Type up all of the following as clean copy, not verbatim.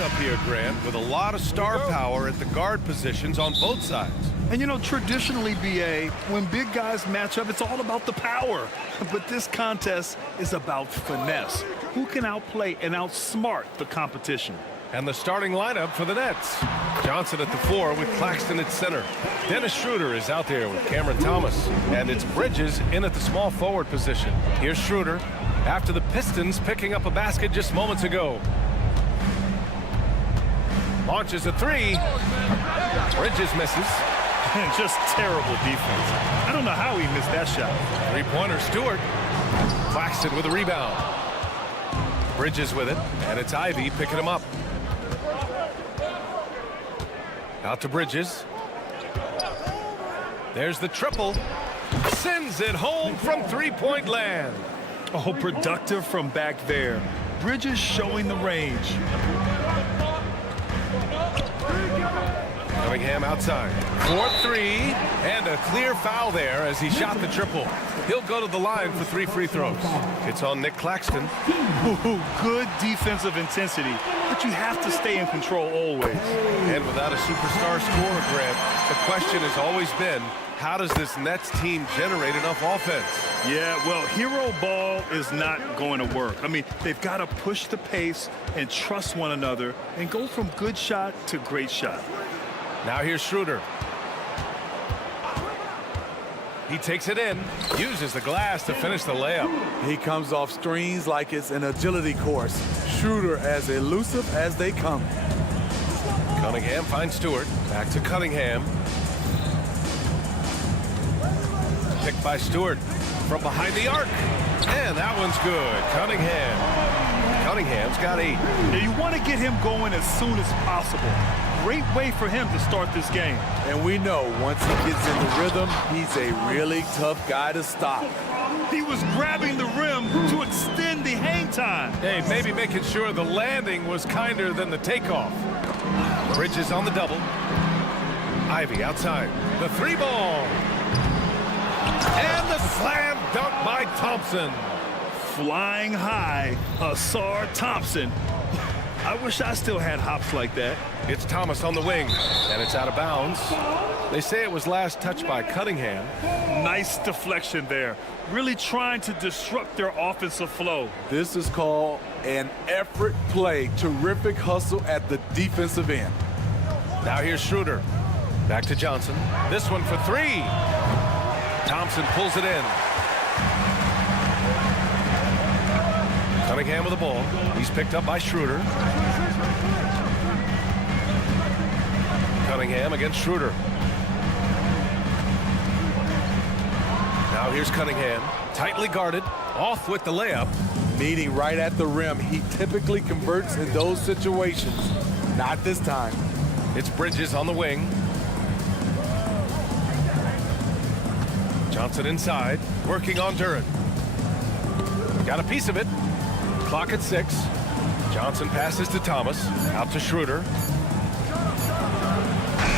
matchup here, Grant, with a lot of star power at the guard positions on both sides. And, you know, traditionally, B.A., when big guys match up, it's all about the power. But this contest is about finesse. Who can outplay and outsmart the competition? And the starting lineup for the Nets. Johnson at the 4 with Claxton at center. Dennis Schroeder is out there with Cameron Thomas. And it's Bridges in at the small forward position. Here's Schroeder after the Pistons picking up a basket just moments ago. Launches a 3. Bridges misses. Just terrible defense. I don't know how he missed that shot. Three-pointer, Stewart. Claxton with a rebound. Bridges with it, and it's Ivy picking him up. Out to Bridges. There's the triple. Sends it home from three-point land. Oh, productive from back there. Bridges showing the range. Cunningham outside. 4-3, and a clear foul there as he shot the triple. He'll go to the line for 3 free throws. It's on Nick Claxton. Ooh, good defensive intensity, but you have to stay in control always. And without a superstar scorer, Grant, the question has always been, how does this Nets team generate enough offense? Yeah, well, hero ball is not going to work. I mean, they've got to push the pace and trust one another and go from good shot to great shot. Now here's Schroeder. He takes it in, uses the glass to finish the layup. He comes off screens like it's an agility course. Schroeder as elusive as they come. Cunningham finds Stewart. Back to Cunningham. Picked by Stewart from behind the arc. And that one's good. Cunningham's got 8. Now you want to get him going as soon as possible. Great way for him to start this game. And we know once he gets in the rhythm, he's a really tough guy to stop. He was grabbing the rim to extend the hang time. Hey, maybe making sure the landing was kinder than the takeoff. Bridges on the double. Ivy outside. The 3-ball. And the slam dunk by Thompson. Flying high, Asar Thompson. I wish I still had hops like that. It's Thomas on the wing, and it's out of bounds. They say it was last touched by Cunningham. Nice deflection there. Really trying to disrupt their offensive flow. This is called an effort play. Terrific hustle at the defensive end. Now here's Schroeder. Back to Johnson. This one for 3. Thompson pulls it in. Cunningham with the ball. He's picked up by Schroeder. Cunningham against Schroeder. Now here's Cunningham. Tightly guarded. Off with the layup. Meeting right at the rim. He typically converts in those situations. Not this time. It's Bridges on the wing. Johnson inside. Working on Duran. Got a piece of it. Clock at 6. Johnson passes to Thomas. Out to Schroeder.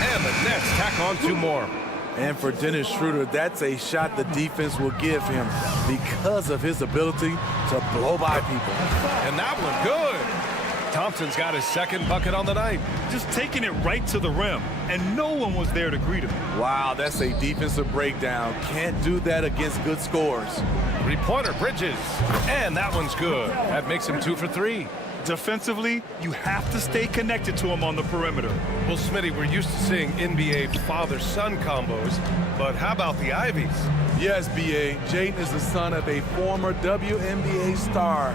And the Nets tack on 2 more. And for Dennis Schroeder, that's a shot the defense will give him because of his ability to blow by people. And that one good. Thompson's got his 2nd bucket on the night. Just taking it right to the rim, and no one was there to greet him. Wow, that's a defensive breakdown. Can't do that against good scores. 3-pointer, Bridges. And that one's good. That makes him 2 for 3. Defensively, you have to stay connected to him on the perimeter. Well, Smitty, we're used to seeing NBA father-son combos, but how about the Ivies? Yes, B.A. Jaden is the son of a former WNBA star,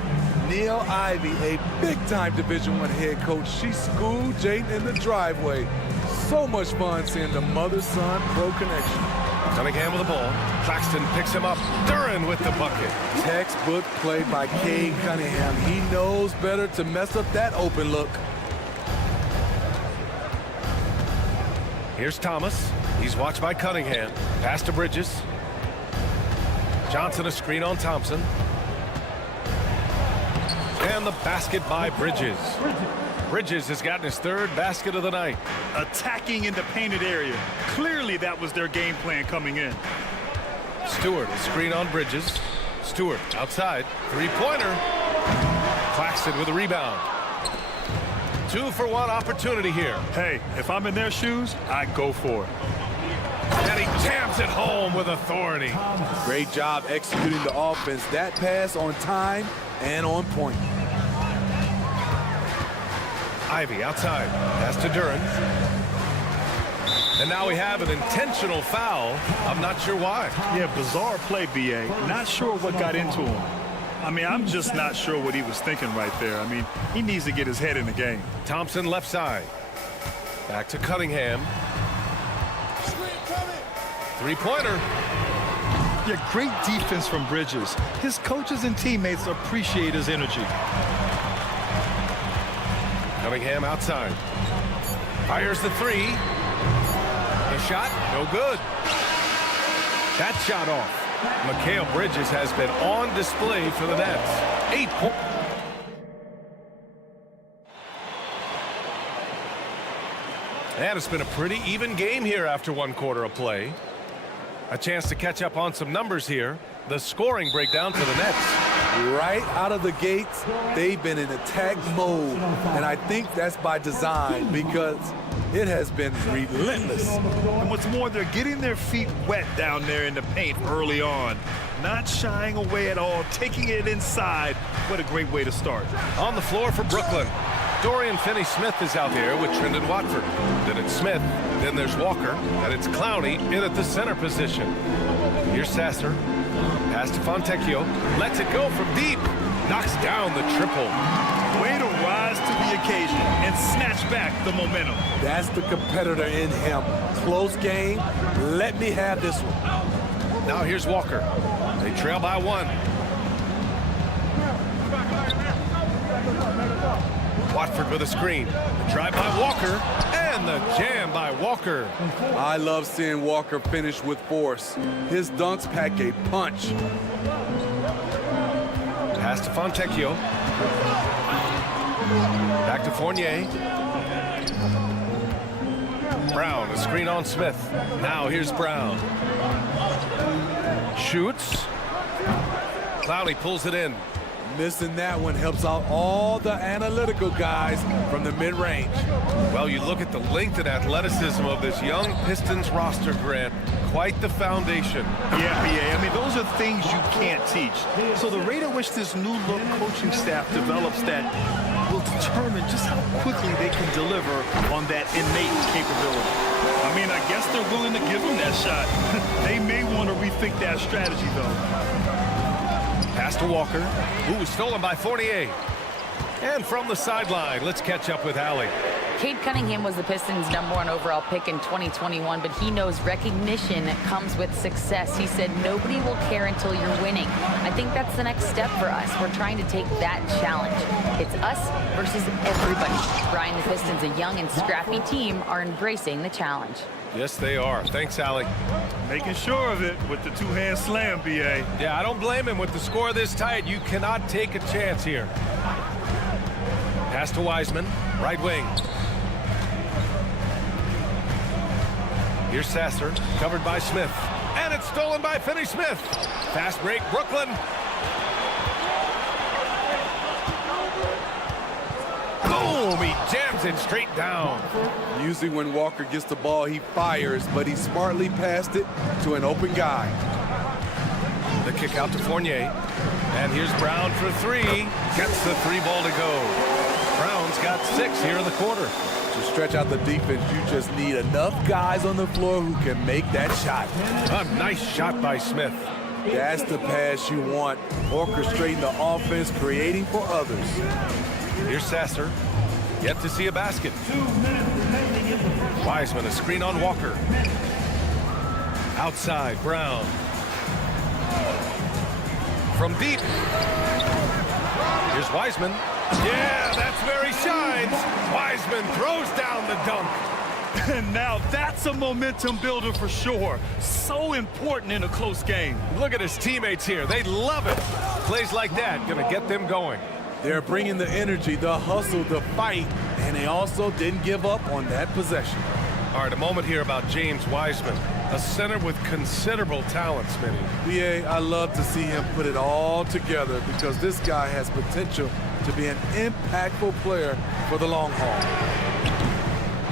Neil Ivy, a big-time Division I head coach. She schooled Jaden in the driveway. So much fun seeing the mother-son pro connection. Cunningham with the ball. Claxton picks him up. Duran with the bucket. Textbook play by Cade Cunningham. He knows better to mess up that open look. Here's Thomas. He's watched by Cunningham. Pass to Bridges. Johnson a screen on Thompson. And the basket by Bridges. Bridges has gotten his 3rd basket of the night. Attacking in the painted area. Clearly that was their game plan coming in. Stewart, a screen on Bridges. Stewart outside. 3-pointer. Claxton with a rebound. 2-for-1 opportunity here. Hey, if I'm in their shoes, I'd go for it. And he jams it home with authority. Great job executing the offense. That pass on time and on point. Ivy outside. Pass to Duran. And now we have an intentional foul. I'm not sure why. Yeah, bizarre play, B.A. Not sure what got into him. I mean, I'm just not sure what he was thinking right there. I mean, he needs to get his head in the game. Thompson left side. Back to Cunningham. Three-pointer. Yeah, great defense from Bridges. His coaches and teammates appreciate his energy. Cunningham outside. Fires the three. The shot, no good. That shot off. Mikal Bridges has been on display for the Nets. 8 points. And it's been a pretty even game here after 1 quarter of play. A chance to catch up on some numbers here. The scoring breakdown for the Nets. Right out of the gates, they've been in attack mode. And I think that's by design because it has been relentless. And what's more, they're getting their feet wet down there in the paint early on. Not shying away at all, taking it inside. What a great way to start. On the floor for Brooklyn. Dorian Finney-Smith is out there with Trendon Watford. Then it's Smith, then there's Walker, and it's Clowney in at the center position. Here's Sasser. Pass to Fontecchio. Lets it go from deep. Knocks down the triple. Way to rise to the occasion and snatch back the momentum. That's the competitor in him. Close game. Let me have this one. Now here's Walker. They trail by 1. Watford with a screen. Drive by Walker. And the jam by Walker. I love seeing Walker finish with force. His dunks pack a punch. Pass to Fontecchio. Back to Fournier. Brown, a screen on Smith. Now here's Brown. Shoots. Clowney pulls it in. Missing that one helps out all the analytical guys from the mid-range. Well, you look at the length and athleticism of this young Pistons roster, Grant. Quite the foundation. Yeah, B.A. I mean, those are things you can't teach. So the rate at which this new-look coaching staff develops that will determine just how quickly they can deliver on that innate capability. I mean, I guess they're willing to give them that shot. They may want to rethink that strategy, though. Pass to Walker. Ooh, stolen by Fournier. And from the sideline, let's catch up with Allie. Cade Cunningham was the Pistons' #1 overall pick in 2021, but he knows recognition comes with success. He said, nobody will care until you're winning. I think that's the next step for us. We're trying to take that challenge. It's us versus everybody. Brian, the Pistons, a young and scrappy team, are embracing the challenge. Yes, they are. Thanks, Allie. Making sure of it with the two-hand slam, B.A. Yeah, I don't blame him. With the score this tight, you cannot take a chance here. Pass to Wiseman, right wing. Here's Sasser, covered by Smith. And it's stolen by Finney-Smith. Fast break, Brooklyn. Boom, he jams it straight down. Usually when Walker gets the ball, he fires, but he smartly passed it to an open guy. The kick out to Fournier. And here's Brown for 3. Gets the 3 ball to go. Brown's got 6 here in the quarter. To stretch out the defense, you just need enough guys on the floor who can make that shot. A nice shot by Smith. That's the pass you want. Orchestrating the offense, creating for others. Here's Sasser. Yet to see a basket. Wiseman, a screen on Walker. Outside, Brown. From deep. Here's Wiseman. Yeah, that's where he shines. Wiseman throws down the dunk. And now that's a momentum builder for sure. So important in a close game. Look at his teammates here. They love it. Plays like that gonna get them going. They're bringing the energy, the hustle, the fight, and they also didn't give up on that possession. All right, a moment here about James Wiseman, a center with considerable talent, Smitty. BA, I love to see him put it all together because this guy has potential to be an impactful player for the long haul.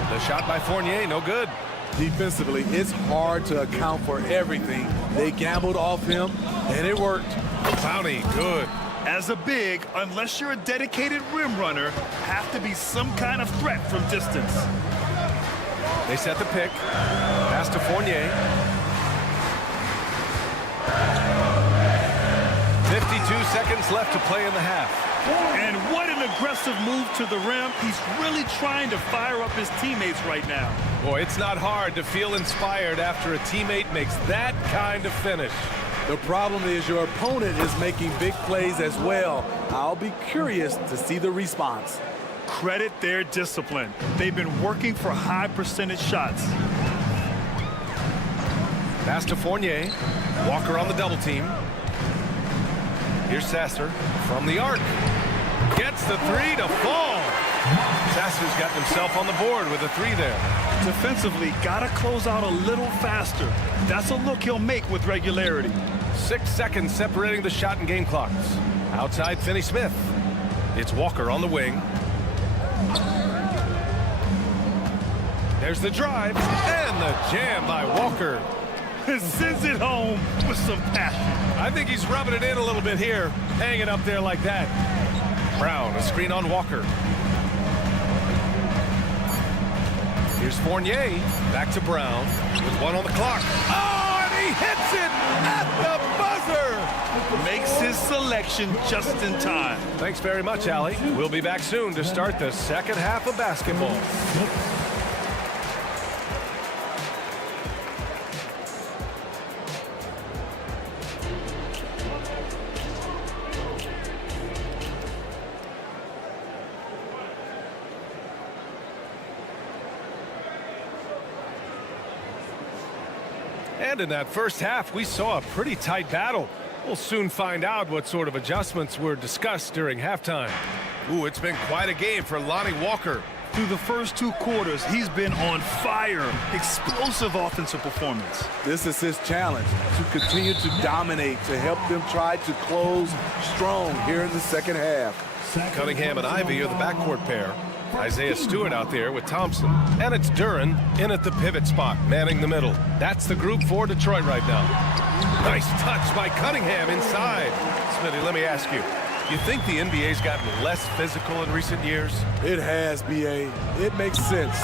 The shot by Fournier, no good. Defensively, it's hard to account for everything. They gambled off him, and it worked. Clowney, good. As a big, unless you're a dedicated rim runner, have to be some kind of threat from distance. They set the pick. Pass to Fournier. 52 seconds left to play in the half. And what an aggressive move to the rim. He's really trying to fire up his teammates right now. Boy, it's not hard to feel inspired after a teammate makes that kind of finish. The problem is your opponent is making big plays as well. I'll be curious to see the response. Credit their discipline. They've been working for high percentage shots. Pass to Fournier. Walker on the double team. Here's Sasser from the arc. Gets the three to fall. Sasser's got himself on the board with a three there. Defensively, gotta close out a little faster. That's a look he'll make with regularity. 6 seconds separating the shot and game clocks. Outside Finney-Smith. It's Walker on the wing. There's the drive and the jam by Walker. Sends it home with some passion. I think he's rubbing it in a little bit here, hanging up there like that. Brown, a screen on Walker. Here's Fournier, back to Brown, with one on the clock. Oh, and he hits it at the buzzer! Makes his selection just in time. Thanks very much, Allie. We'll be back soon to start the second half of basketball. And in that first half, we saw a pretty tight battle. We'll soon find out what sort of adjustments were discussed during halftime. Ooh, it's been quite a game for Lonnie Walker. Through the first 2 quarters, he's been on fire. Explosive offensive performance. This is his challenge, to continue to dominate, to help them try to close strong here in the second half. Cunningham and Ivy are the backcourt pair. Isaiah Stewart out there with Thompson. And it's Duren in at the pivot spot, manning the middle. That's the group for Detroit right now. Nice touch by Cunningham inside. Smitty, let me ask you, you think the NBA's gotten less physical in recent years? It has, B.A. It makes sense.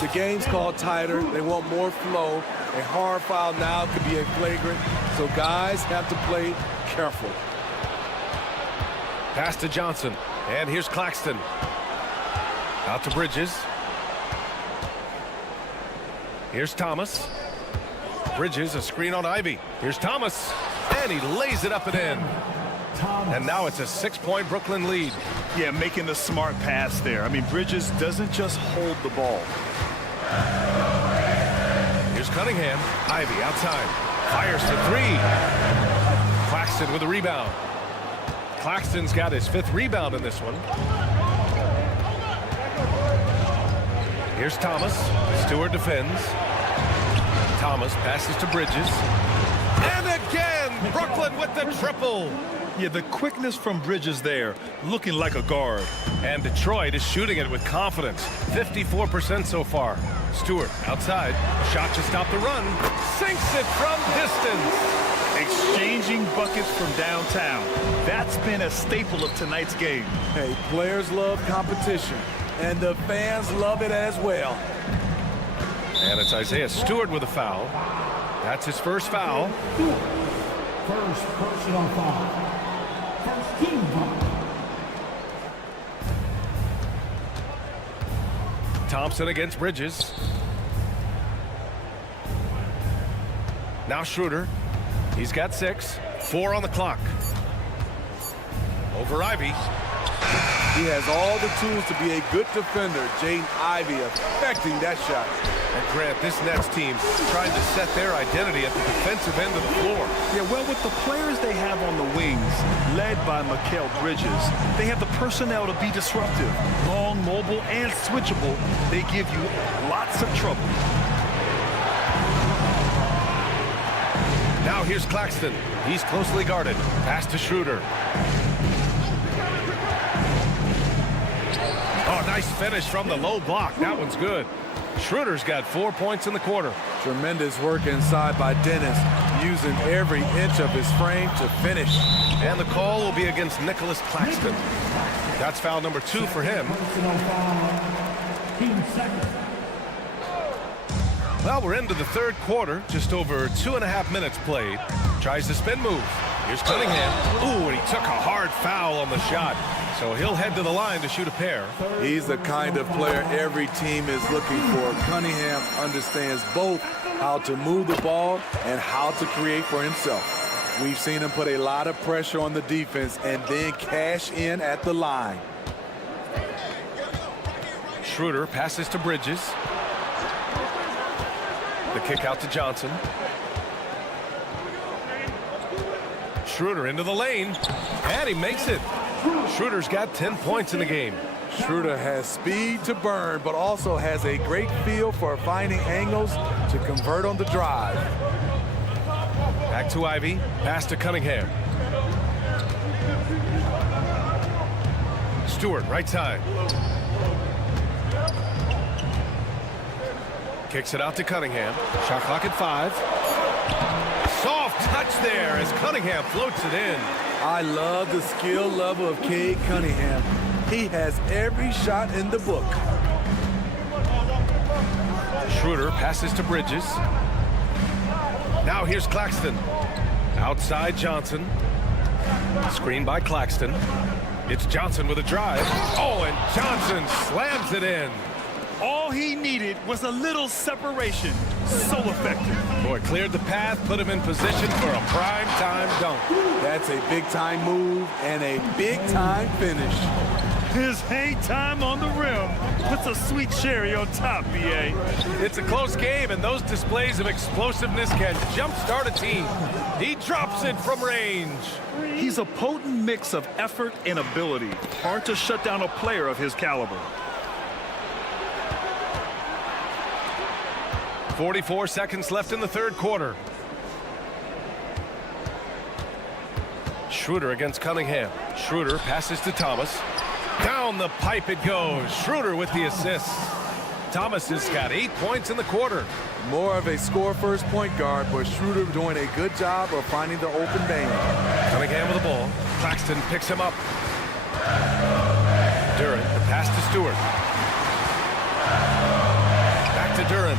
The game's called tighter. They want more flow. A hard foul now could be a flagrant, so guys have to play careful. Pass to Johnson. And here's Claxton. Out to Bridges. Here's Thomas. Bridges, a screen on Ivy. Here's Thomas. And he lays it up and in. And now it's a 6-point Brooklyn lead. Yeah, making the smart pass there. I mean, Bridges doesn't just hold the ball. Here's Cunningham. Ivy outside. Fires for 3. Claxton with a rebound. Claxton's got his 5th rebound in this one. Here's Thomas. Stewart defends. Thomas passes to Bridges. And again, Brooklyn with the triple. Yeah, the quickness from Bridges there, looking like a guard. And Detroit is shooting it with confidence. 54% so far. Stewart outside. Shot to stop the run. Sinks it from distance. Exchanging buckets from downtown. That's been a staple of tonight's game. Hey, players love competition, and the fans love it as well. And it's Isaiah Stewart with a foul. That's his first foul. First personal foul. First team foul. Thompson against Bridges. Now Schroeder. He's got 6. 4 on the clock. Over Ivy. He has all the tools to be a good defender. Jaden Ivey affecting that shot. And Grant, this Nets team trying to set their identity at the defensive end of the floor. Yeah, well, with the players they have on the wings, led by Mikal Bridges, they have the personnel to be disruptive. Long, mobile, and switchable. They give you lots of trouble. Now here's Claxton. He's closely guarded. Pass to Schroeder. Oh, nice finish from the low block. That one's good. Schroeder's got 4 points in the quarter. Tremendous work inside by Dennis, using every inch of his frame to finish. And the call will be against Nicholas Claxton. That's foul number 2 for him. Personal foul. Team second. Well, we're into the third quarter. Just over 2.5 minutes played. Tries the spin move. Here's Cunningham. Ooh, and he took a hard foul on the shot. So he'll head to the line to shoot a pair. He's the kind of player every team is looking for. Cunningham understands both how to move the ball and how to create for himself. We've seen him put a lot of pressure on the defense and then cash in at the line. Schroeder passes to Bridges. The kick out to Johnson. Schroeder into the lane, and he makes it. Schroeder's got 10 points in the game. Schroeder has speed to burn, but also has a great feel for finding angles to convert on the drive. Back to Ivy, pass to Cunningham. Stewart, right side. Kicks it out to Cunningham. Shot clock at 5. Soft touch there as Cunningham floats it in. I love the skill level of Cade Cunningham. He has every shot in the book. Schroeder passes to Bridges. Now here's Claxton. Outside Johnson. Screen by Claxton. It's Johnson with a drive. Oh, and Johnson slams it in. All he needed was a little separation. So effective. Boy, cleared the path, put him in position for a prime-time dunk. That's a big-time move and a big-time finish. His hang time on the rim puts a sweet cherry on top, BA. It's a close game, and those displays of explosiveness can jumpstart a team. He drops it from range. He's a potent mix of effort and ability. Hard to shut down a player of his caliber. 44 seconds left in the third quarter. Schroeder against Cunningham. Schroeder passes to Thomas. Down the pipe it goes. Schroeder with the assist. Thomas has got 8 points in the quarter. More of a score-first point guard, but Schroeder doing a good job of finding the open vein. Cunningham with the ball. Claxton picks him up. Duran, the pass to Stewart. Back to Duran.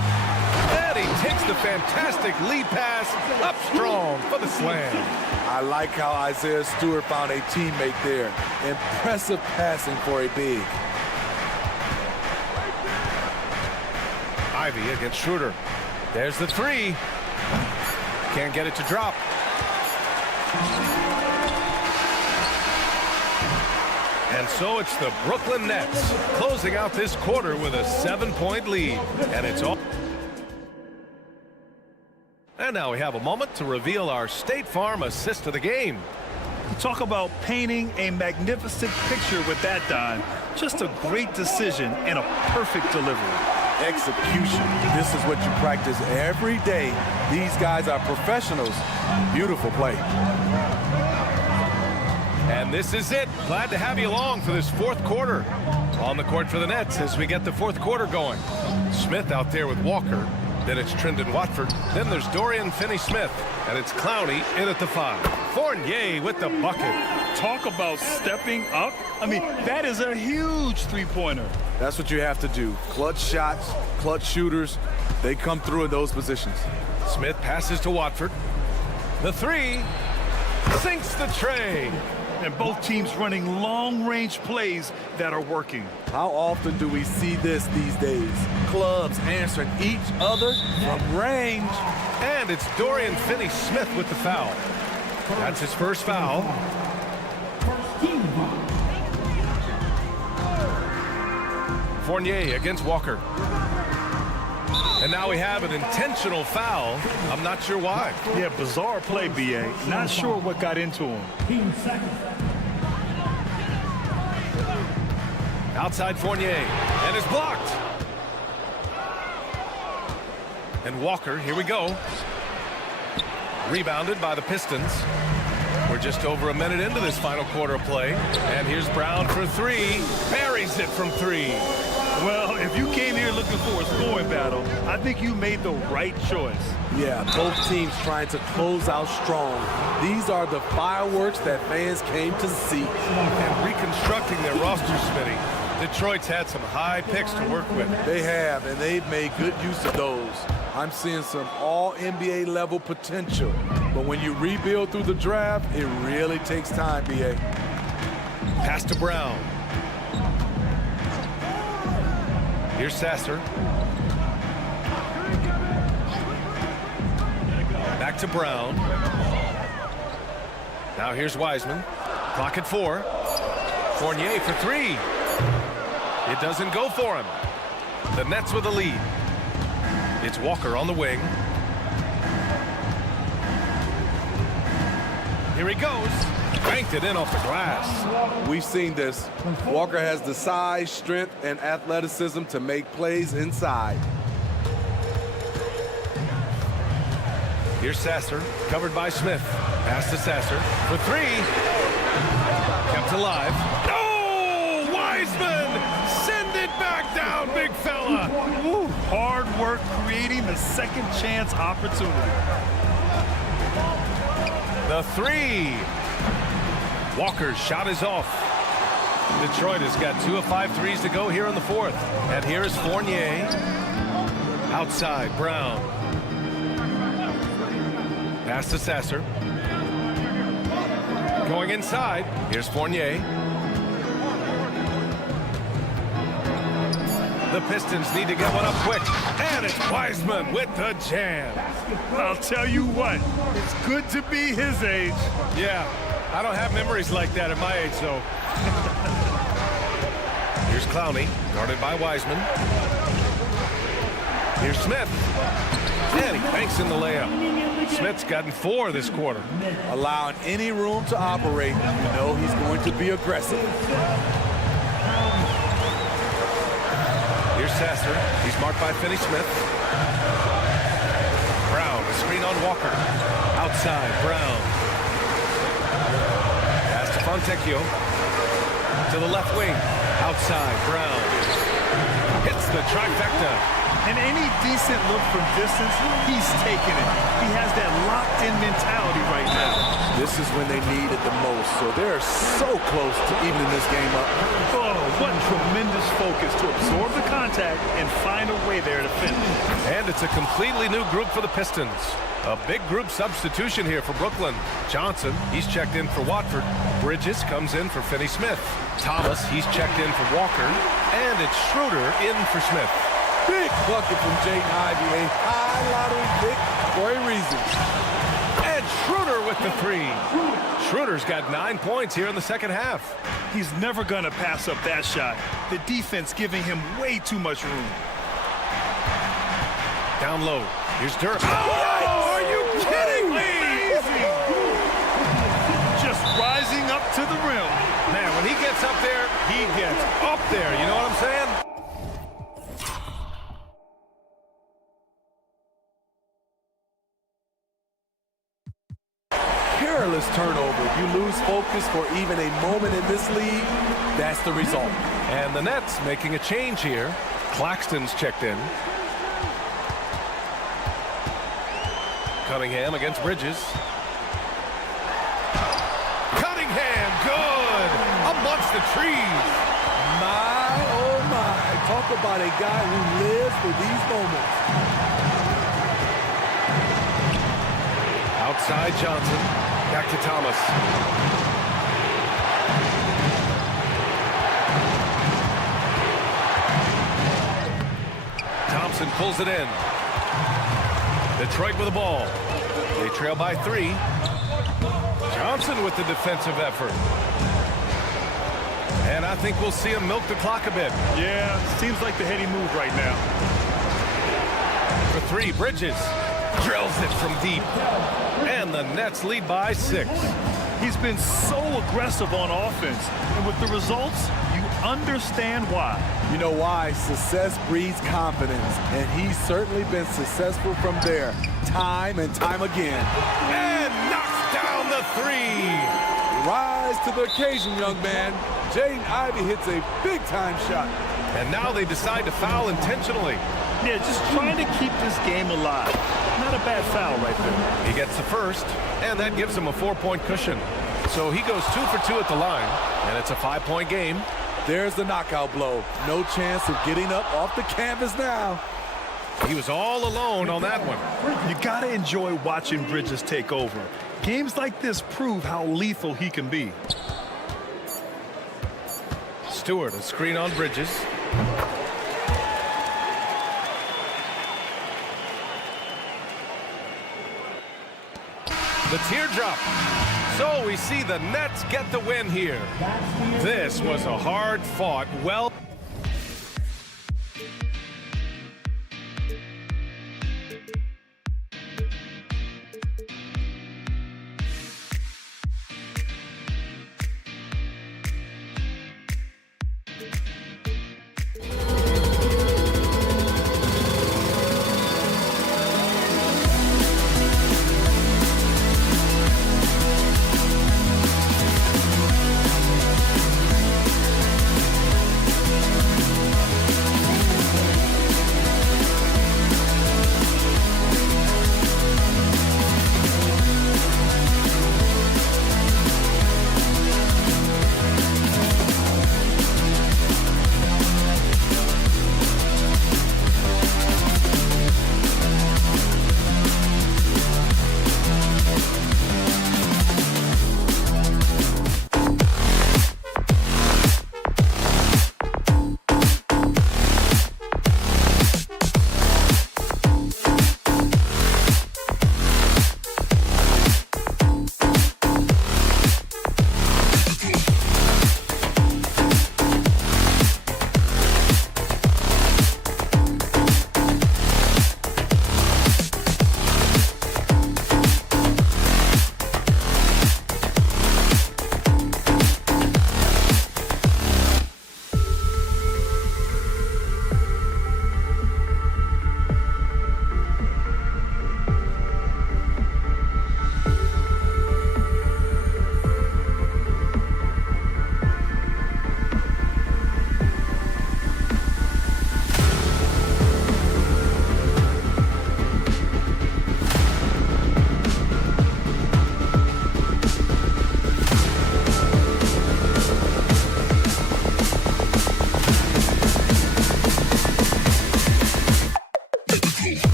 And he takes the fantastic lead pass up strong for the slam. I like how Isaiah Stewart found a teammate there. Impressive passing for a big. Ivy against Schroeder. There's the 3. Can't get it to drop. And so it's the Brooklyn Nets closing out this quarter with a 7-point lead. And it's all. And now we have a moment to reveal our State Farm assist of the game. Talk about painting a magnificent picture with that dime. Just a great decision and a perfect delivery. Execution. This is what you practice every day. These guys are professionals. Beautiful play. And this is it. Glad to have you along for this fourth quarter. On the court for the Nets as we get the fourth quarter going. Smith out there with Walker. Then it's Trendon Watford. Then there's Dorian Finney-Smith. And it's Clowney in at the 5. Fournier with the bucket. Talk about stepping up. I mean, that is a huge three-pointer. That's what you have to do. Clutch shots, clutch shooters. They come through in those positions. Smith passes to Watford. The 3 sinks the tray. And both teams running long-range plays that are working. How often do we see this these days? Clubs answering each other from range. And it's Dorian Finney-Smith with the foul. That's his first foul. First team foul. Fournier against Walker. And now we have an intentional foul. I'm not sure why. Yeah, bizarre play, BA. Not sure what got into him. Team second. Outside Fournier. And it's blocked. And Walker, here we go. Rebounded by the Pistons. We're just over a minute into this final quarter of play. And here's Brown for three. Buries it from three. Well, if you came here looking for a scoring battle, I think you made the right choice. Yeah, both teams trying to close out strong. These are the fireworks that fans came to see. And reconstructing their roster, Smitty. Detroit's had some high picks to work with. They have, and they've made good use of those. I'm seeing some all-NBA level potential. But when you rebuild through the draft, it really takes time, B.A. Pass to Brown. Here's Sasser. Back to Brown. Now here's Wiseman. Clock at 4. Fournier for three. It doesn't go for him. The Nets with a lead. It's Walker on the wing. Here he goes. Banked it in off the glass. We've seen this. Walker has the size, strength, and athleticism to make plays inside. Here's Sasser, covered by Smith. Pass to Sasser for three. Kept alive. Oh, Wiseman! Send it back down, big fella. Ooh, hard work creating the second chance opportunity. The three. Walker's shot is off. Detroit has got 2 of 5 threes to go here in the fourth. And here is Fournier. Outside, Brown. Pass to Sasser. Going inside. Here's Fournier. The Pistons need to get one up quick. And it's Wiseman with the jam. I'll tell you what, it's good to be his age. Yeah, I don't have memories like that at my age, though. Here's Clowney, guarded by Wiseman. Here's Smith. And he banks in the layup. Smith's gotten 4 this quarter. Allowing any room to operate, you know he's going to be aggressive. Here's Sasser. He's marked by Finney-Smith. Brown, a screen on Walker. Outside, Brown. Pass to Fontecchio. To the left wing. Outside, Brown. Hits the trifecta. And any decent look from distance, he's taking it. He has that locked-in mentality right now. This is when they need it the most, so they're so close to evening this game up. Oh, what tremendous focus to absorb the contact and find a way there to finish. And it's a completely new group for the Pistons. A big group substitution here for Brooklyn. Johnson, he's checked in for Watford. Bridges comes in for Finney-Smith. Thomas, he's checked in for Walker. And it's Schroeder in for Smith. Big bucket from Jaden Ivey, a high lottery pick for a reason. And Schroeder with the three. Schroeder's got 9 points here in the second half. He's never going to pass up that shot. The defense giving him way too much room. Down low. Here's Dirk. Oh, are you kidding me? Just rising up to the rim. Man, when he gets up there, he gets up there. You know what I'm saying? Perilous turnover. You lose focus for even a moment in this league. That's the result. And the Nets making a change here. Claxton's checked in. Cunningham against Bridges. Cunningham, good! Amongst the trees. My, oh my. Talk about a guy who lives for these moments. Outside Johnson. Back to Thomas. Thompson pulls it in. Detroit with the ball. They trail by 3. Johnson with the defensive effort. And I think we'll see him milk the clock a bit. Yeah, seems like the heady move right now. For 3, Bridges drills it from deep. And the Nets lead by 6. He's been so aggressive on offense. And with the results, you understand why. You know why? Success breeds confidence. And he's certainly been successful from there, time and time again. And knocks down the 3. rise to the occasion, young man. Jaden Ivey hits a big-time shot. And now they decide to foul intentionally. Yeah, just trying to keep this game alive. Not a bad foul right there. He gets the first, and that gives him a 4-point cushion. So he goes 2 for 2 at the line, and it's a 5-point game. There's the knockout blow. No chance of getting up off the canvas now. He was all alone on that one. You got to enjoy watching Bridges take over. Games like this prove how lethal he can be. Stewart, a screen on Bridges. The teardrop. So we see the Nets get the win here. This was a hard-fought, well...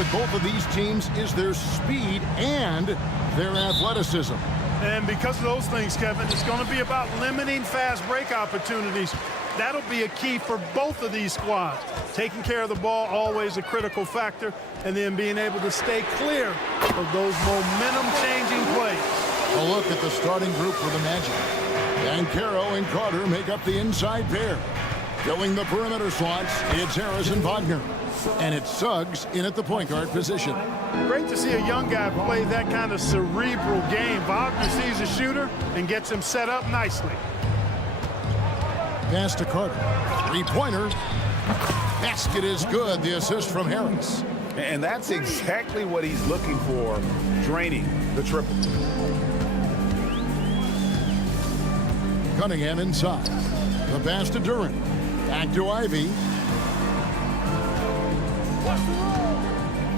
with both of these teams is their speed and their athleticism. And because of those things, Kevin, it's going to be about limiting fast break opportunities. That'll be a key for both of these squads. Taking care of the ball, always a critical factor, and then being able to stay clear of those momentum-changing plays. A look at the starting group for the Magic. Banchero and Carter make up the inside pair. Filling the perimeter slots, it's Harris and Wagner. And it's Suggs in at the point guard position. Great to see a young guy play that kind of cerebral game. Wagner sees a shooter and gets him set up nicely. Pass to Carter. Three-pointer. Basket is good. The assist from Harris. And that's exactly what he's looking for, draining the triple. Cunningham inside. The pass to Durant. Back to Ivy.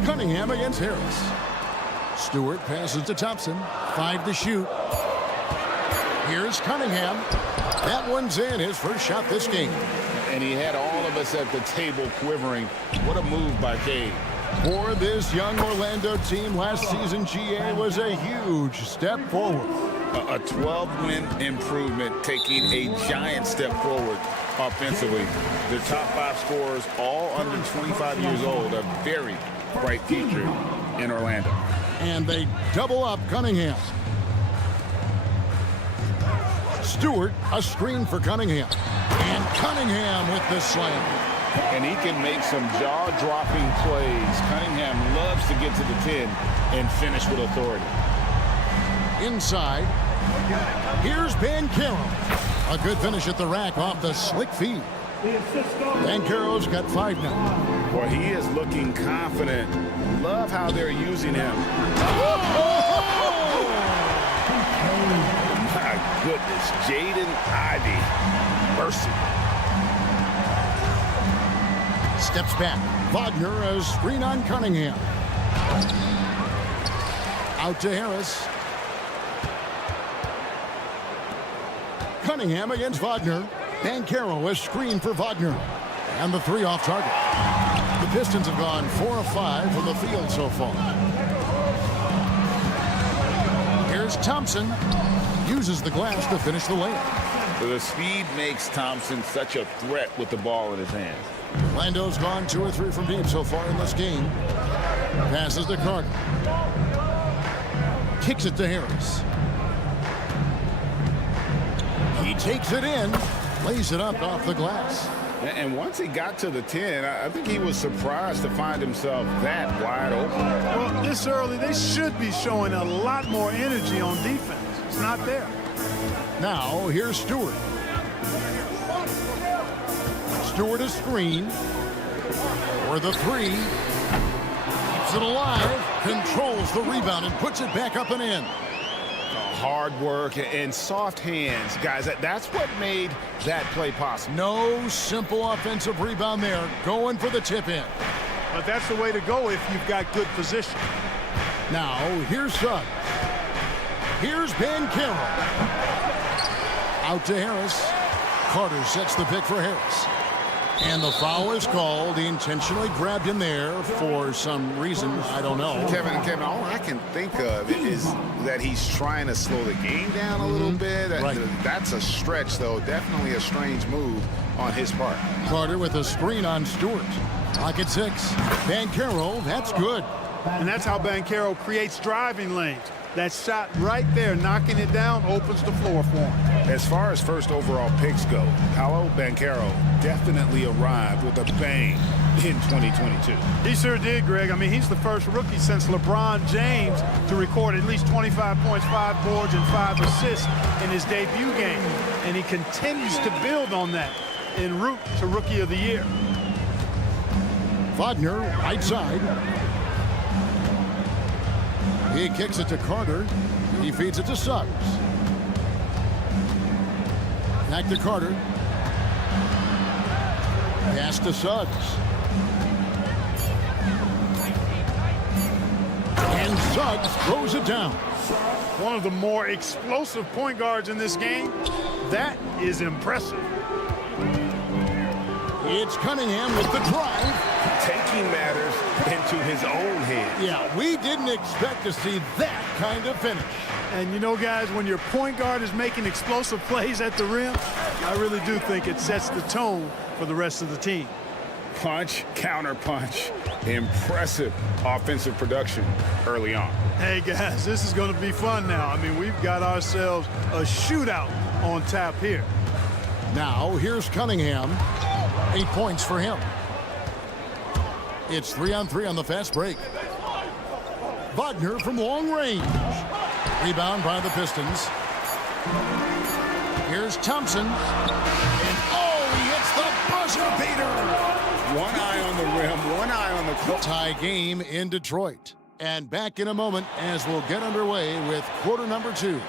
Cunningham against Harris. Stewart passes to Thompson. 5 to shoot. Here's Cunningham. That one's in, his first shot this game. And he had all of us at the table quivering. What a move by Cade. For this young Orlando team, last season GA was a huge step forward. A 12-win improvement, taking a giant step forward offensively. Their top 5 scorers, all under 25 years old, a very bright future in Orlando. And they double up Cunningham. Stewart, a screen for Cunningham. And Cunningham with the slam. And he can make some jaw-dropping plays. Cunningham loves to get to the 10 and finish with authority. Inside. Here's Banchero. A good finish at the rack off the slick feed. Banchero's got 5 now. Well, he is looking confident. Love how they're using him. My goodness, Jaden Ivey. Mercy. Steps back. Wagner, a screen on Cunningham. Out to Harris. Cunningham against Wagner. Banchero, a screen for Wagner. And the 3 off target. The Pistons have gone 4 of 5 from the field so far. Here's Thompson. Uses the glass to finish the layup. The speed makes Thompson such a threat with the ball in his hands. Orlando's gone 2 or 3 from deep so far in this game. Passes to Carter. Kicks it to Harris. He takes it in. Lays it up off the glass. And once he got to the 10, I think he was surprised to find himself that wide open. Well, this early, they should be showing a lot more energy on defense. It's not there. Now, here's Stewart. Stewart a screen. For the 3. Keeps it alive. Controls the rebound and puts it back up and in. Hard work and soft hands, guys. That's what made that play possible. No simple offensive rebound there. Going for the tip in. But that's the way to go if you've got good position. Now, here's Suggs. Here's Banchero. Out to Harris. Carter sets the pick for Harris. And the foul is called. He intentionally grabbed him there for some reason. I don't know. Kevin, all I can think of is that he's trying to slow the game down a little bit. Right. That's a stretch, though. Definitely a strange move on his part. Carter with a screen on Stewart. Clock at 6. Banchero, that's good. And that's how Banchero creates driving lanes. That shot right there, knocking it down, opens the floor for him. As far as first overall picks go, Paolo Banchero definitely arrived with a bang in 2022. He sure did, Greg. I mean, he's the first rookie since LeBron James to record at least 25 points, 5 boards, and 5 assists in his debut game. And he continues to build on that en route to Rookie of the Year. Wagner, right side. He kicks it to Carter. He feeds it to Suggs. Back to Carter. Pass to Suggs. And Suggs throws it down. One of the more explosive point guards in this game. That is impressive. It's Cunningham with the drive. taking matters into his own hands. Yeah, we didn't expect to see that kind of finish. And you know, guys, when your point guard is making explosive plays at the rim, I really do think it sets the tone for the rest of the team. Punch, counter punch. Impressive offensive production early on. Hey, guys, this is going to be fun now. I mean, we've got ourselves a shootout on tap here. Now, here's Cunningham. 8 points for him. It's 3-on-3 on the fast break. Wagner from long range. Rebound by the Pistons. Here's Thompson. And oh, he hits the buzzer beater. One eye on the rim, one eye on the court. Tie game in Detroit. And back in a moment as we'll get underway with quarter number 2.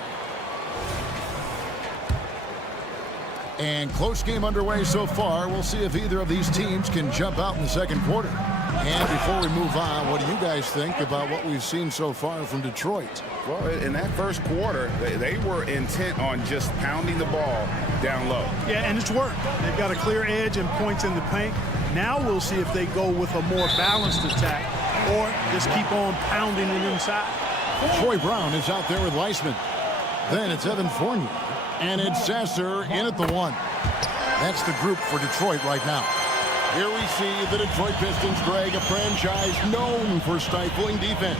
And close game underway so far. We'll see if either of these teams can jump out in the second quarter. And before we move on, what do you guys think about what we've seen so far from Detroit? Well, in that first quarter, they were intent on just pounding the ball down low. Yeah, and it's worked. They've got a clear edge and points in the paint. Now we'll see if they go with a more balanced attack or just keep on pounding it inside. Troy Brown is out there with Weissman. Then it's Evan Fournier. And it's Sasser in at the 1. That's the group for Detroit right now. Here we see the Detroit Pistons, Greg, a franchise known for stifling defense.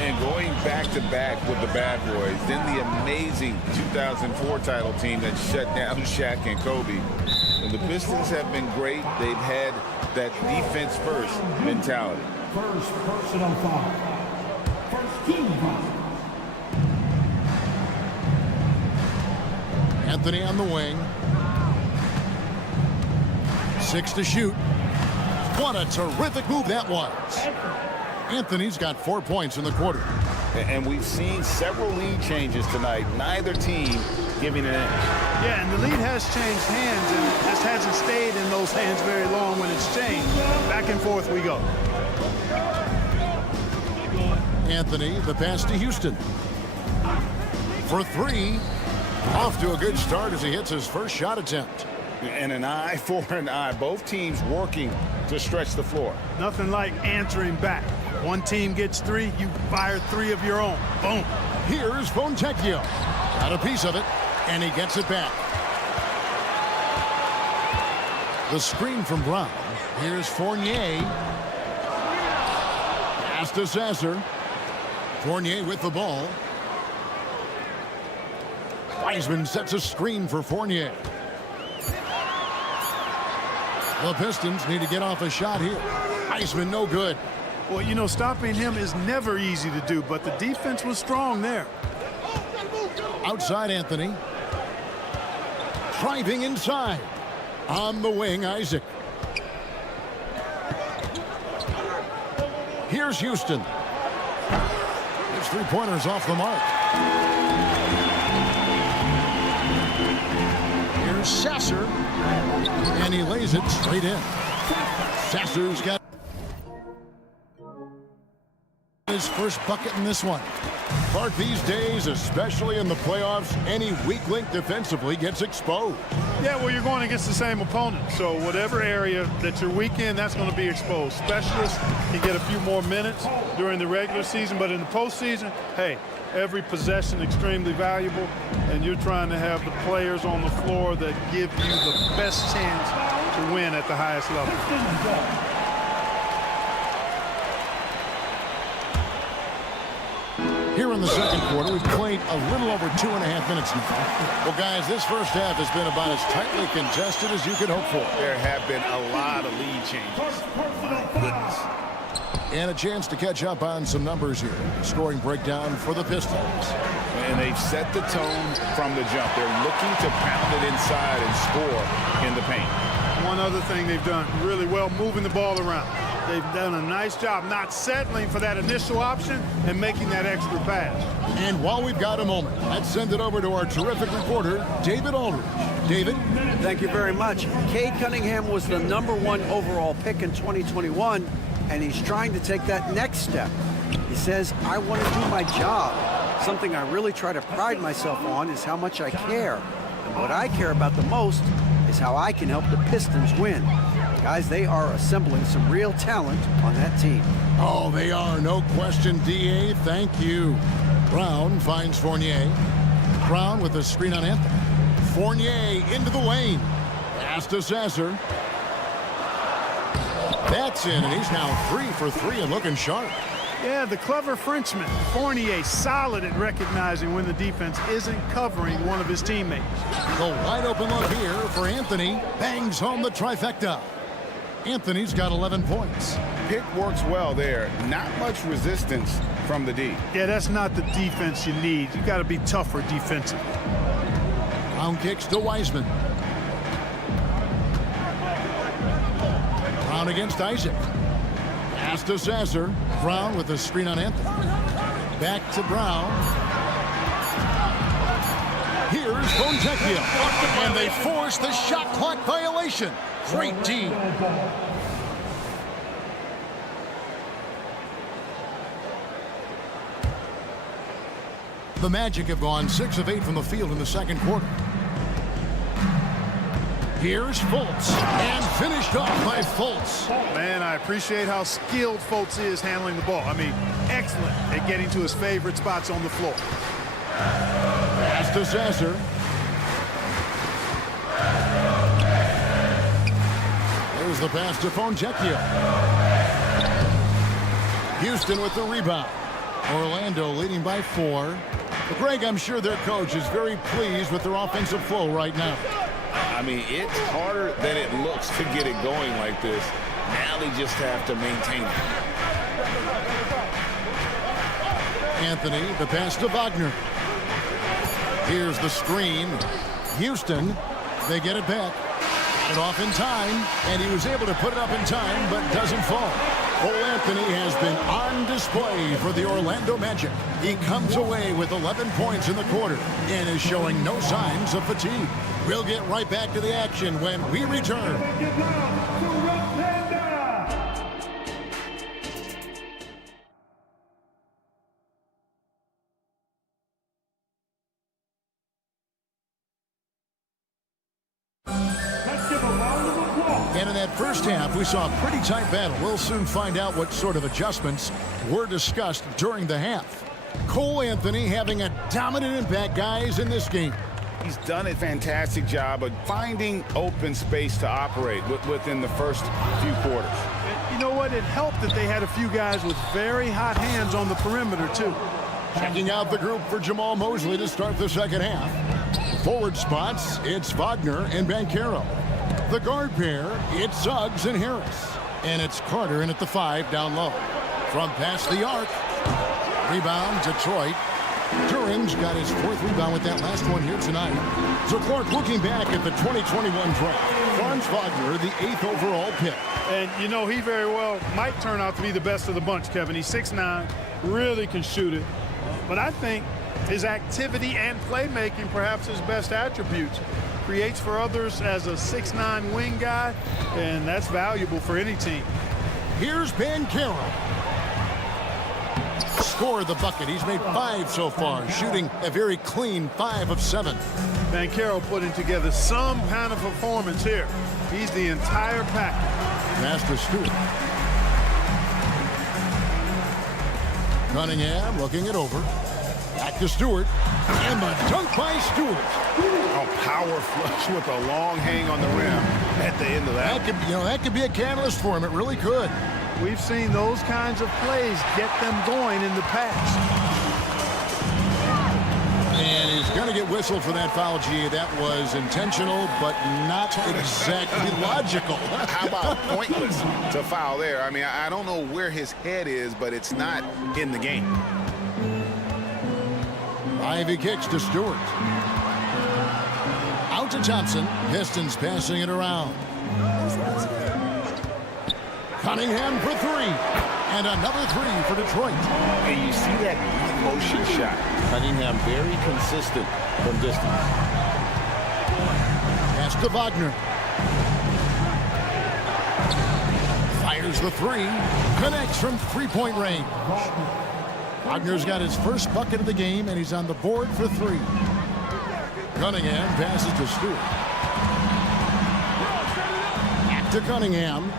And going back-to-back with the bad boys, then the amazing 2004 title team that shut down Shaq and Kobe. And the Pistons have been great. They've had that defense-first mentality. First personal foul. First team foul. Anthony on the wing. 6 to shoot. What a terrific move that was. Anthony's got 4 points in the quarter. And we've seen several lead changes tonight. Neither team giving an inch. Yeah, and the lead has changed hands, and it just hasn't stayed in those hands very long when it's changed. Back and forth we go. Anthony, the pass to Houston. For 3. Off to a good start as he hits his first shot attempt. And an eye for an eye. Both teams working to stretch the floor. Nothing like answering back. One team gets 3, you fire 3 of your own. Boom. Here's Fontecchio. Got a piece of it, and he gets it back. The screen from Brown. Here's Fournier. Pass to Sasser. Fournier with the ball. Wiseman sets a screen for Fournier. The Pistons need to get off a shot here. Wiseman no good. Well, you know, stopping him is never easy to do, but the defense was strong there. Outside Anthony. Driving inside. On the wing, Isaac. Here's Houston. His 3-pointers off the mark. Here's Sasser. And he lays it straight in. Sasser's got his first bucket in this one. Clark, these days, especially in the playoffs, any weak link defensively gets exposed. Yeah, well, you're going against the same opponent. So whatever area that you're weak in, that's going to be exposed. Specialists can get a few more minutes during the regular season, but in the postseason, hey, every possession extremely valuable, and you're trying to have the players on the floor that give you the best chance to win at the highest level. Here in the second quarter, we've played a little over 2.5 minutes now. Well, guys, this first half has been about as tightly contested as you could hope for. There have been a lot of lead changes. My goodness. And a chance to catch up on some numbers here. Scoring breakdown for the Pistons. And they've set the tone from the jump. They're looking to pound it inside and score in the paint. One other thing they've done really well, moving the ball around. They've done a nice job not settling for that initial option and making that extra pass. And while we've got a moment, let's send it over to our terrific reporter, David Aldridge. David? Thank you very much. Cade Cunningham was the #1 overall pick in 2021, and he's trying to take that next step. He says, I want to do my job. Something I really try to pride myself on is how much I care. And what I care about the most is how I can help the Pistons win. Guys, they are assembling some real talent on that team. Oh, they are, no question, D.A. Thank you. Brown finds Fournier. Brown with the screen on Anthony. Fournier into the lane. Pass to Sasser. That's in, and he's now 3 for 3 and looking sharp. Yeah, the clever Frenchman, Fournier, solid at recognizing when the defense isn't covering one of his teammates. The wide open look here for Anthony. Bangs home the trifecta. Anthony's got 11 points. Pick works well there. Not much resistance from the D. Yeah, that's not the defense you need. You got to be tougher defensively. Brown kicks to Wiseman. Brown against Isaac. Pass to Sasser. Brown with the screen on Anthony. Back to Brown. Here's Fontecchio. And they force the shot clock violation. Great team. The Magic have gone 6 of 8 from the field in the second quarter. Here's Fultz, and finished off by Fultz. Man, I appreciate how skilled Fultz is handling the ball. I mean, excellent at getting to his favorite spots on the floor. Pass to Sasser. There's the pass to Fontecchio. Houston with the rebound. Orlando leading by 4. But Greg, I'm sure their coach is very pleased with their offensive flow right now. I mean, it's harder than it looks to get it going like this. Now they just have to maintain it. Anthony, the pass to Wagner. Here's the screen. Houston, they get it back. It off in time, and he was able to put it up in time, but doesn't fall. Cole Anthony has been on display for the Orlando Magic. He comes away with 11 points in the quarter and is showing no signs of fatigue. We'll get right back to the action when we return. And in that first half, we saw a pretty tight battle. We'll soon find out what sort of adjustments were discussed during the half. Cole Anthony having a dominant impact, guys, in this game. He's done a fantastic job of finding open space to operate within the first few quarters. You know what? It helped that they had a few guys with very hot hands on the perimeter, too. Checking out the group for Jamal Mosley to start the second half. Forward spots, it's Wagner and Banchero. The guard pair, it's Suggs and Harris. And it's Carter in at the 5 down low. From past the arc. Rebound, Detroit. Duran's got his 4th rebound with that last one here tonight. So Clark looking back at the 2021 draft. Franz Wagner, the 8th overall pick. And, you know, he very well might turn out to be the best of the bunch, Kevin. He's 6'9", really can shoot it. But I think his activity and playmaking, perhaps his best attributes. Creates for others as a 6'9" wing guy, and that's valuable for any team. Here's Banchero. Scored the bucket. He's made 5 so far, shooting a very clean 5 of 7. Banchero putting together some kind of performance here. He's the entire package. Pass to Stewart. Cunningham looking it over. Back to Stewart. And the dunk by Stewart. A power flush with a long hang on the rim at the end of that. That could be a catalyst for him. It really could. We've seen those kinds of plays get them going in the past. And he's going to get whistled for that foul, G. That was intentional, but not exactly logical. How about pointless to foul there? I mean, I don't know where his head is, but it's not in the game. Ivy kicks to Stewart. Out to Thompson. Pistons passing it around. Cunningham for 3. And another 3 for Detroit. And you see that motion shot. Cunningham very consistent from distance. Pass to Wagner. Fires the 3. Connects from 3-point range. Wagner's got his first bucket of the game, and he's on the board for 3. Cunningham passes to Stewart. Back to Cunningham.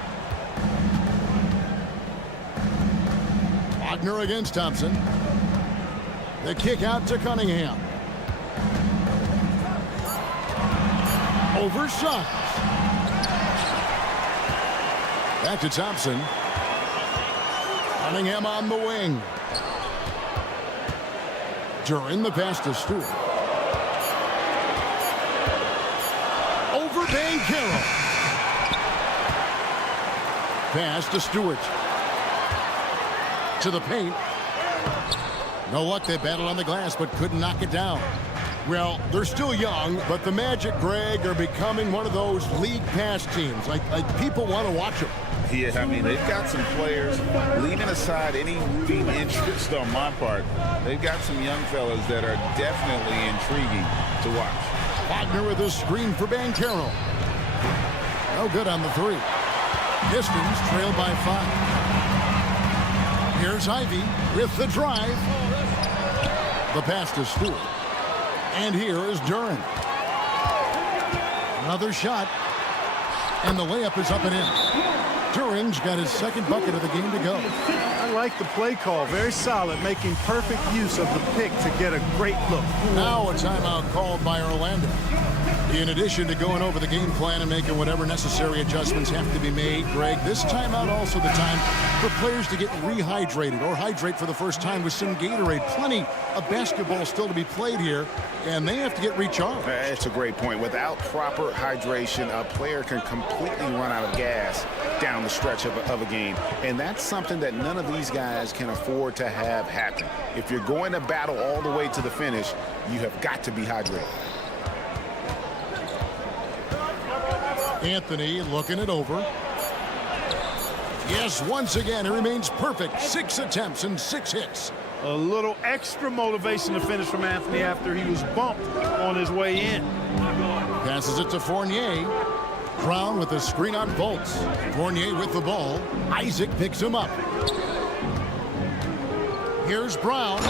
Wagner against Thompson. The kick out to Cunningham. Over Suggs. Back to Thompson. Cunningham on the wing. During the pass to Stewart. Over Carroll. Pass to Stewart. To the paint. No luck. They battled on the glass but couldn't knock it down. Well, they're still young, but the Magic, Greg, are becoming one of those league pass teams. Like people want to watch them. Yeah, I mean, they've got some players, leaving aside any rooting interest on my part, they've got some young fellas that are definitely intriguing to watch. Wagner with a screen for Carroll. No good on the three. Pistons trail by 5. Here's Ivy with the drive. The pass to Stewart. And here is Duran. Another shot. And the layup is up and in. Duran's got his second bucket of the game to go. I like the play call. Very solid, making perfect use of the pick to get a great look. Now a timeout called by Orlando. In addition to going over the game plan and making whatever necessary adjustments have to be made, Greg, this timeout also the time for players to get rehydrated or hydrate for the first time with some Gatorade. Plenty of basketball still to be played here, and they have to get recharged. That's a great point. Without proper hydration, a player can completely run out of gas down the stretch of a game, and that's something that none of these guys can afford to have happen. If you're going to battle all the way to the finish, you have got to be hydrated. Anthony looking it over. Yes, once again, it remains perfect. 6 attempts and 6 hits. A little extra motivation to finish from Anthony after he was bumped on his way in. Passes it to Fournier. Brown with a screen on Fultz. Fournier with the ball. Isaac picks him up. Here's Brown.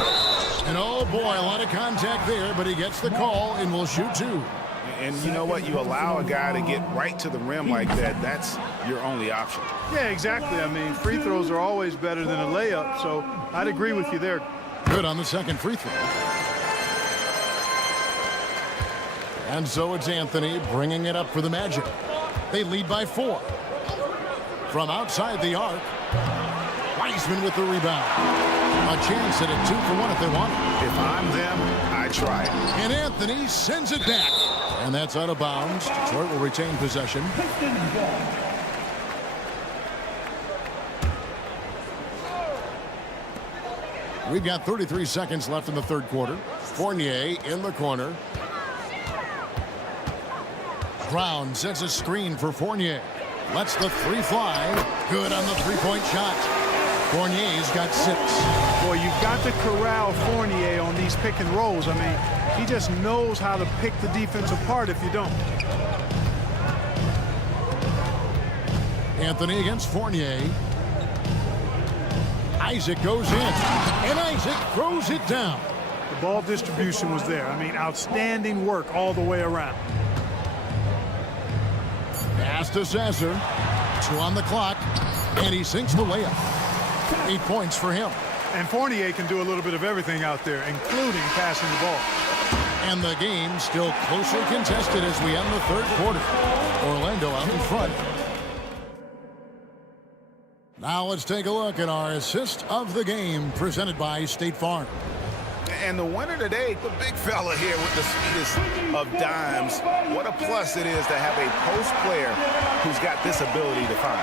And oh boy, a lot of contact there, but he gets the call and will shoot 2. And you know what? You allow a guy to get right to the rim like that, that's your only option. Yeah, exactly. I mean, free throws are always better than a layup, so I'd agree with you there. Good on the second free throw. And so it's Anthony bringing it up for the Magic. They lead by 4. From outside the arc, Wiseman with the rebound. A chance at a 2-for-1 if they want it. If I'm them, I try it. And Anthony sends it back. And that's out of bounds. Detroit will retain possession. We've got 33 seconds left in the third quarter. Fournier in the corner. Brown sets a screen for Fournier. Lets the 3 fly. Good on the 3-point shot. Fournier's got 6. Boy, you've got to corral Fournier on these pick and rolls. I mean, he just knows how to pick the defense apart if you don't. Anthony against Fournier. Isaac goes in. And Isaac throws it down. The ball distribution was there. I mean, outstanding work all the way around. Pass to Sasser. 2 on the clock. And he sinks the layup. 8 points for him. And Fournier can do a little bit of everything out there, including passing the ball. And the game still closely contested as we end the third quarter. Orlando out in front. Now let's take a look at our assist of the game presented by State Farm. And the winner today, the big fella here with the sweetest of dimes. What a plus it is to have a post player who's got this ability to find.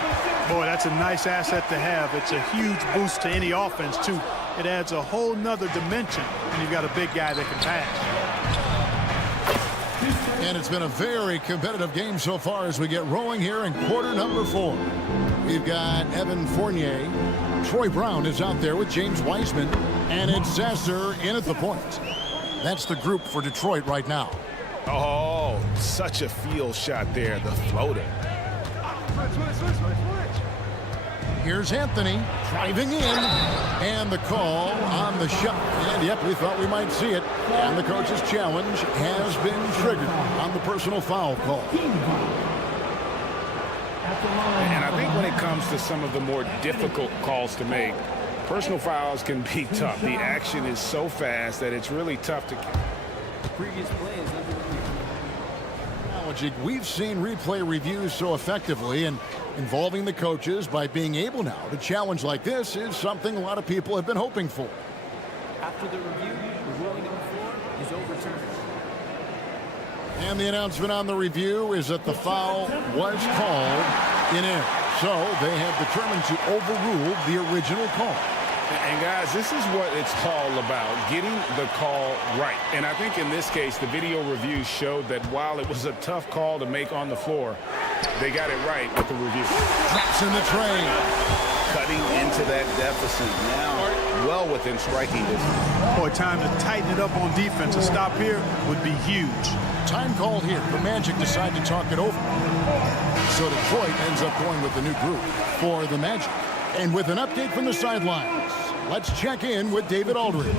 Boy, that's a nice asset to have. It's a huge boost to any offense, too. It adds a whole nother dimension when you've got a big guy that can pass. And it's been a very competitive game so far as we get rolling here in quarter number 4. We've got Evan Fournier. Troy Brown is out there with James Wiseman. And it's Sasser in at the point. That's the group for Detroit right now. Oh, such a field shot there, the floater. Here's Anthony driving in. And the call on the shot. And yep, we thought we might see it. And the coach's challenge has been triggered on the personal foul call. And I think when it comes to some of the more difficult calls to make, personal fouls can be tough. The action is so fast that it's really tough to... Previous play is under review. We've seen replay reviews so effectively, and involving the coaches by being able now to challenge like this is something a lot of people have been hoping for. After the review, the ruling on the floor is overturned. And the announcement on the review is that the foul was called in air. So they have determined to overrule the original call. And guys, this is what it's all about, getting the call right. And I think in this case, the video review showed that while it was a tough call to make on the floor, they got it right with the review. Drops in the tray. Cutting into that deficit now, well within striking distance. Boy, time to tighten it up on defense. A stop here would be huge. Time called here. The Magic decide to talk it over. So Detroit ends up going with the new group for the Magic. And with an update from the sidelines, let's check in with David Aldridge.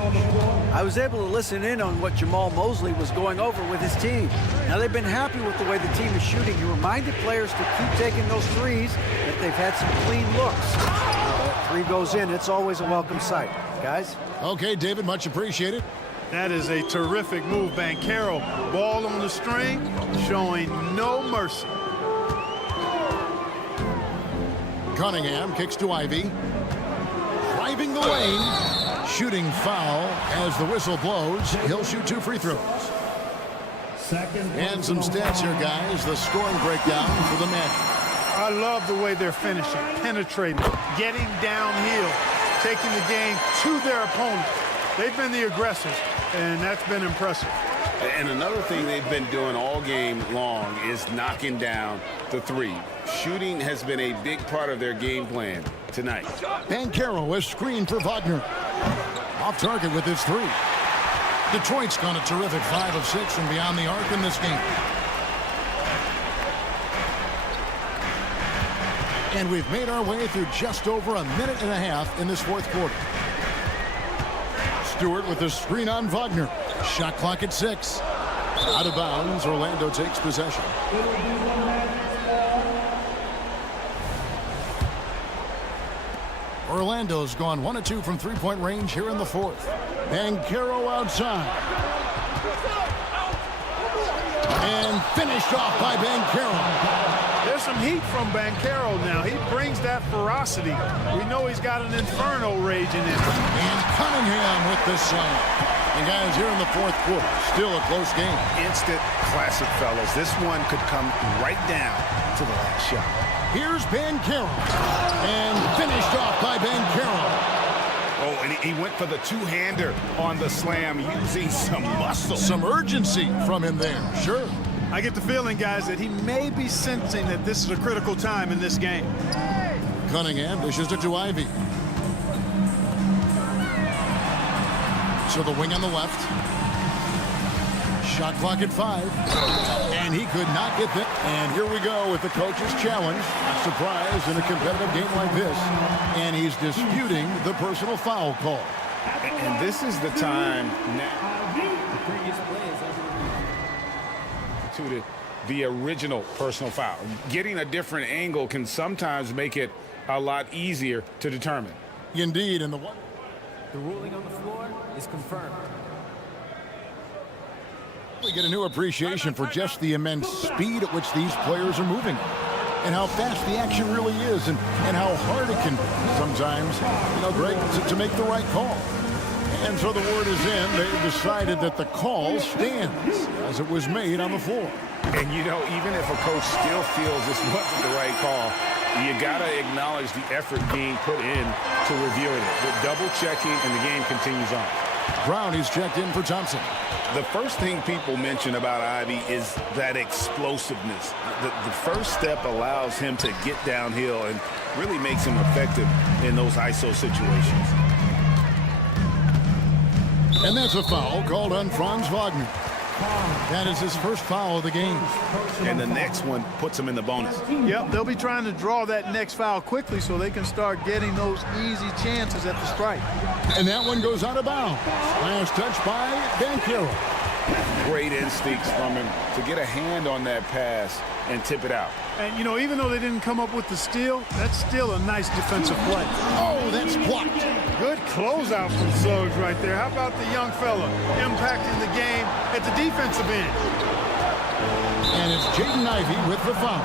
I was able to listen in on what Jamal Mosley was going over with his team. Now, they've been happy with the way the team is shooting. He reminded players to keep taking those threes, that they've had some clean looks. That three goes in, it's always a welcome sight. Guys? Okay, David, much appreciated. That is a terrific move, Banchero. Ball on the string, showing no mercy. Cunningham kicks to Ivy. Driving the lane. Shooting foul as the whistle blows. He'll shoot 2 free throws. And some stats here, guys. The scoring breakdown for the Magic. I love the way they're finishing, penetrating, getting downhill, taking the game to their opponent. They've been the aggressors, and that's been impressive. And another thing they've been doing all game long is knocking down the three. Shooting has been a big part of their game plan tonight. Banchero is screened for Wagner. Off target with his 3. Detroit's gone a terrific 5 of 6 from beyond the arc in this game. And we've made our way through just over a minute and a half in this 4th quarter. Stewart with the screen on Wagner. Shot clock at 6. Out of bounds, Orlando takes possession. Orlando's gone 1 of 2 from three-point range here in the 4th. Banchero outside. And finished off by Banchero. There's some heat from Banchero now. He brings that ferocity. We know he's got an inferno raging in him. And Cunningham with the slam. And guys, here in the 4th quarter, still a close game. Instant classic, fellas. This one could come right down to the last shot. Here's Banchero. And finished off by Banchero. Oh, and he went for the two-hander on the slam, using some muscle. Some urgency from him there, sure. I get the feeling, guys, that he may be sensing that this is a critical time in this game. Cunningham dishes it to Ivy. So the wing on the left. Shot clock at 5. And he could not get that. And here we go with the coach's challenge. Surprise in a competitive game like this. And he's disputing the personal foul call. And this is the time now. The previous play is under review. To the original personal foul. Getting a different angle can sometimes make it a lot easier to determine. Indeed, and the one. The ruling on the floor is confirmed. We get a new appreciation for just the immense speed at which these players are moving and how fast the action really is and how hard it can be sometimes, Greg, to make the right call. And so the word is in. They've decided that the call stands as it was made on the floor. And, even if a coach still feels this wasn't the right call, you got to acknowledge the effort being put in to reviewing it. The double checking, and the game continues on. Brown is checked in for Thompson. The first thing people mention about Ivy is that explosiveness. The first step allows him to get downhill and really makes him effective in those ISO situations. And that's a foul called on Franz Wagner. That is his first foul of the game. And the next one puts him in the bonus. Yep, they'll be trying to draw that next foul quickly so they can start getting those easy chances at the strike. And that one goes out of bounds. Last touch by Banchero. Great instincts from him to get a hand on that pass and tip it out. And, you know, even though they didn't come up with the steal, that's still a nice defensive play. Oh, that's blocked. Good closeout from Suggs right there. How about the young fella impacting the game at the defensive end? And it's Jaden Ivey with the foul.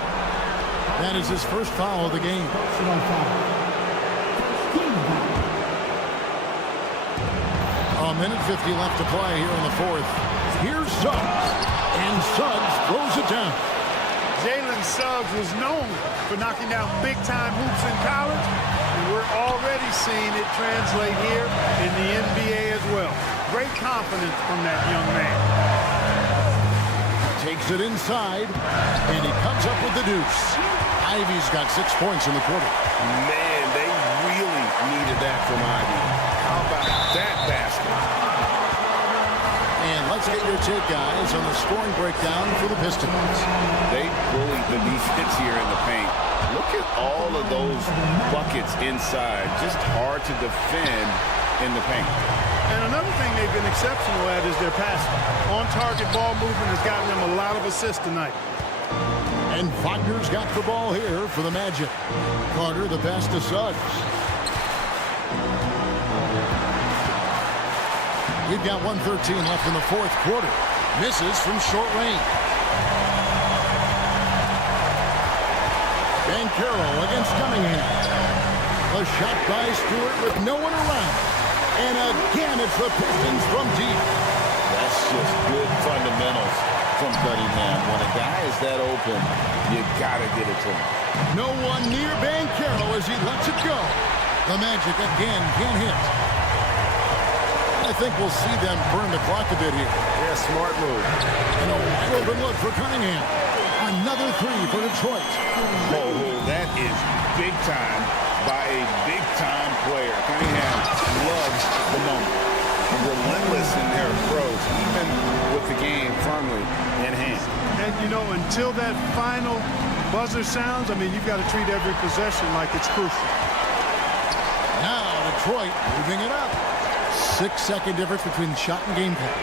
That is his first foul of the game. Personal foul. Team foul. A minute 50 left to play here in the fourth. Here's Suggs. And Suggs throws it down. Jalen Suggs was known for knocking down big-time hoops in college, and we're already seeing it translate here in the NBA as well. Great confidence from that young man. Takes it inside, and he comes up with the deuce. Ivey's got 6 points in the quarter. Man, they really needed that from Ivy. How about that basket? And let's get your take, guys, on the scoring breakdown for the Pistons. They bullied the defense here in the paint. Look at all of those buckets inside. Just hard to defend in the paint. And another thing they've been exceptional at is their passing. On-target ball movement has gotten them a lot of assists tonight. And Wagner's got the ball here for the Magic. Carter, the pass to Suggs. We've got 1:13 left in the fourth quarter. Misses from short range. Bankero against Cunningham. A shot by Stewart with no one around. And again, it's the Pistons from deep. That's just good fundamentals from Cunningham. When a guy is that open, you gotta get it to him. No one near Bankero as he lets it go. The Magic again can't hit. I think we'll see them burn the clock a bit here. Yeah, smart move. And a wide open look for Cunningham. Another three for Detroit. Oh, that is big time by a big-time player. Cunningham loves the moment. Relentless in their approach, even with the game firmly in hand. And, you know, until that final buzzer sounds, I mean, you've got to treat every possession like it's crucial. Now Detroit moving it up. 6-second difference between shot and game clock.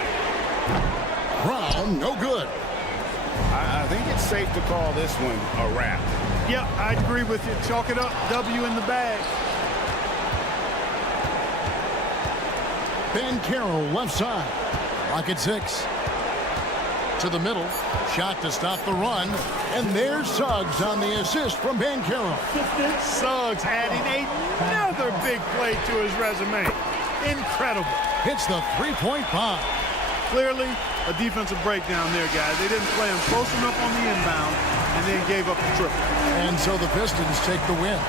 Brown, no good. I think it's safe to call this one a wrap. Yeah, I agree with you. Chalk it up. W in the bag. Bankero left side. Rocket 6. To the middle. Shot to stop the run. And there's Suggs on the assist from Bankero. Suggs adding another big play to his resume. Incredible. Hits the three-point bomb. Clearly, a defensive breakdown there, guys. They didn't play him close enough on the inbound, and then gave up the triple. And so the Pistons take the win.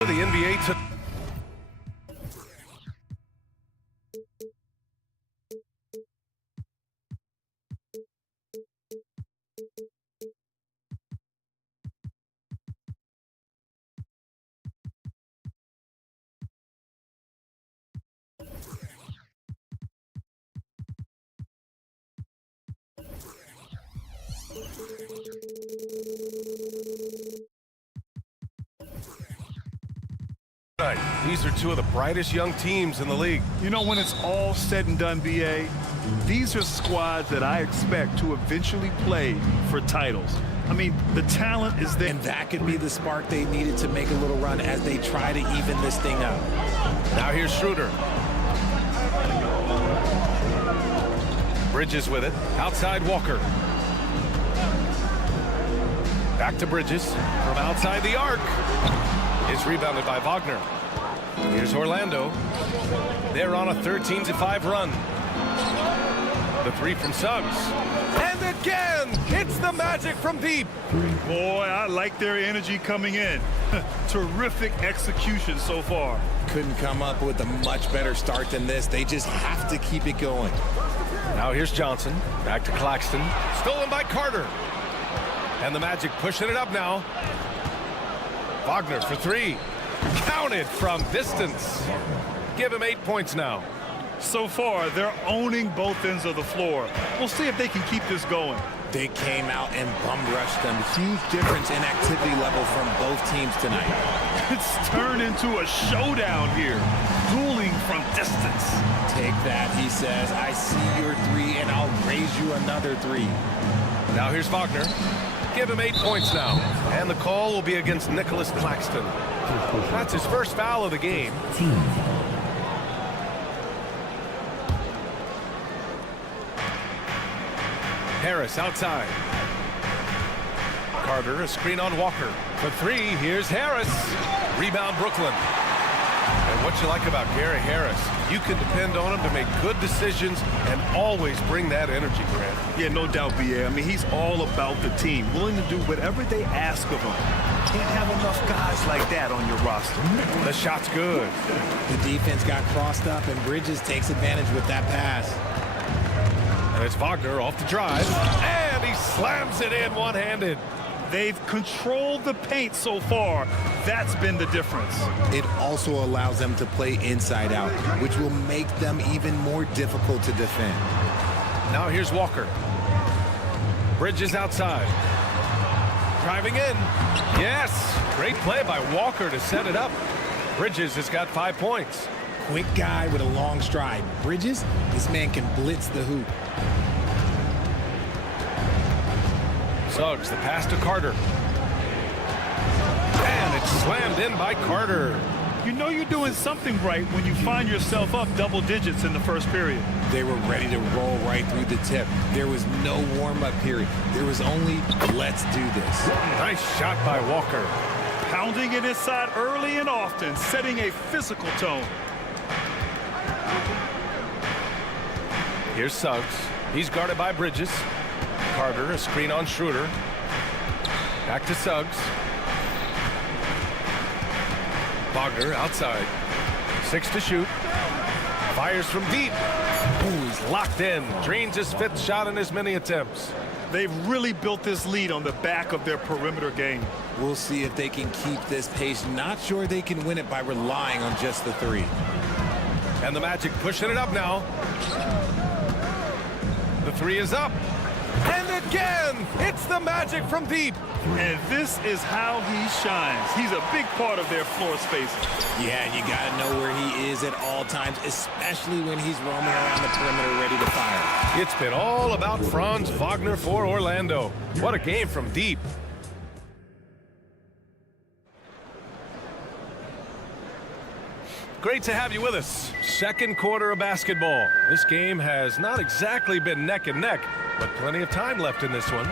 The NBA took. These are two of the brightest young teams in the league. You know, when it's all said and done, BA, these are squads that I expect to eventually play for titles. I mean, the talent is there. And that could be the spark they needed to make a little run as they try to even this thing out. Now here's Schroeder. Bridges with it. Outside Walker. Back to Bridges from outside the arc. It's rebounded by Wagner. Here's Orlando. They're on a 13-5 run. The three from Suggs. And again, it's the Magic from deep. Boy, I like their energy coming in. Terrific execution so far. Couldn't come up with a much better start than this. They just have to keep it going. Now here's Johnson. Back to Claxton. Stolen by Carter. And the Magic pushing it up now. Wagner for three. Counted from distance. Give him 8 points now. So far, they're owning both ends of the floor. We'll see if they can keep this going. They came out and bum rushed them. Huge difference in activity level from both teams tonight. It's turned into a showdown here. Dueling from distance. Take that, he says. I see your three, and I'll raise you another three. Now here's Wagner. Give him 8 points now. And the call will be against Nicholas Claxton. That's his first foul of the game. Harris outside. Carter, a screen on Walker. For three, here's Harris. Rebound Brooklyn. And what you like about Gary Harris, you can depend on him to make good decisions and always bring that energy, Grant. Yeah, no doubt, BA. I mean, he's all about the team, willing to do whatever they ask of him. Can't have enough guys like that on your roster. The shot's good. The defense got crossed up, and Bridges takes advantage with that pass. And it's Wagner off the drive. And he slams it in one-handed. They've controlled the paint so far. That's been the difference. It also allows them to play inside out, which will make them even more difficult to defend. Now here's Walker. Bridges outside. Driving in. Yes. Great play by Walker to set it up. Bridges has got 5 points. Quick guy with a long stride. Bridges, this man can blitz the hoop. Suggs, the pass to Carter. And it's slammed in by Carter. You know you're doing something right when you find yourself up double digits in the first period. They were ready to roll right through the tip. There was no warm-up period. There was only, let's do this. Nice shot by Walker. Pounding it inside early and often, setting a physical tone. Here's Suggs. He's guarded by Bridges. Carter, a screen on Schroeder. Back to Suggs. Wagner outside. 6 to shoot. Fires from deep. Ooh, he's locked in. Drains his 5th shot in as many attempts. They've really built this lead on the back of their perimeter game. We'll see if they can keep this pace. Not sure they can win it by relying on just the three. And the Magic pushing it up now. The three is up. And again, it's the Magic from deep. And this is how he shines. He's a big part of their floor space. Yeah, and you got to know where he is at all times, especially when he's roaming around the perimeter ready to fire. It's been all about Franz Wagner for Orlando. What a game from deep. Great to have you with us. Second quarter of basketball. This game has not exactly been neck and neck, but plenty of time left in this one.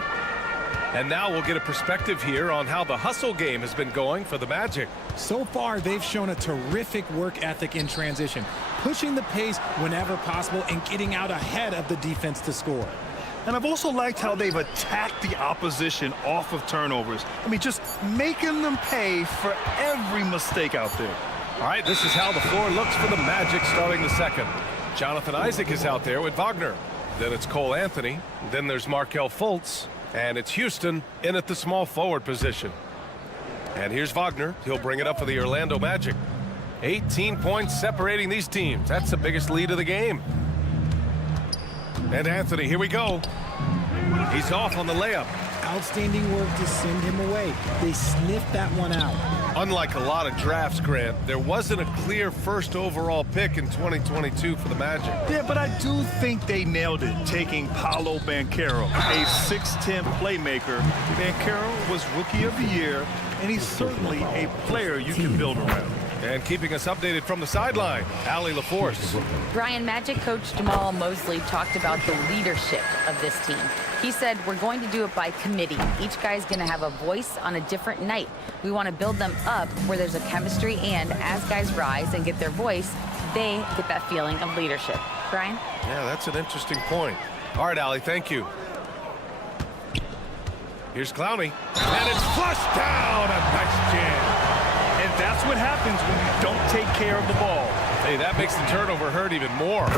And now we'll get a perspective here on how the hustle game has been going for the Magic. So far, they've shown a terrific work ethic in transition, pushing the pace whenever possible and getting out ahead of the defense to score. And I've also liked how they've attacked the opposition off of turnovers. I mean, just making them pay for every mistake out there. All right, this is how the floor looks for the Magic starting the second. Jonathan Isaac is out there with Wagner. Then it's Cole Anthony. Then there's Markelle Fultz. And it's Houston in at the small forward position. And here's Wagner. He'll bring it up for the Orlando Magic. 18 points separating these teams. That's the biggest lead of the game. And Anthony, here we go. He's off on the layup. Outstanding work to send him away. They sniffed that one out. Unlike a lot of drafts, Grant, there wasn't a clear first overall pick in 2022 for the Magic. Yeah, but I do think they nailed it, taking Paolo Banchero, a 6'10 playmaker. Banchero was Rookie of the Year, and he's certainly a player you can build around. And keeping us updated from the sideline, Allie LaForce. Brian, Magic coach Jamal Mosley talked about the leadership of this team. He said, we're going to do it by committee. Each guy's going to have a voice on a different night. We want to build them up where there's a chemistry, and as guys rise and get their voice, they get that feeling of leadership. Brian? Yeah, that's an interesting point. All right, Allie, thank you. Here's Clowney, and it's flushed down. A nice jam. And that's what happens when you don't take care of the ball. Hey, that makes the turnover hurt even more.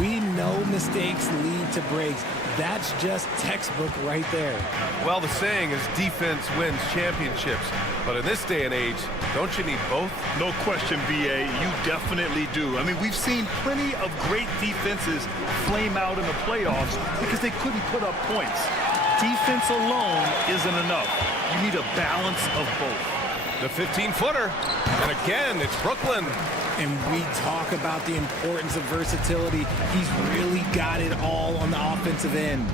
We know mistakes lead to breaks. That's just textbook right there. Well, the saying is defense wins championships. But in this day and age, don't you need both? No question, B.A., you definitely do. I mean, we've seen plenty of great defenses flame out in the playoffs because they couldn't put up points. Defense alone isn't enough. You need a balance of both. The 15-footer. And again, it's Brooklyn. And we talk about the importance of versatility. He's really got it all on the offensive end.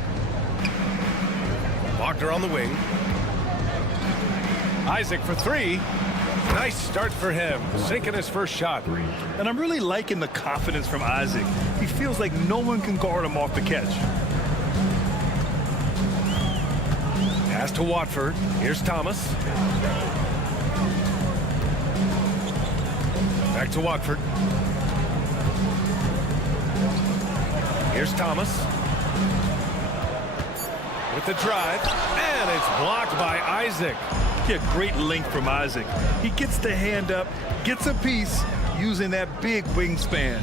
Wagner on the wing. Isaac for three. Nice start for him, sinking his first shot. And I'm really liking the confidence from Isaac. He feels like no one can guard him off the catch. Pass to Watford. Here's Thomas. Back to Watford. Here's Thomas. With the drive. And it's blocked by Isaac. Yeah, great length from Isaac. He gets the hand up, gets a piece using that big wingspan.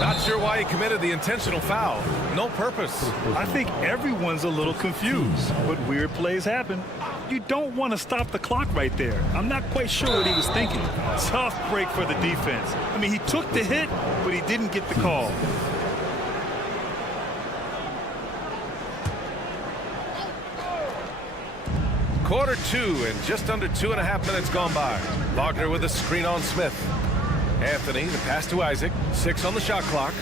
Not sure why he committed the intentional foul. No purpose. I think everyone's a little confused, but weird plays happen. You don't want to stop the clock right there. I'm not quite sure what he was thinking. Tough break for the defense. I mean, he took the hit, but he didn't get the call. Quarter two and just under 2.5 minutes gone by. Wagner with a screen on Smith. Anthony, the pass to Isaac. 6 on the shot clock.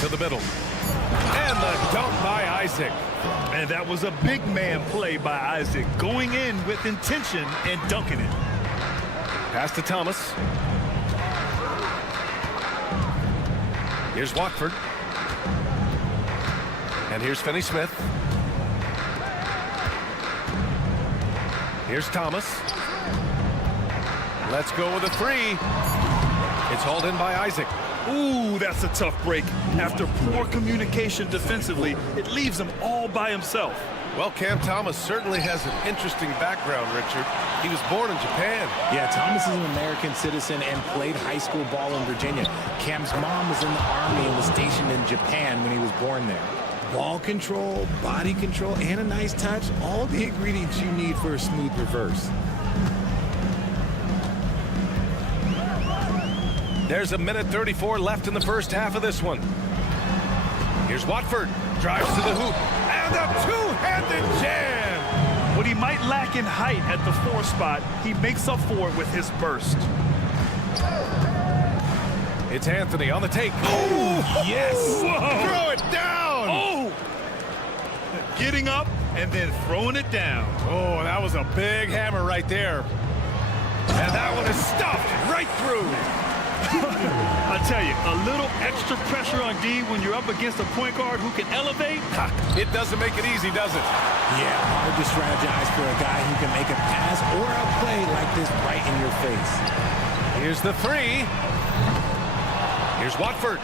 To the middle. And the dunk by Isaac. And that was a big man play by Isaac, going in with intention and dunking it. Pass to Thomas. Here's Watford. And here's Finney-Smith. Here's Thomas. Let's go with a three. It's hauled in by Isaac. Ooh, that's a tough break. After poor communication defensively, it leaves him all by himself. Well, Cam Thomas certainly has an interesting background, Richard. He was born in Japan. Yeah, Thomas is an American citizen and played high school ball in Virginia. Cam's mom was in the Army and was stationed in Japan when he was born there. Ball control, body control, and a nice touch, all the ingredients you need for a smooth reverse. There's 1:34 left in the first half of this one. Here's Watford. Drives to the hoop. And a two-handed jam. What he might lack in height at the 4 spot, he makes up for it with his burst. It's Anthony on the take. Oh, yes. Whoa. Throw it down. Oh. Getting up and then throwing it down. Oh, that was a big hammer right there. And that one is stuffed right through. I tell you, a little extra pressure on D when you're up against a point guard who can elevate. It doesn't make it easy, does it? Yeah, hard to strategize for a guy who can make a pass or a play like this right in your face. Here's the three. Here's Watford.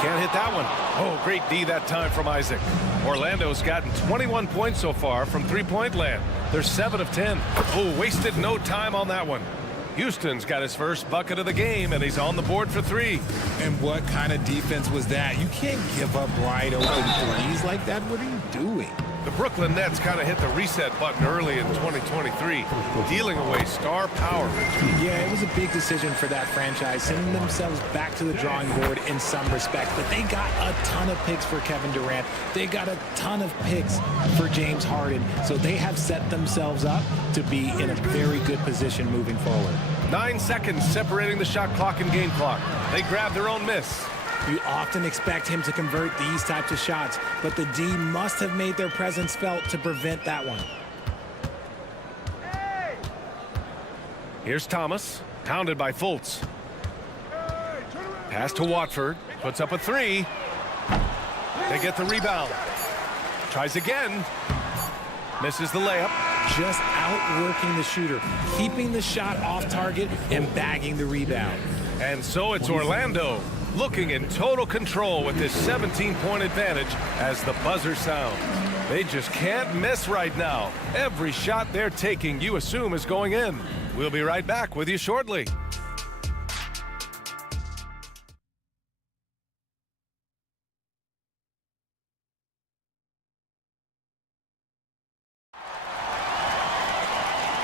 Can't hit that one. Oh, great D that time from Isaac. Orlando's gotten 21 points so far from three-point land. They're 7 of 10. Oh, wasted no time on that one. Houston's got his first bucket of the game, and he's on the board for 3. And what kind of defense was that? You can't give up wide open threes like that. What are you doing? The Brooklyn Nets kind of hit the reset button early in 2023, dealing away star power. Yeah, it was a big decision for that franchise, sending themselves back to the drawing board in some respects. But they got a ton of picks for Kevin Durant. They got a ton of picks for James Harden. So they have set themselves up to be in a very good position moving forward. 9 seconds separating the shot clock and game clock. They grab their own miss. You often expect him to convert these types of shots, but the D must have made their presence felt to prevent that one. Here's Thomas, pounded by Fultz. Pass to Watford, puts up a 3. They get the rebound. Tries again. Misses the layup. Just outworking the shooter, keeping the shot off target and bagging the rebound. And so it's Orlando, looking in total control with this 17-point advantage as the buzzer sounds. They just can't miss right now. Every shot they're taking, you assume, is going in. We'll be right back with you shortly.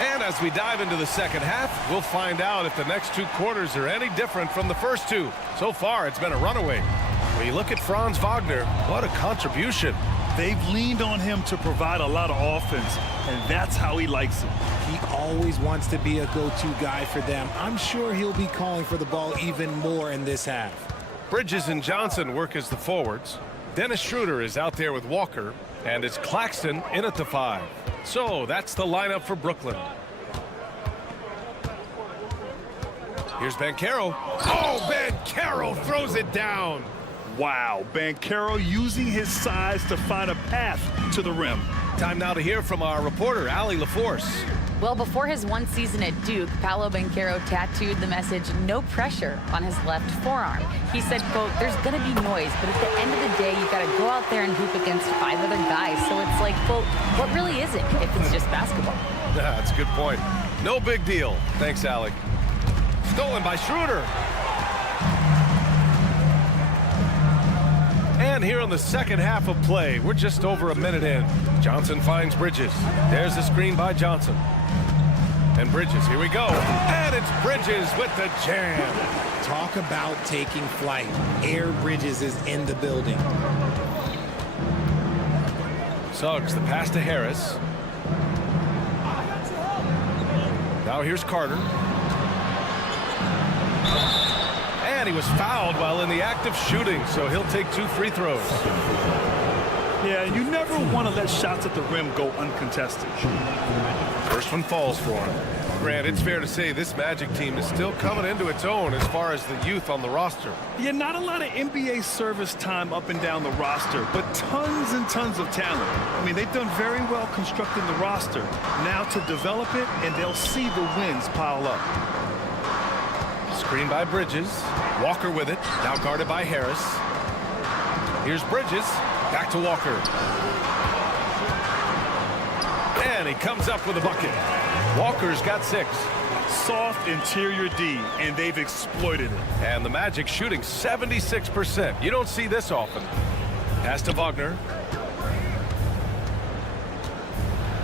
And as we dive into the second half, we'll find out if the next 2 quarters are any different from the first 2. So far, it's been a runaway. When you look at Franz Wagner, what a contribution. They've leaned on him to provide a lot of offense, and that's how he likes it. He always wants to be a go-to guy for them. I'm sure he'll be calling for the ball even more in this half. Bridges and Johnson work as the forwards. Dennis Schroeder is out there with Walker, and it's Claxton in at the 5. So that's the lineup for Brooklyn. Here's Banchero. Oh, Banchero throws it down. Wow, Banchero using his size to find a path to the rim. Time now to hear from our reporter, Allie LaForce. Well, before his one season at Duke, Paolo Banchero tattooed the message, "No pressure," on his left forearm. He said, quote, "There's going to be noise, but at the end of the day, you got to go out there and hoop against 5 other guys." So it's like, quote, what really is it if it's just basketball? That's a good point. No big deal. Thanks, Allie. Stolen by Schroeder. And here in the second half of play, we're just over a minute in. Johnson finds Bridges. There's a screen by Johnson. And Bridges, here we go. And it's Bridges with the jam. Talk about taking flight. Air Bridges is in the building. Suggs, the pass to Harris. Now here's Carter. And he was fouled while in the act of shooting, so he'll take 2 free throws. Yeah, you never want to let shots at the rim go uncontested. First one falls for him. Grant, it's fair to say this Magic team is still coming into its own as far as the youth on the roster. Yeah, not a lot of NBA service time up and down the roster, but tons and tons of talent. I mean, they've done very well constructing the roster. Now to develop it, and they'll see the wins pile up. Screen by Bridges. Walker with it. Now guarded by Harris. Here's Bridges. Back to Walker. And he comes up with a bucket. Walker's got 6. Soft interior D, and they've exploited it. And the Magic shooting 76%. You don't see this often. Pass to Wagner.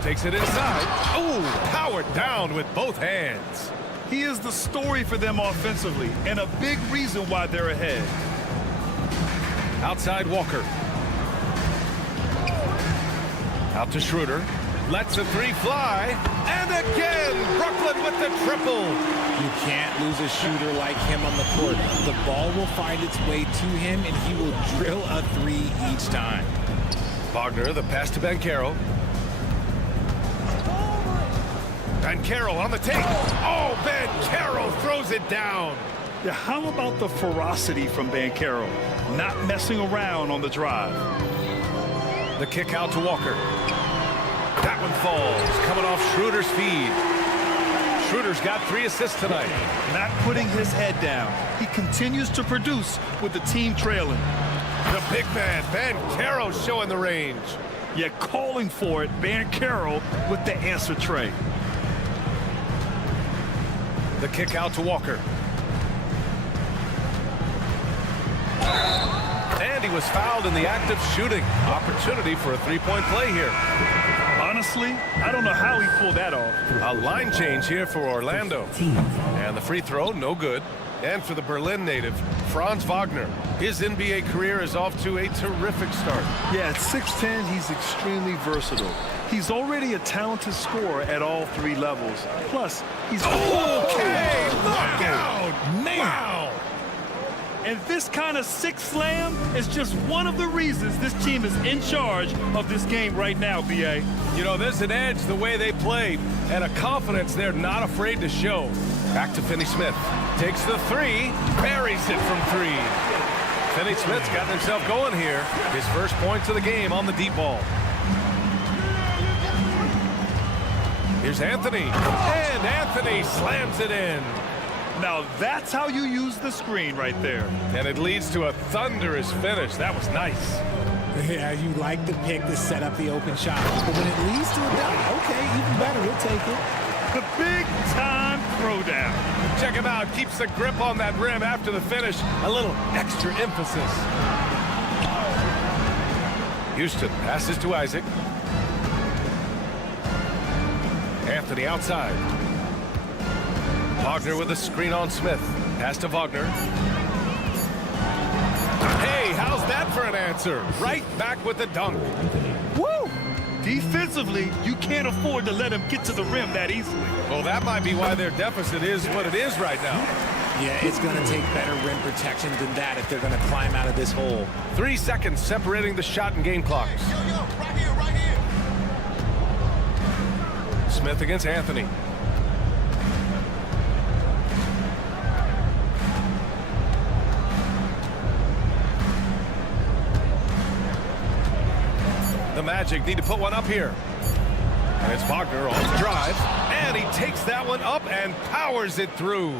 Takes it inside. Oh, powered down with both hands. He is the story for them offensively, and a big reason why they're ahead. Outside Walker. Out to Schroeder. Lets a 3 fly. And again, Brooklyn with the triple. You can't lose a shooter like him on the court. The ball will find its way to him, and he will drill a 3 each time. Wagner, the pass to Banchero. Banchero on the take. Oh, Banchero throws it down. Yeah, how about the ferocity from Banchero? Not messing around on the drive. The kick out to Walker. That one falls, coming off Schroeder's feed. Schroeder's got 3 assists tonight. Not putting his head down. He continues to produce with the team trailing. The big man, Banchero, showing the range. Yet calling for it, Banchero with the answer tray. The kick out to Walker. And he was fouled in the act of shooting. Opportunity for a 3-point play here. Honestly, I don't know how he pulled that off. A line change here for Orlando. And the free throw, no good. And for the Berlin native, Franz Wagner. His NBA career is off to a terrific start. Yeah, at 6'10", he's extremely versatile. He's already a talented scorer at all 3 levels. Plus, he's... Okay, look out! Man! Wow! And this kind of sick slam is just one of the reasons this team is in charge of this game right now, B.A. You know, there's an edge the way they played and a confidence they're not afraid to show. Back to Finney-Smith. Takes the 3, buries it from 3. Finney-Smith's gotten himself going here. His first points of the game on the deep ball. Here's Anthony. And Anthony slams it in. Now that's how you use the screen right there. And it leads to a thunderous finish. That was nice. Yeah, you like the pick to set up the open shot. But when it leads to a dunk, okay, even better, we'll take it. The big-time throwdown. Check him out. Keeps the grip on that rim after the finish. A little extra emphasis. Houston passes to Isaac. Anthony outside. Wagner with a screen on Smith. Pass to Wagner. Hey, how's that for an answer? Right back with the dunk. Woo! Defensively, you can't afford to let him get to the rim that easily. Well, that might be why their deficit is what it is right now. Yeah, it's going to take better rim protection than that if they're going to climb out of this hole. 3 seconds separating the shot and game clocks. Right here. Smith against Anthony. The Magic need to put one up here. And it's Wagner on the drive. And he takes that one up and powers it through.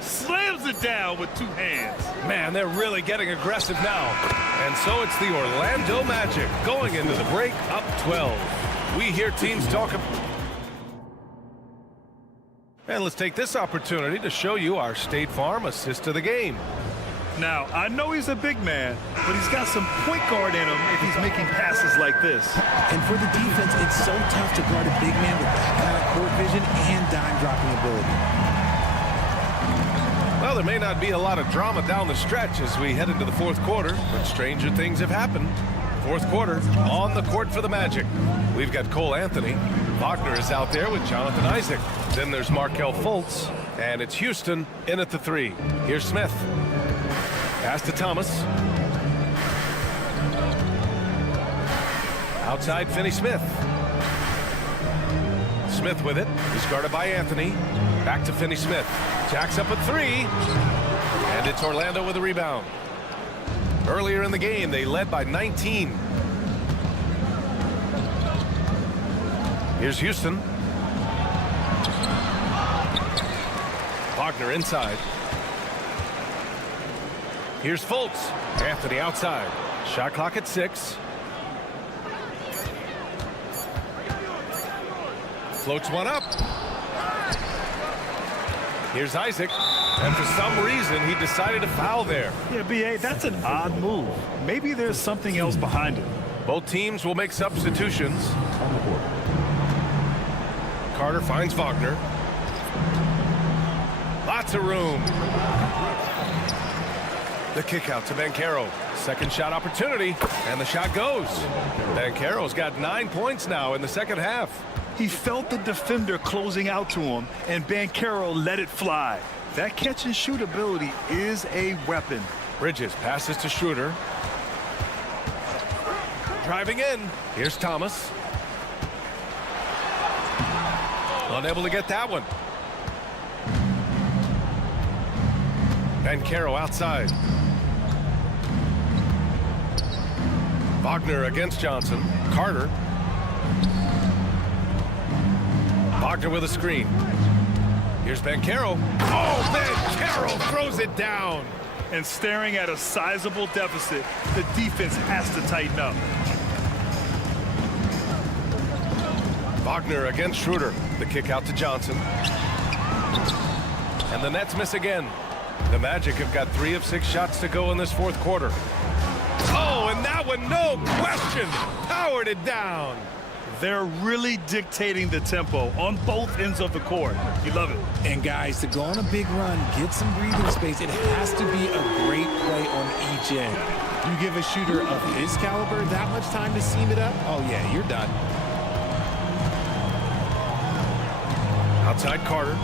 Slams it down with 2 hands. Man, they're really getting aggressive now. And so it's the Orlando Magic going into the break up 12. We hear teams talk about... And let's take this opportunity to show you our State Farm assist of the game. Now, I know he's a big man, but he's got some point guard in him if he's making passes like this. And for the defense, it's so tough to guard a big man with that kind of court vision and dime-dropping ability. Well, there may not be a lot of drama down the stretch as we head into the 4th quarter, but stranger things have happened. 4th quarter on the court for the Magic. We've got Cole Anthony. Wagner is out there with Jonathan Isaac. Then there's Markelle Fultz, and it's Houston in at the 3. Here's Smith. Pass to Thomas. Outside Finney-Smith. Smith with it. He's guarded by Anthony. Back to Finney-Smith. Jacks up at 3. And it's Orlando with a rebound. Earlier in the game, they led by 19. Here's Houston. Wagner inside. Here's Fultz. Anthony outside. Shot clock at 6. Floats one up. Here's Isaac. And for some reason, he decided to foul there. Yeah, B.A., that's an odd move. Maybe there's something else behind it. Both teams will make substitutions. Carter finds Wagner. Lots of room. The kick out to Banchero. Second shot opportunity, and the shot goes. Banchero's got 9 points now in the second half. He felt the defender closing out to him, and Banchero let it fly. That catch-and-shoot ability is a weapon. Bridges passes to Schroeder. Driving in. Here's Thomas. Unable to get that one. Banchero outside. Wagner against Johnson. Carter. Wagner with a screen. Here's Banchero. Oh, Banchero throws it down. And staring at a sizable deficit, the defense has to tighten up. Wagner against Schroeder. The kick out to Johnson. And the Nets miss again. The Magic have got 3 of 6 shots to go in this fourth quarter. Oh, and that one, no question, powered it down. They're really dictating the tempo on both ends of the court. You love it. And guys, to go on a big run, get some breathing space, it has to be a great play on each end. You give a shooter of his caliber that much time to seam it up, oh yeah, you're done. Outside Carter.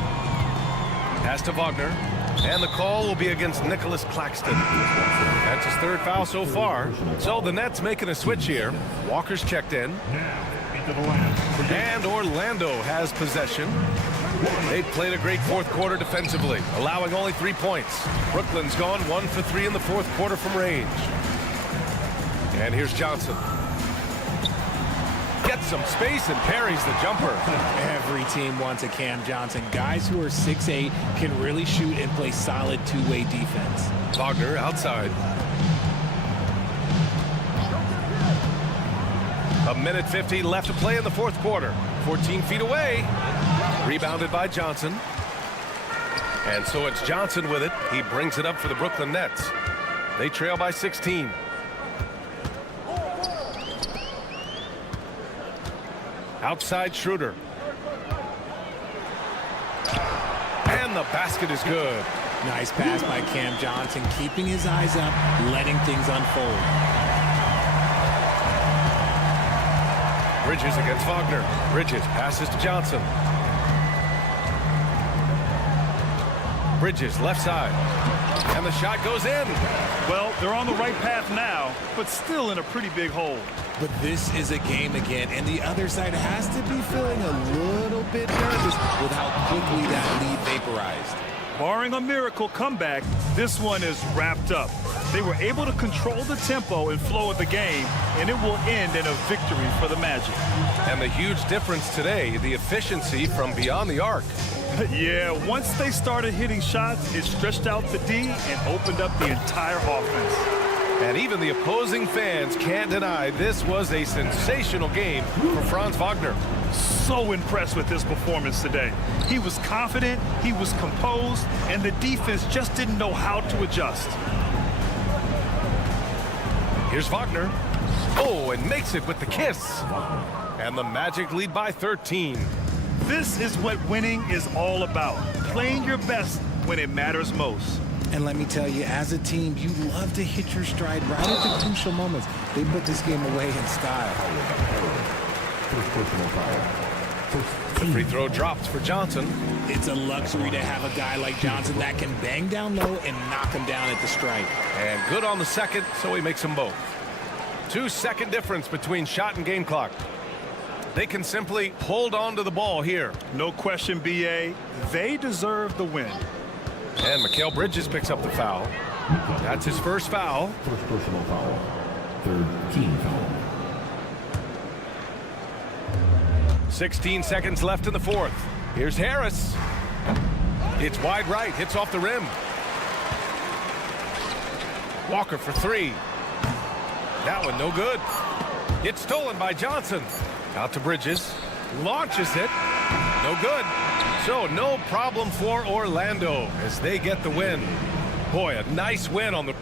Pass to Wagner. And the call will be against Nicholas Claxton. That's his 3rd foul so far. So the Nets making a switch here. Walker's checked in. And Orlando has possession. They've played a great fourth quarter defensively, allowing only 3 points. Brooklyn's gone 1 for 3 in the fourth quarter from range. And here's Johnson. Gets some space and parries the jumper. Every team wants a Cam Johnson. Guys who are 6'8" can really shoot and play solid two-way defense. Wagner outside. A minute 50 left to play in the fourth quarter. 14 feet away. Rebounded by Johnson. And so it's Johnson with it. He brings it up for the Brooklyn Nets. They trail by 16. Outside Schroeder. And the basket is good. Nice pass by Cam Johnson, keeping his eyes up, letting things unfold. Bridges against Wagner. Bridges passes to Johnson. Bridges left side. And the shot goes in. Well, they're on the right path now, but still in a pretty big hole. But this is a game again, and the other side has to be feeling a little bit nervous with how quickly that lead vaporized. Barring a miracle comeback, this one is wrapped up. They were able to control the tempo and flow of the game, and it will end in a victory for the Magic. And the huge difference today, the efficiency from beyond the arc. Yeah, once they started hitting shots, it stretched out the D and opened up the entire offense. And even the opposing fans can't deny this was a sensational game for Franz Wagner. So impressed with his performance today. He was confident, he was composed, and the defense just didn't know how to adjust. Here's Wagner. Oh, and makes it with the kiss. And the Magic lead by 13. This is what winning is all about. Playing your best when it matters most. And let me tell you, as a team, you love to hit your stride right at the crucial moments. They put this game away in style. The free throw drops for Johnson. It's a luxury to have a guy like Johnson that can bang down low and knock him down at the strike. And good on the second, so he makes them both. 2-second difference between shot and game clock. They can simply hold on to the ball here. No question, B.A. They deserve the win. And Mikal Bridges picks up the foul. That's his first foul. First personal foul. Third team foul. 16 seconds left in the fourth. Here's Harris. It's wide right, hits off the rim. Walker for 3. That one no good. It's stolen by Johnson. Out to Bridges. Launches it. No good. So no problem for Orlando as they get the win. Boy, a nice win on the...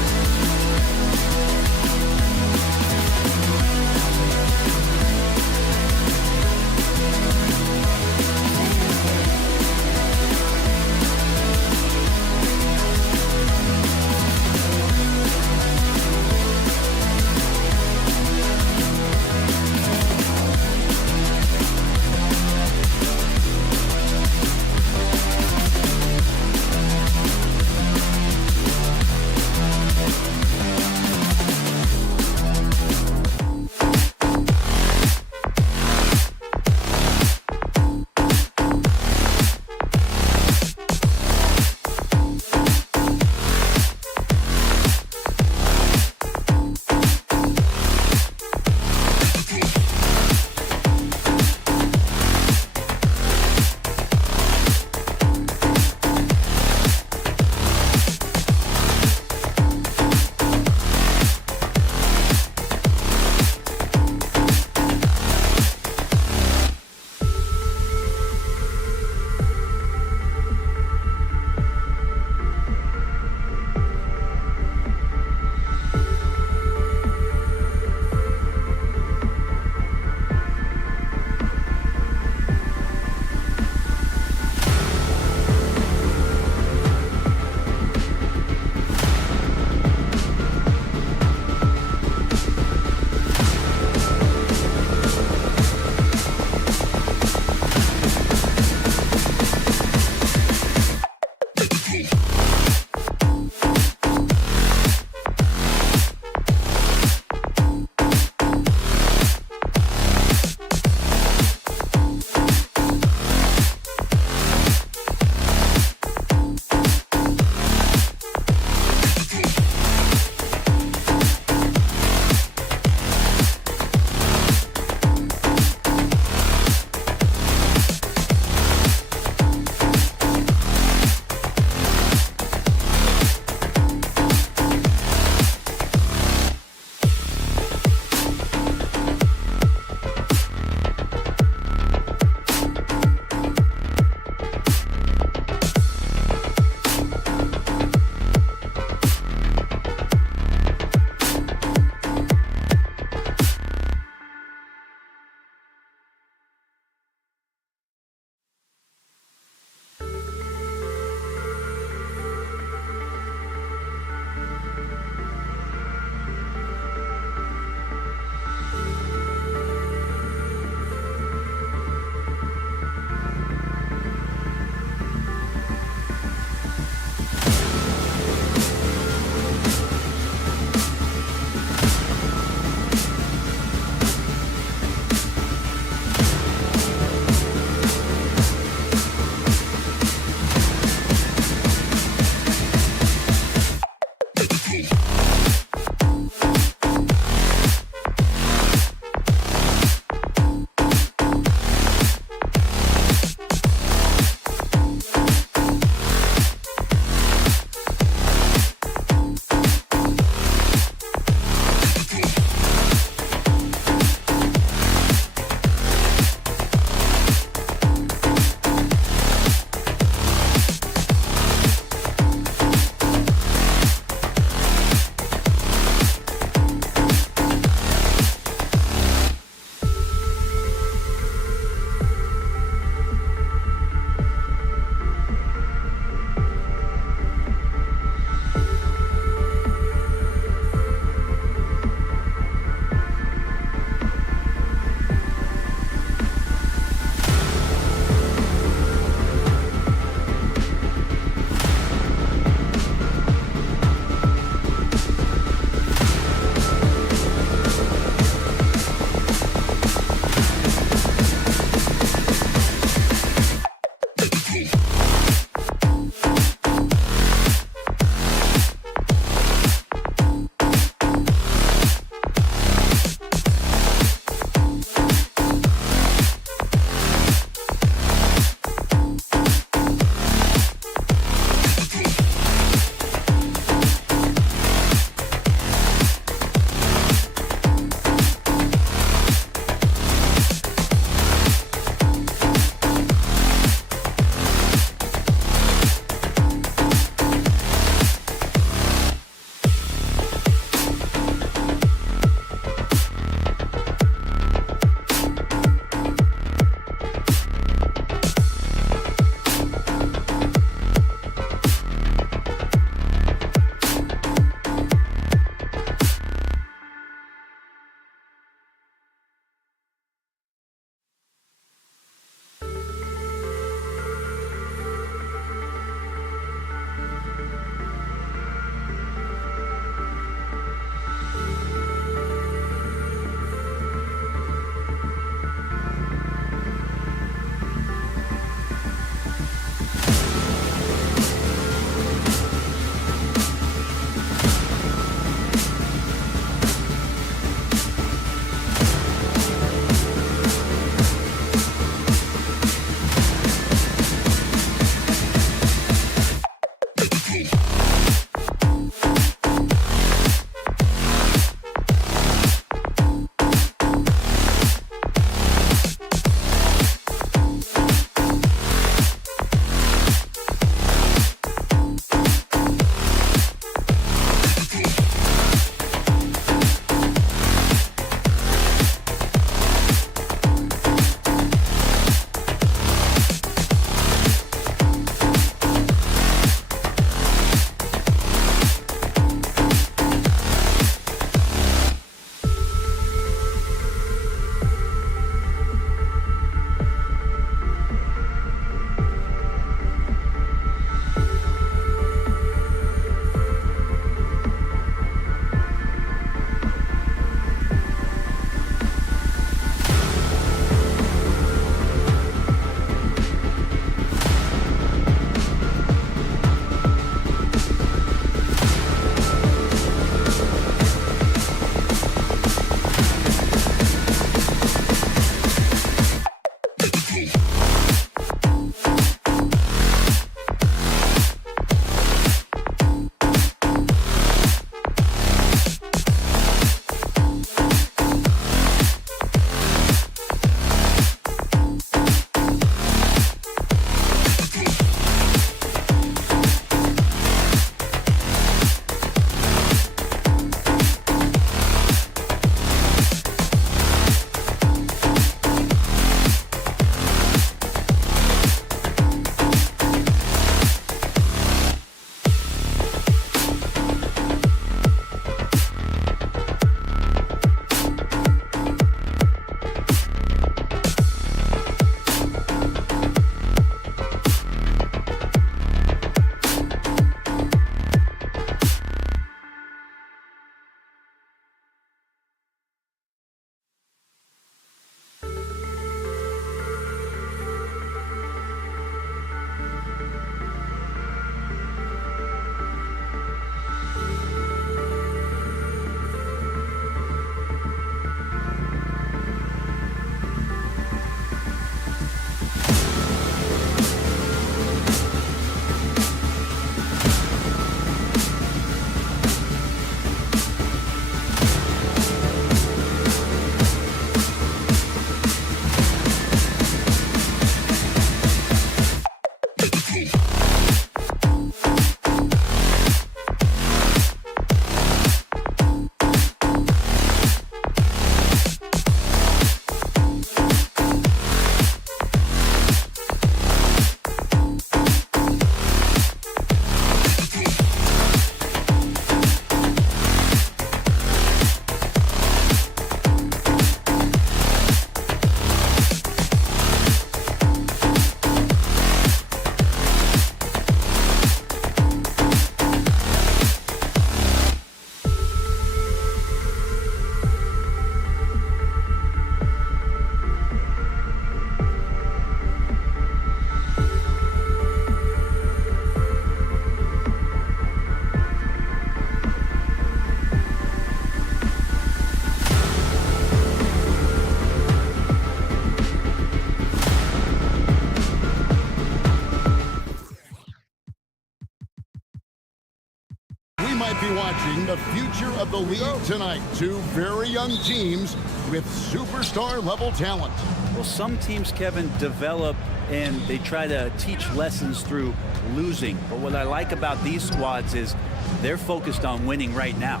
be watching the future of the league tonight. Two very young teams with superstar-level talent. Well, some teams, Kevin, develop and they try to teach lessons through losing. But what I like about these squads is they're focused on winning right now.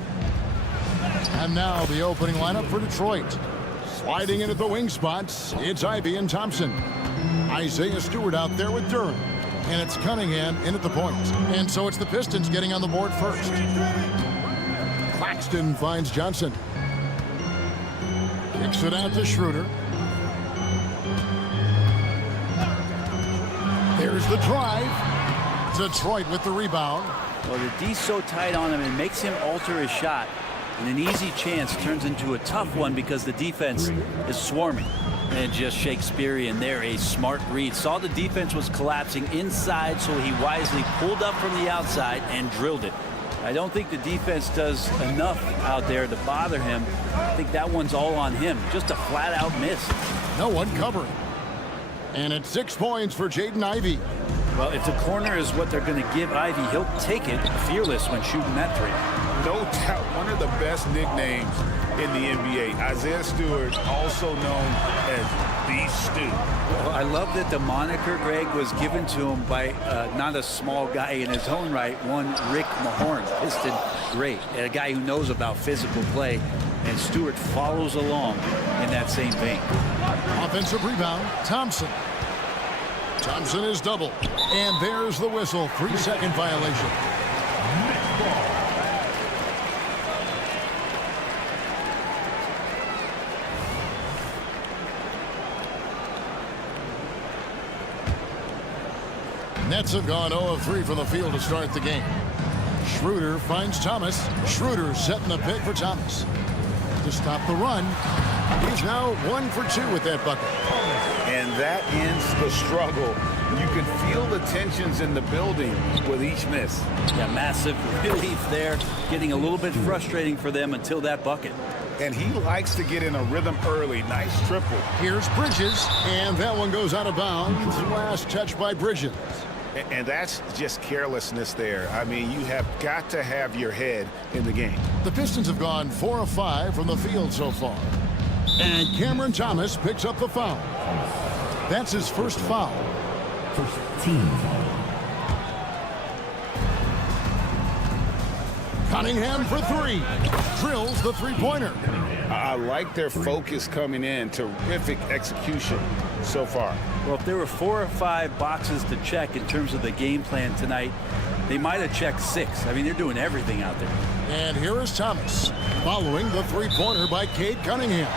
And now the opening lineup for Detroit. Sliding into the wing spots, it's Ivy and Thompson. Isaiah Stewart out there with Durham. And it's Cunningham in at the point. And so it's the Pistons getting on the board first. Claxton finds Johnson. Kicks it out to Schroeder. There's the drive. Detroit with the rebound. Well, the D's so tight on him, it makes him alter his shot. And an easy chance turns into a tough one because the defense is swarming. And just Shakespearean there, a smart read. Saw the defense was collapsing inside, so he wisely pulled up from the outside and drilled it. I don't think the defense does enough out there to bother him. I think that one's all on him. Just a flat-out miss. No one covering. And it's 6 points for Jaden Ivey. Well, if the corner is what they're going to give Ivey, he'll take it, fearless when shooting that three. No doubt, one of the best nicknames in the NBA. Isaiah Stewart, also known as the Stew. Well, I love that the moniker, Greg, was given to him by not a small guy in his own right, one Rick Mahorn, Piston great, and a guy who knows about physical play, and Stewart follows along in that same vein. Offensive rebound, Thompson. Thompson is double, and there's the whistle. 3-second violation. Nets have gone 0 of 3 from the field to start the game. Schroeder finds Thomas. Schroeder setting the pick for Thomas. To stop the run. He's now 1 for 2 with that bucket. And that ends the struggle. You can feel the tensions in the building with each miss. Yeah, massive relief there. Getting a little bit frustrating for them until that bucket. And he likes to get in a rhythm early. Nice triple. Here's Bridges, and that one goes out of bounds. Last touch by Bridges. And that's just carelessness there. I mean, you have got to have your head in the game. The Pistons have gone 4 of 5 from the field so far. And Cameron Thomas picks up the foul. That's his first foul. First team foul. Cunningham for 3. Drills the three-pointer. I like their focus coming in. Terrific execution so far. Well, if there were 4 or 5 boxes to check in terms of the game plan tonight, they might have checked 6. I mean, they're doing everything out there. And here is Thomas following the three-pointer by Cade Cunningham.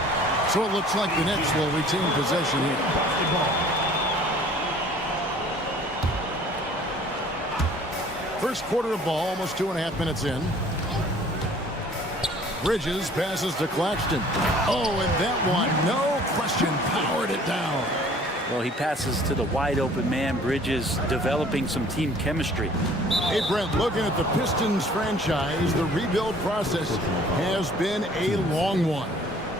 So it looks like the Nets will retain possession here. First quarter of ball, almost 2.5 minutes in. Bridges passes to Claxton. Oh, and that one, no question, powered it down. Well, he passes to the wide open man. Bridges developing some team chemistry. Hey, Brent, looking at the Pistons franchise, the rebuild process has been a long one.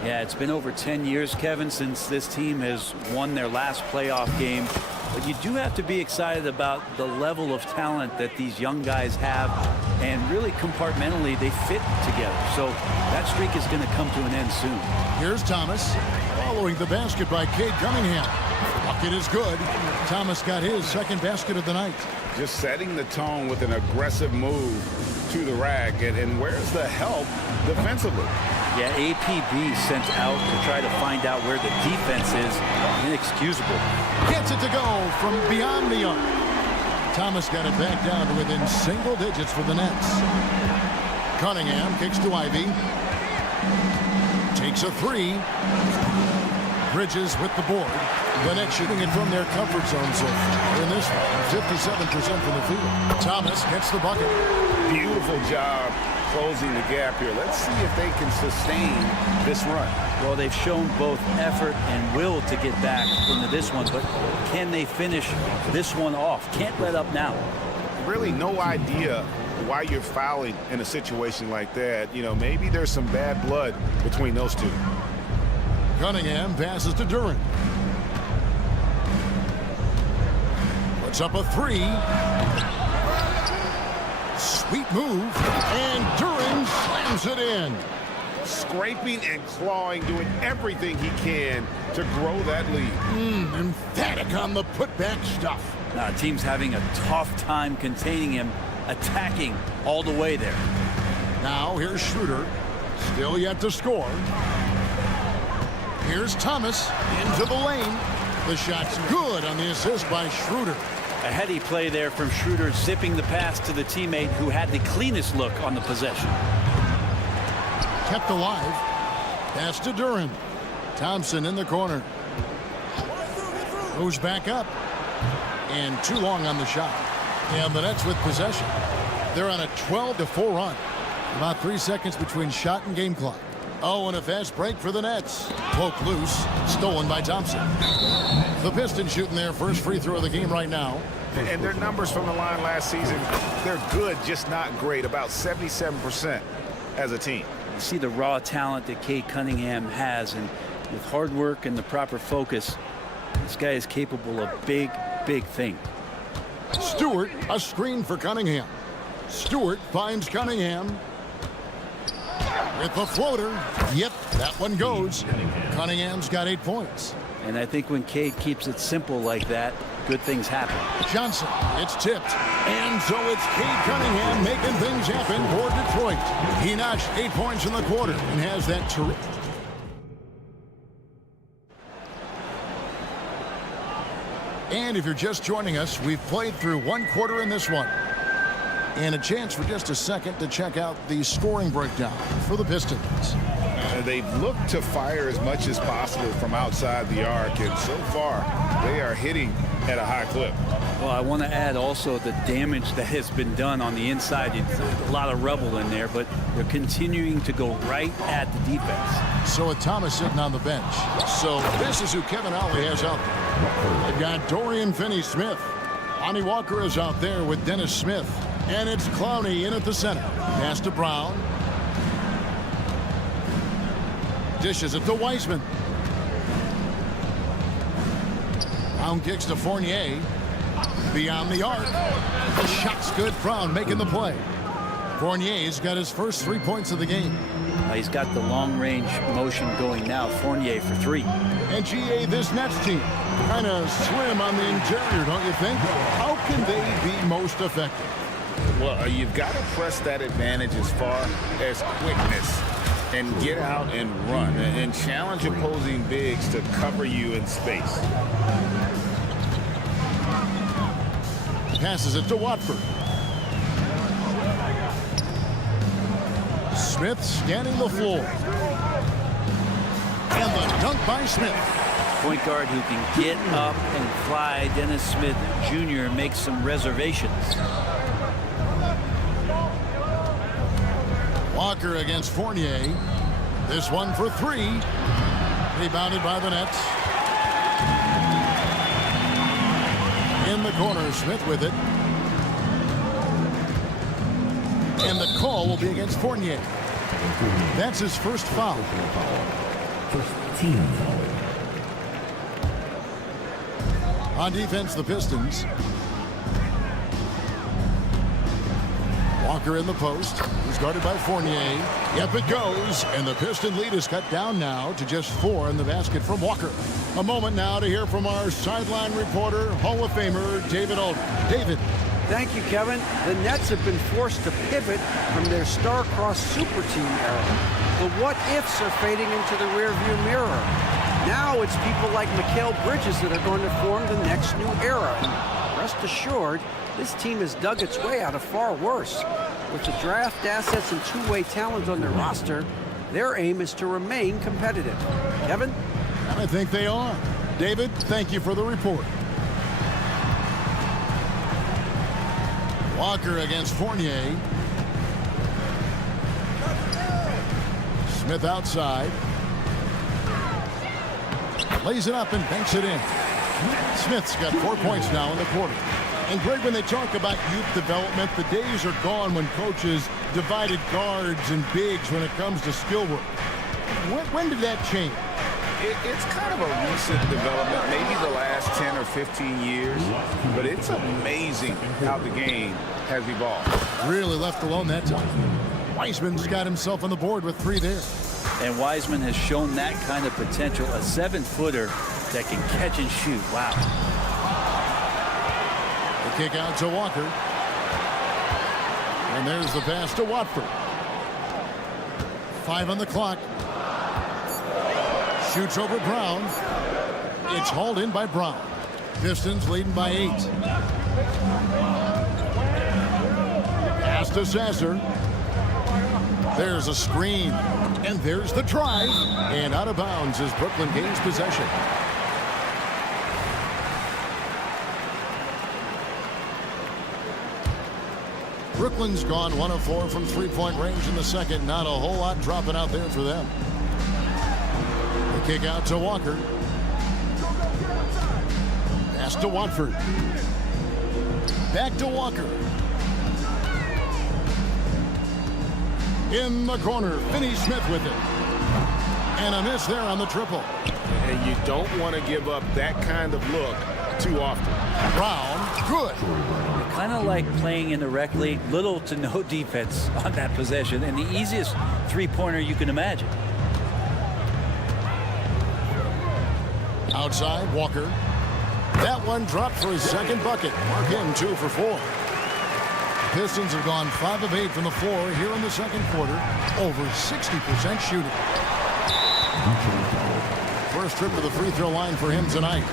Yeah, it's been over 10 years, Kevin, since this team has won their last playoff game. But you do have to be excited about the level of talent that these young guys have, and really compartmentally they fit together. So that streak is going to come to an end soon. Here's Thomas following the basket by Cade Cunningham. Bucket is good. Thomas got his second basket of the night. Just setting the tone with an aggressive move to the rack. And where's the help defensively? Yeah, APB sent out to try to find out where the defense is. Inexcusable. Gets it to go from beyond the arc. Thomas got it back down to within single digits for the Nets. Cunningham kicks to Ivy. Takes a 3. Bridges with the board. The Nets shooting it from their comfort zone so far in this one. 57% from the field. Thomas gets the bucket. Beautiful job closing the gap here. Let's see if they can sustain this run. Well, they've shown both effort and will to get back into this one, but can they finish this one off? Can't let up now. Really no idea why you're fouling in a situation like that. You know, maybe there's some bad blood between those two. Cunningham passes to Durant. Puts up a 3. Sweet move. And Duren slams it in. Scraping and clawing, doing everything he can to grow that lead. Emphatic on the putback stuff. Team's having a tough time containing him, attacking all the way there. Now here's Schroeder. Still yet to score. Here's Thomas into the lane. The shot's good on the assist by Schroeder. A heady play there from Schroeder, zipping the pass to the teammate who had the cleanest look on the possession. Kept alive. Pass to Duren. Thompson in the corner. Goes back up. And too long on the shot. And the Nets with possession. They're on a 12-4 run. About 3 seconds between shot and game clock. Oh, and a fast break for the Nets. Poke loose. Stolen by Thompson. The Pistons shooting their first free throw of the game right now. And their numbers from the line last season, they're good, just not great. About 77% as a team. You see the raw talent that Cade Cunningham has, and with hard work and the proper focus, this guy is capable of big, big things. Stewart, a screen for Cunningham. Stewart finds Cunningham. With the floater. Yep, that one goes. Cunningham's got 8 points. And I think when Cade keeps it simple like that, good things happen. Johnson, it's tipped. And so it's Cade Cunningham making things happen for Detroit. He notched 8 points in the quarter and has that terrific. And if you're just joining us, we've played through 1 quarter in this one. And a chance for just a second to check out the scoring breakdown for the Pistons. They've looked to fire as much as possible from outside the arc, and so far they are hitting at a high clip. Well, I want to add also the damage that has been done on the inside. It's a lot of rubble in there, but they're continuing to go right at the defense. So with Thomas sitting on the bench. So this is who Kevin Ollie has out there. They've got Dorian Finney-Smith. Lonnie Walker is out there with Dennis Smith. And it's Clowney in at the center. Pass to Brown. Dishes it to Wiseman. Brown kicks to Fournier. Beyond the arc. The shot's good. Brown making the play. Fournier's got his first 3 points of the game. He's got the long-range motion going now. Fournier for 3. And GA, this Nets team, kind of slim on the interior, don't you think? How can they be most effective? Well, you've got to press that advantage as far as quickness and get out and run and challenge opposing bigs to cover you in space. Passes it to Watford. Smith scanning the floor. And the dunk by Smith. Point guard who can get up and fly. Dennis Smith Jr. makes some reservations. Walker against Fournier. This one for 3. Rebounded by the Nets. In the corner, Smith with it. And the call will be against Fournier. That's his first foul. First team foul. On defense, the Pistons. Walker in the post. He's guarded by Fournier. Yep, it goes. And the Piston lead is cut down now to just 4 in the basket from Walker. A moment now to hear from our sideline reporter, Hall of Famer, David Aldridge. David. Thank you, Kevin. The Nets have been forced to pivot from their star-crossed super team era. The what-ifs are fading into the rearview mirror. Now it's people like Mikal Bridges that are going to form the next new era. And rest assured, this team has dug its way out of far worse. With the draft assets and two-way talent on their roster, their aim is to remain competitive. Kevin? I think they are. David, thank you for the report. Walker against Fournier. Smith outside. Lays it up and banks it in. Smith's got 4 points now in the quarter. And Greg, when they talk about youth development, the days are gone when coaches divided guards and bigs when it comes to skill work. When did that change? It's kind of a recent development, maybe the last 10 or 15 years, but it's amazing how the game has evolved. Really left alone that time. Wiseman's got himself on the board with 3 there. And Wiseman has shown that kind of potential, a 7-footer that can catch and shoot. Wow. The kick out to Walker. And there's the pass to Watford. 5 on the clock. Shoots over Brown. It's hauled in by Brown. Pistons leading by 8. Pass to Sasser. There's a screen. And there's the drive. And out of bounds as Brooklyn gains possession. Brooklyn's gone 1 of 4 from three-point range in the second. Not a whole lot dropping out there for them. The kick out to Walker. Pass to Watford. Back to Walker. In the corner, Finney-Smith with it. And a miss there on the triple. And you don't want to give up that kind of look too often. Brown, good. Kind of like playing in the rec league, little to no defense on that possession, and the easiest three-pointer you can imagine. Outside, Walker. That one dropped for his second bucket. Mark him 2 for 4. Pistons have gone 5 of 8 from the floor here in the second quarter. Over 60% shooting. First trip to the free throw line for him tonight.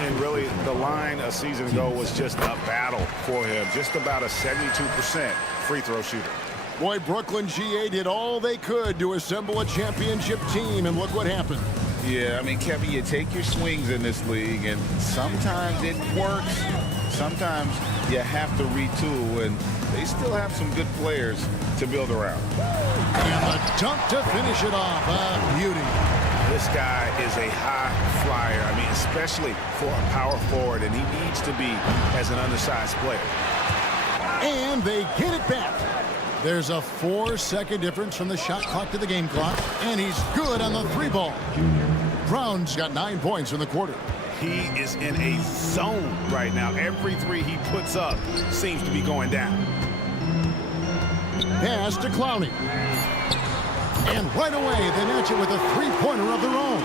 And really, the line a season ago was just a battle for him. Just about a 72% free throw shooter. Boy, Brooklyn GA did all they could to assemble a championship team, and look what happened. Yeah, I mean, Kevin, you take your swings in this league, and sometimes it works. Sometimes you have to retool, and they still have some good players to build around. And the dunk to finish it off. A beauty. This guy is a high flyer. I mean, especially for a power forward, and he needs to be as an undersized player. And they get it back. There's a 4-second difference from the shot clock to the game clock, and he's good on the 3-ball. Brown's got 9 points in the quarter. He is in a zone right now. Every 3 he puts up seems to be going down. Pass to Clowney. And right away, they match it with a 3-pointer of their own.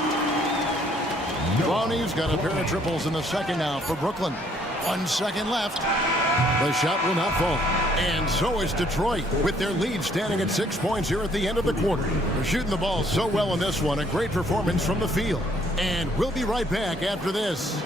Clowney's got a pair of triples in the second now for Brooklyn. 1 second left. The shot will not fall. And so is Detroit, with their lead standing at 6 points here at the end of the quarter. They're shooting the ball so well in this one. A great performance from the field. And we'll be right back after this.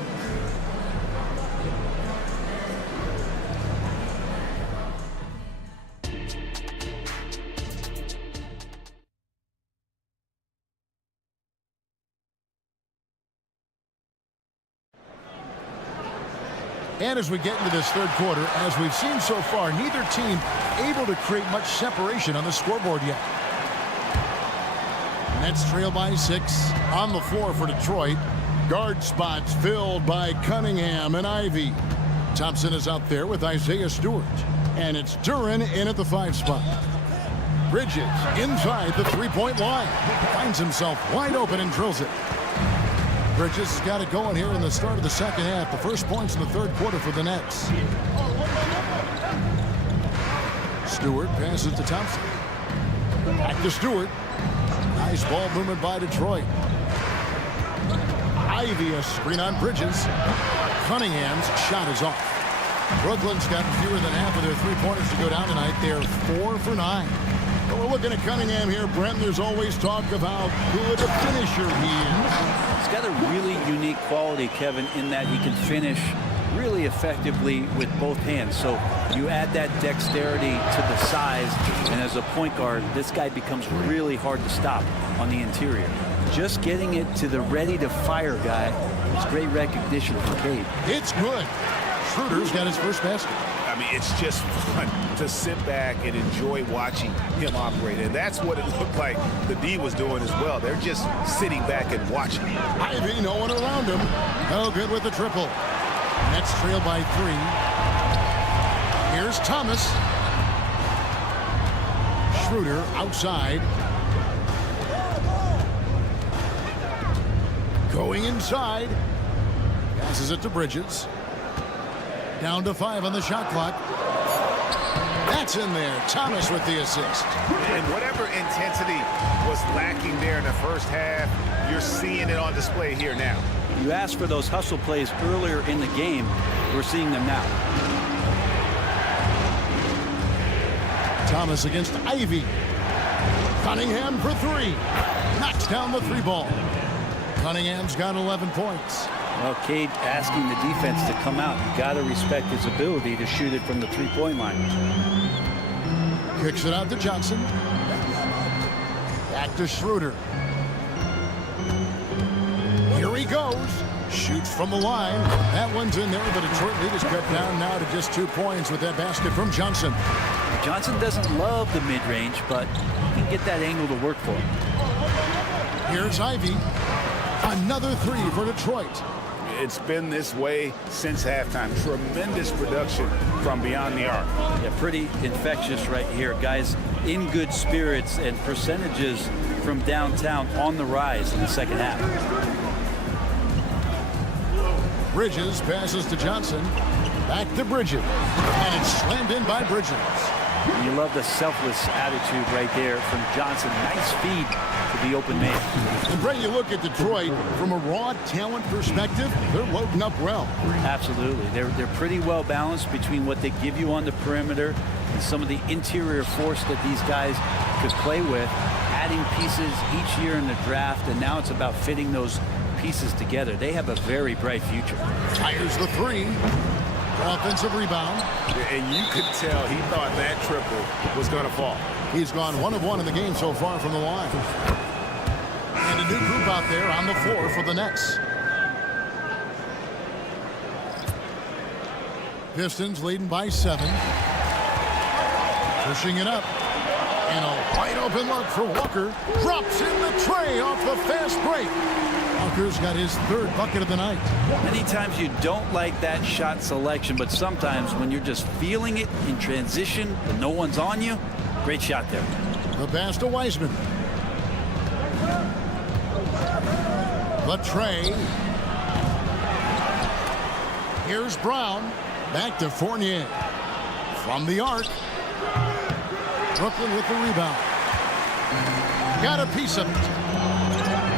And as we get into this third quarter, as we've seen so far, neither team able to create much separation on the scoreboard yet. Nets trail by 6 on the floor for Detroit. Guard spots filled by Cunningham and Ivy. Thompson is out there with Isaiah Stewart. And it's Duren in at the 5 spot. Bridges inside the 3-point line. Finds himself wide open and drills it. Bridges has got it going here in the start of the second half. The first points in the third quarter for the Nets. Stewart passes to Thompson. Back to Stewart. Nice ball movement by Detroit. Ivy a screen on Bridges. Cunningham's shot is off. Brooklyn's got fewer than half of their 3-pointers to go down tonight. They're 4 for 9. But we're looking at Cunningham here, Brent. There's always talk of how good a finisher he is. He's got a really unique quality, Kevin, in that he can finish really effectively with both hands. So you add that dexterity to the size, and as a point guard, this guy becomes really hard to stop on the interior. Just getting it to the ready-to-fire guy is great recognition for Cade. It's good. Schroeder's got his first basket. I mean, it's just fun to sit back and enjoy watching him operate. And that's what it looked like the D was doing as well. They're just sitting back and watching. Ivy, no one around him. No good with the triple. Nets trail by 3. Here's Thomas. Schroeder outside. Going inside. Passes it to Bridges. Down to 5 on the shot clock. That's in there. Thomas with the assist. And whatever intensity was lacking there in the first half, you're seeing it on display here now. You asked for those hustle plays earlier in the game. We're seeing them now. Thomas against Ivy. Cunningham for 3. Knocks down the 3 ball. Cunningham's got 11 points. Well, Cade asking the defense to come out. You got to respect his ability to shoot it from the 3-point line. Kicks it out to Johnson. Back to Schroeder. Here he goes. Shoots from the line. That one's in there, but Detroit lead is cut down now to just 2 points with that basket from Johnson. Johnson doesn't love the mid-range, but he can get that angle to work for him. Here's Ivy. Another 3 for Detroit. It's been this way since halftime. Tremendous production from beyond the arc. Yeah, pretty infectious right here. Guys in good spirits, and percentages from downtown on the rise in the second half. Bridges passes to Johnson. Back to Bridges. And it's slammed in by Bridges. You love the selfless attitude right there from Johnson. Nice feed to the open man. And Brett, you look at Detroit from a raw talent perspective, they're loading up well. Absolutely. They're pretty well balanced between what they give you on the perimeter and some of the interior force that these guys could play with, adding pieces each year in the draft, and now it's about fitting those pieces together. They have a very bright future. Tires the 3. Offensive rebound. And you could tell he thought that triple was going to fall. He's gone 1 of 1 in the game so far from the line. And a new group out there on the floor for the Nets. Pistons leading by 7. Pushing it up. And a wide open look for Walker. Drops in the tray off the fast break. Walker's got his 3rd bucket of the night. Many times you don't like that shot selection, but sometimes when you're just feeling it in transition and no one's on you, great shot there. The pass to Wiseman. The tray. Here's Brown. Back to Fournier. From the arc. Brooklyn with the rebound. Got a piece of it.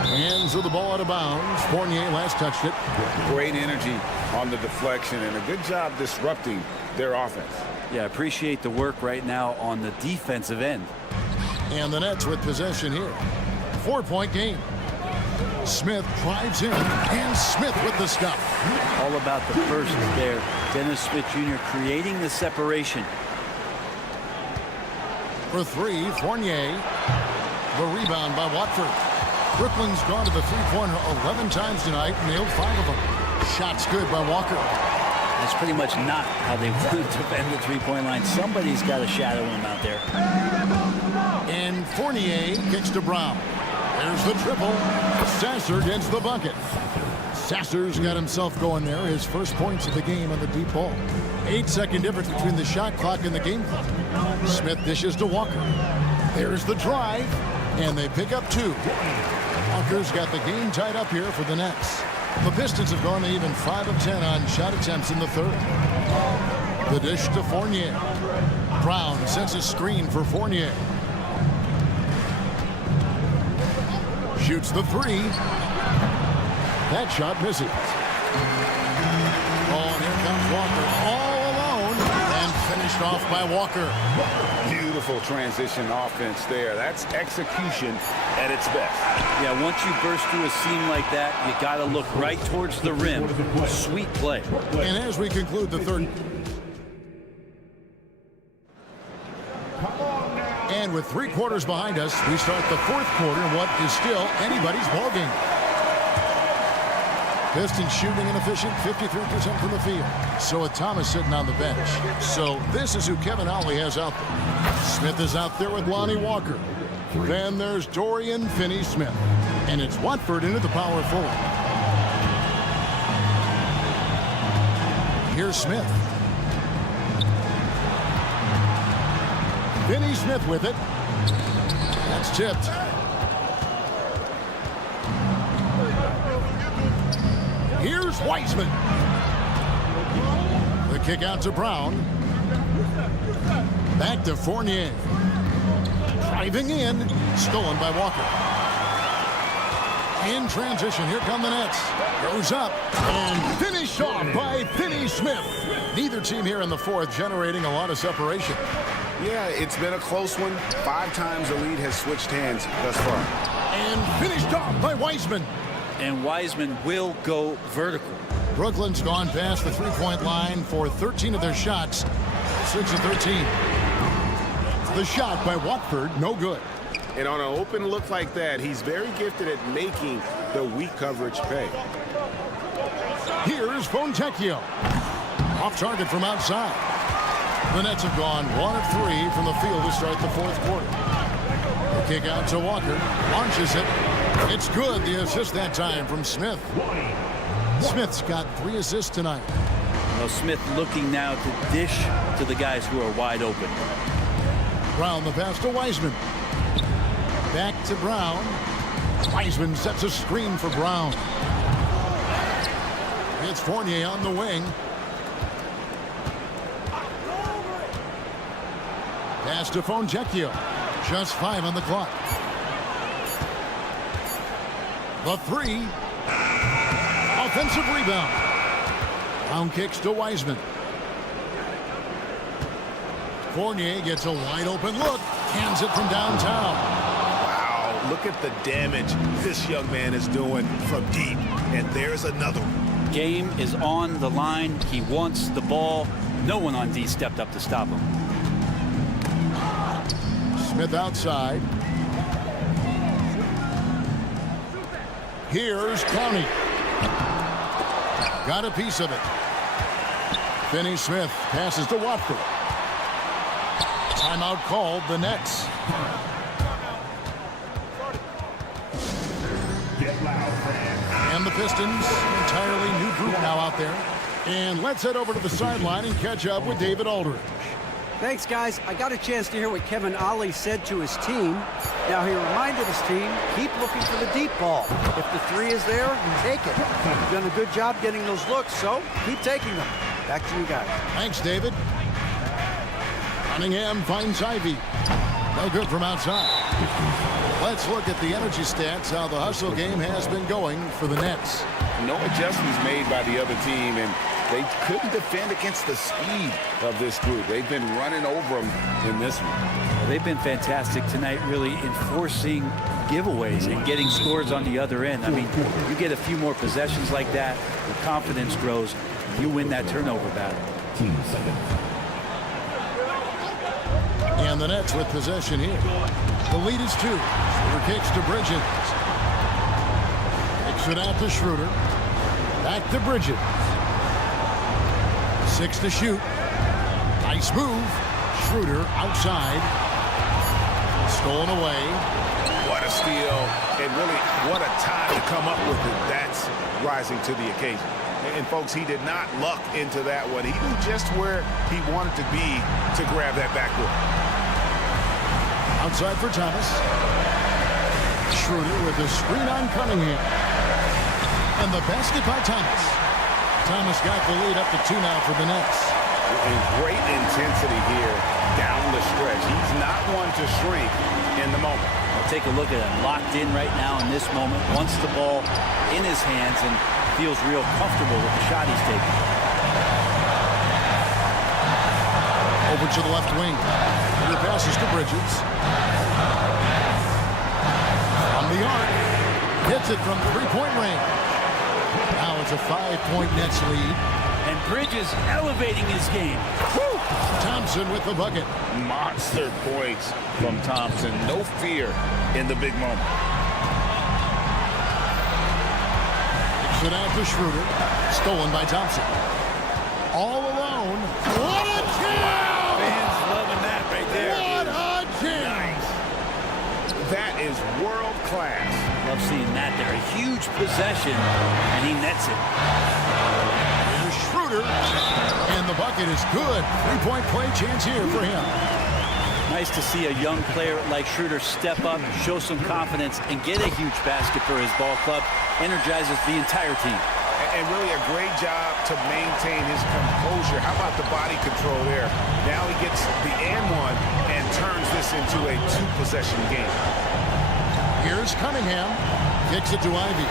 Hands of the ball out of bounds. Fournier last touched it. Great energy on the deflection and a good job disrupting their offense. Yeah, appreciate the work right now on the defensive end. And the Nets with possession here. 4-point game. Smith drives in, and Smith with the stop. All about the first there. Dennis Smith Jr. creating the separation. For 3, Fournier. The rebound by Watford. Brooklyn's gone to the 3-pointer 11 times tonight, nailed 5 of them. Shots good by Walker. That's pretty much not how they want to defend the 3-point line. Somebody's got to shadow him out there. And Fournier kicks to Brown. There's the triple. Sasser gets the bucket. Sasser's got himself going there. His first points of the game on the deep ball. 8-second difference between the shot clock and the game clock. Smith dishes to Walker. There's the drive. And they pick up 2. Walker's got the game tied up here for the Nets. The Pistons have gone to even 5 of 10 on shot attempts in the 3rd. The dish to Fournier. Brown sends a screen for Fournier. Shoots the 3. That shot misses. Oh, and here comes Walker all alone and finished off by Walker. Beautiful transition offense there. That's execution at its best. Yeah, once you burst through a seam like that, you got to look right towards the rim. Sweet play. And as we conclude the 3rd. And with 3 quarters behind us, we start the 4th quarter in what is still anybody's ballgame. Pistons shooting inefficient, 53% from the field. So with Thomas sitting on the bench. So this is who Kevin Ollie has out there. Smith is out there with Lonnie Walker. Then there's Dorian Finney-Smith. And it's Watford into the power forward. Here's Smith. Finney-Smith with it. That's tipped. Here's Wiseman. The kick out to Brown. Back to Fournier. Driving in. Stolen by Walker. In transition, here come the Nets. Goes up and finished off by Finney-Smith. Neither team here in the fourth generating a lot of separation. Yeah, it's been a close one. 5 times the lead has switched hands thus far. And finished off by Wiseman. And Wiseman will go vertical. Brooklyn's gone past the three-point line for 13 of their shots. 6 of 13. The shot by Watford, no good. And on an open look like that, he's very gifted at making the weak coverage pay. Here's Fontecchio. Off target from outside. The Nets have gone 1 of 3 from the field to start the fourth quarter. The kick out to Walker. Launches it. It's good. The assist that time from Smith. Smith's got 3 assists tonight. Well, Smith looking now to dish to the guys who are wide open. Brown the pass to Wiseman. Back to Brown. Wiseman sets a screen for Brown. It's Fournier on the wing. Pass to Fontecchio. Just 5 on the clock. The 3. Offensive rebound. Brown kicks to Wiseman. Fournier gets a wide open look. Hands it from downtown. Wow, look at the damage this young man is doing from deep. And there's another one. Game is on the line. He wants the ball. No one on D stepped up to stop him. Smith outside. Here's Clowney. Got a piece of it. Finney-Smith passes to Watford. Timeout called, the Nets. And the Pistons, entirely new group now out there. And let's head over to the sideline and catch up with David Aldridge. Thanks, guys. I got a chance to hear what Kevin Ollie said to his team. Now, he reminded his team, keep looking for the deep ball. If the 3 is there, take it. You've done a good job getting those looks, so keep taking them. Back to you guys. Thanks, David. Cunningham finds Ivy. No good from outside. Let's look at the energy stats, how the hustle game has been going for the Nets. No adjustments made by the other team, and they couldn't defend against the speed of this group. They've been running over them in this one. Well, they've been fantastic tonight, really enforcing giveaways and getting scores on the other end. I mean, you get a few more possessions like that, the confidence grows, you win that turnover battle. And the Nets with possession here. The lead is 2. Schroeder kicks to Bridges. Kicks it out to Schroeder. Back to Bridges. 6 to shoot. Nice move. Schroeder outside. Stolen away. What a steal, and really what a time to come up with it. That's rising to the occasion. And folks, he did not luck into that one. He knew just where he wanted to be to grab that backboard. Outside for Thomas. Schroeder with the screen on Cunningham. And the basket by Thomas. Thomas got the lead up to 2 now for the Nets. And great intensity here down the stretch. He's not one to shrink in the moment. Well, take a look at him, locked in right now in this moment, wants the ball in his hands and feels real comfortable with the shot he's taking. Over to the left wing. Here passes to Bridges. From the arc. Hits it from 3-point range. Now it's a 5-point Nets lead. And Bridges elevating his game. Woo! Thompson with the bucket. Monster points from Thompson. No fear in the big moment. Kicks it out to Schroeder. Stolen by Thompson. All alone. What a jam! Fans loving that right there. What a jam! That is world class. Love seeing that there. A huge possession, and he nets it. Here's Schroeder, and the bucket is good. 3-point play chance here for him. Nice to see a young player like Schroeder step up, show some confidence, and get a huge basket for his ball club. Energizes the entire team. And really a great job to maintain his composure. How about the body control there? Now he gets the and one and turns this into a two-possession game. Here's Cunningham. Kicks it to Ivy.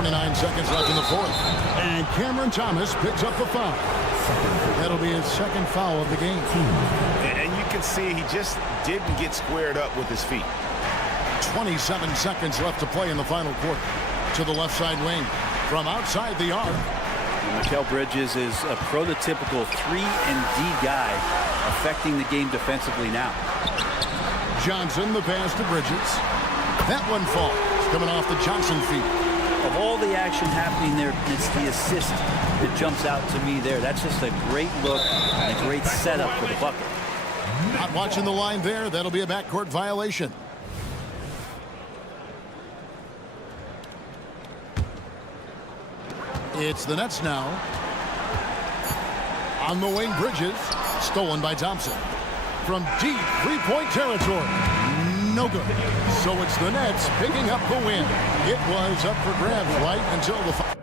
29 seconds left in the fourth. And Cameron Thomas picks up the foul. That'll be his second foul of the game. And you can see he just didn't get squared up with his feet. 27 seconds left to play in the final quarter. To the left side wing. From outside the arc. Mikal Bridges is a prototypical 3-and-D guy, affecting the game defensively now. Johnson, the pass to Bridges. That one falls. Coming off the Johnson feet. Of all the action happening there, it's the assist that jumps out to me there. That's just a great look and a great setup for the bucket. Not watching the line there. That'll be a backcourt violation. It's the Nets now. On the wing, Bridges. Stolen by Thompson. From deep three-point territory. No good. So it's the Nets picking up the win. It was up for grabs right until the...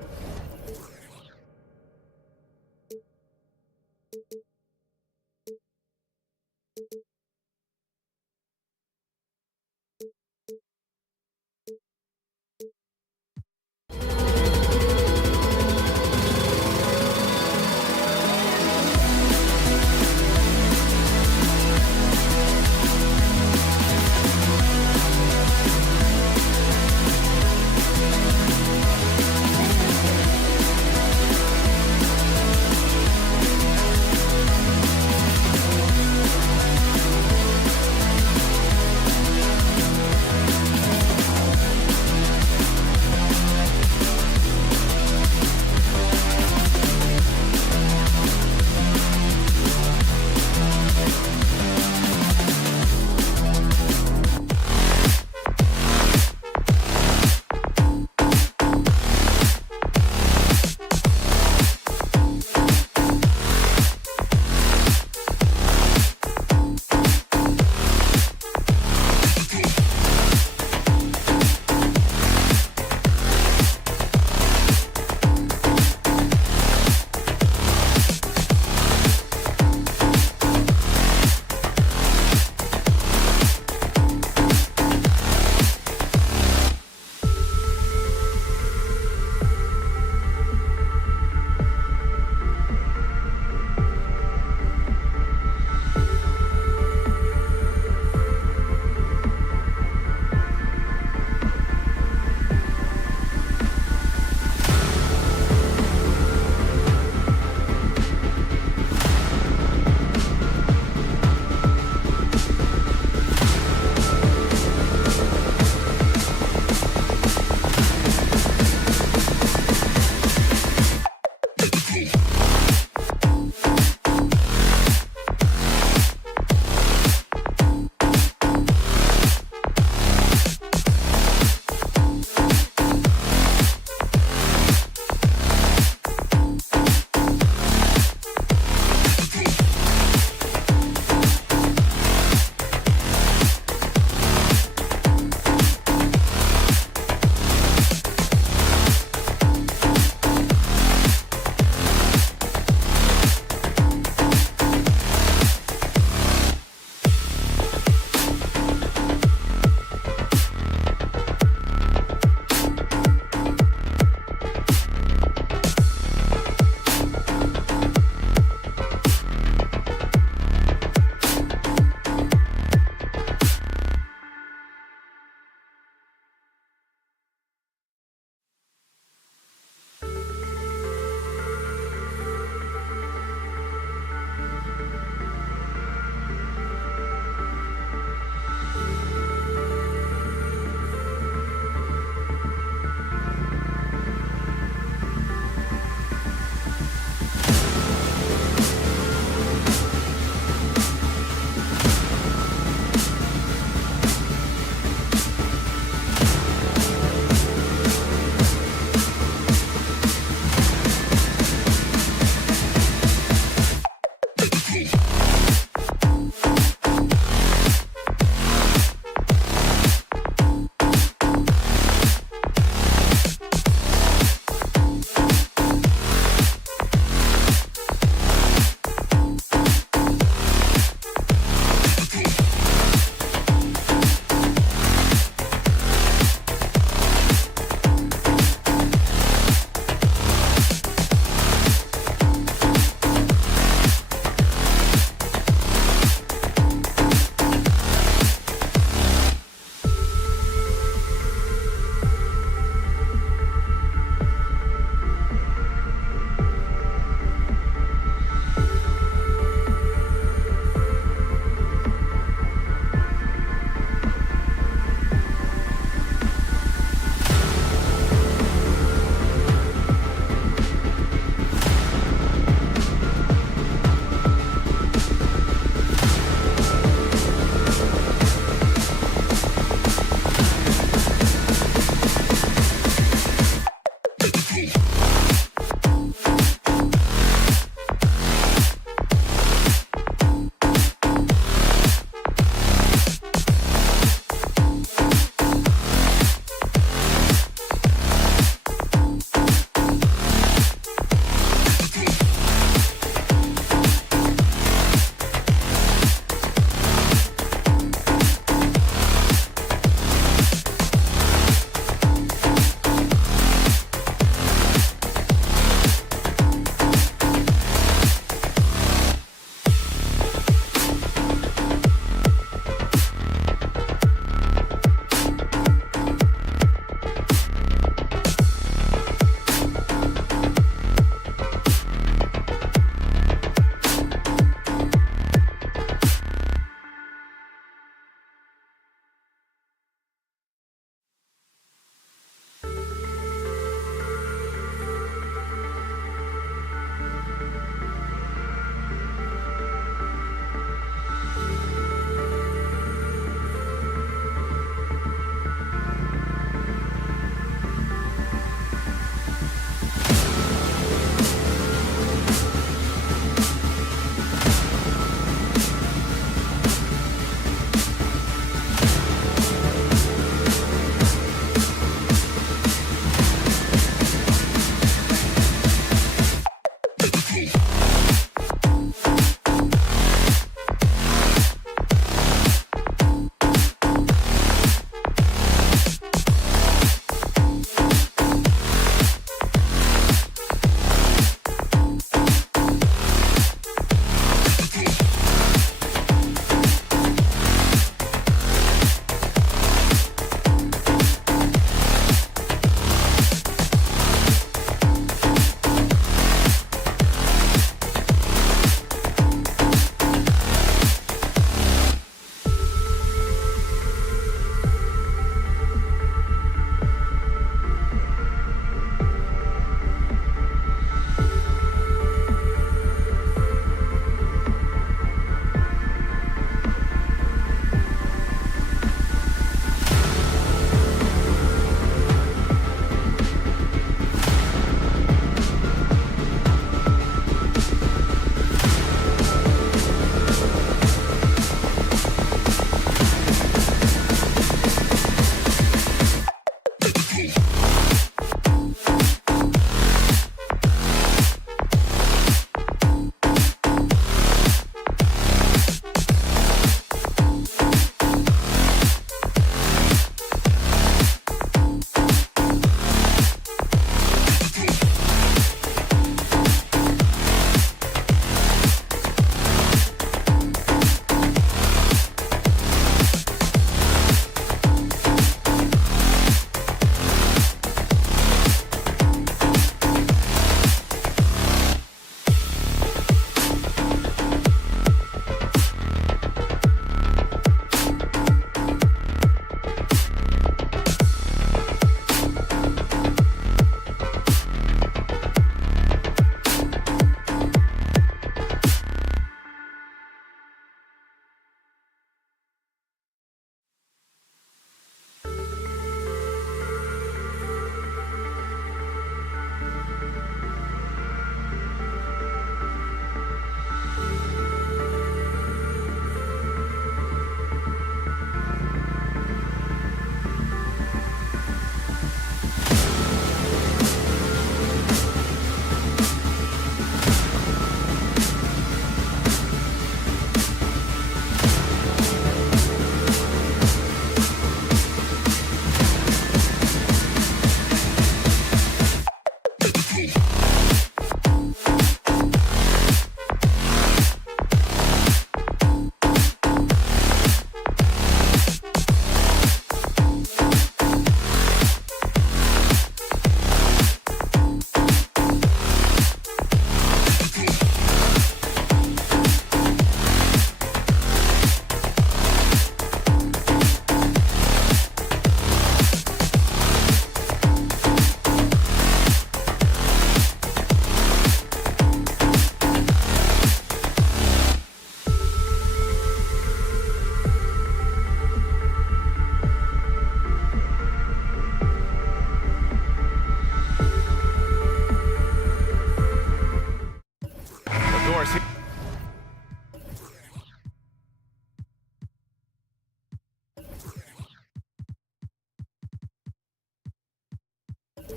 We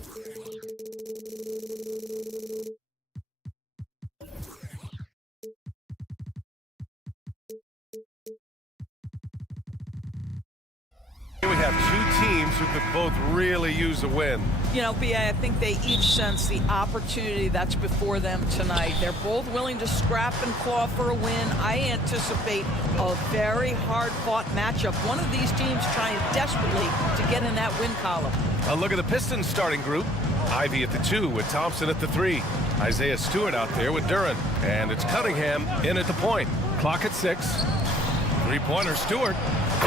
have two teams who could both really use a win. You know, BA, I think they each sense the opportunity that's before them tonight. They're both willing to scrap and claw for a win. I anticipate a very hard-fought matchup. One of these teams trying desperately to get in that win column. A look at the Pistons starting group. Ivy at the 2 with Thompson at the 3. Isaiah Stewart out there with Duran. And it's Cunningham in at the point. Clock at 6. Three-pointer, Stewart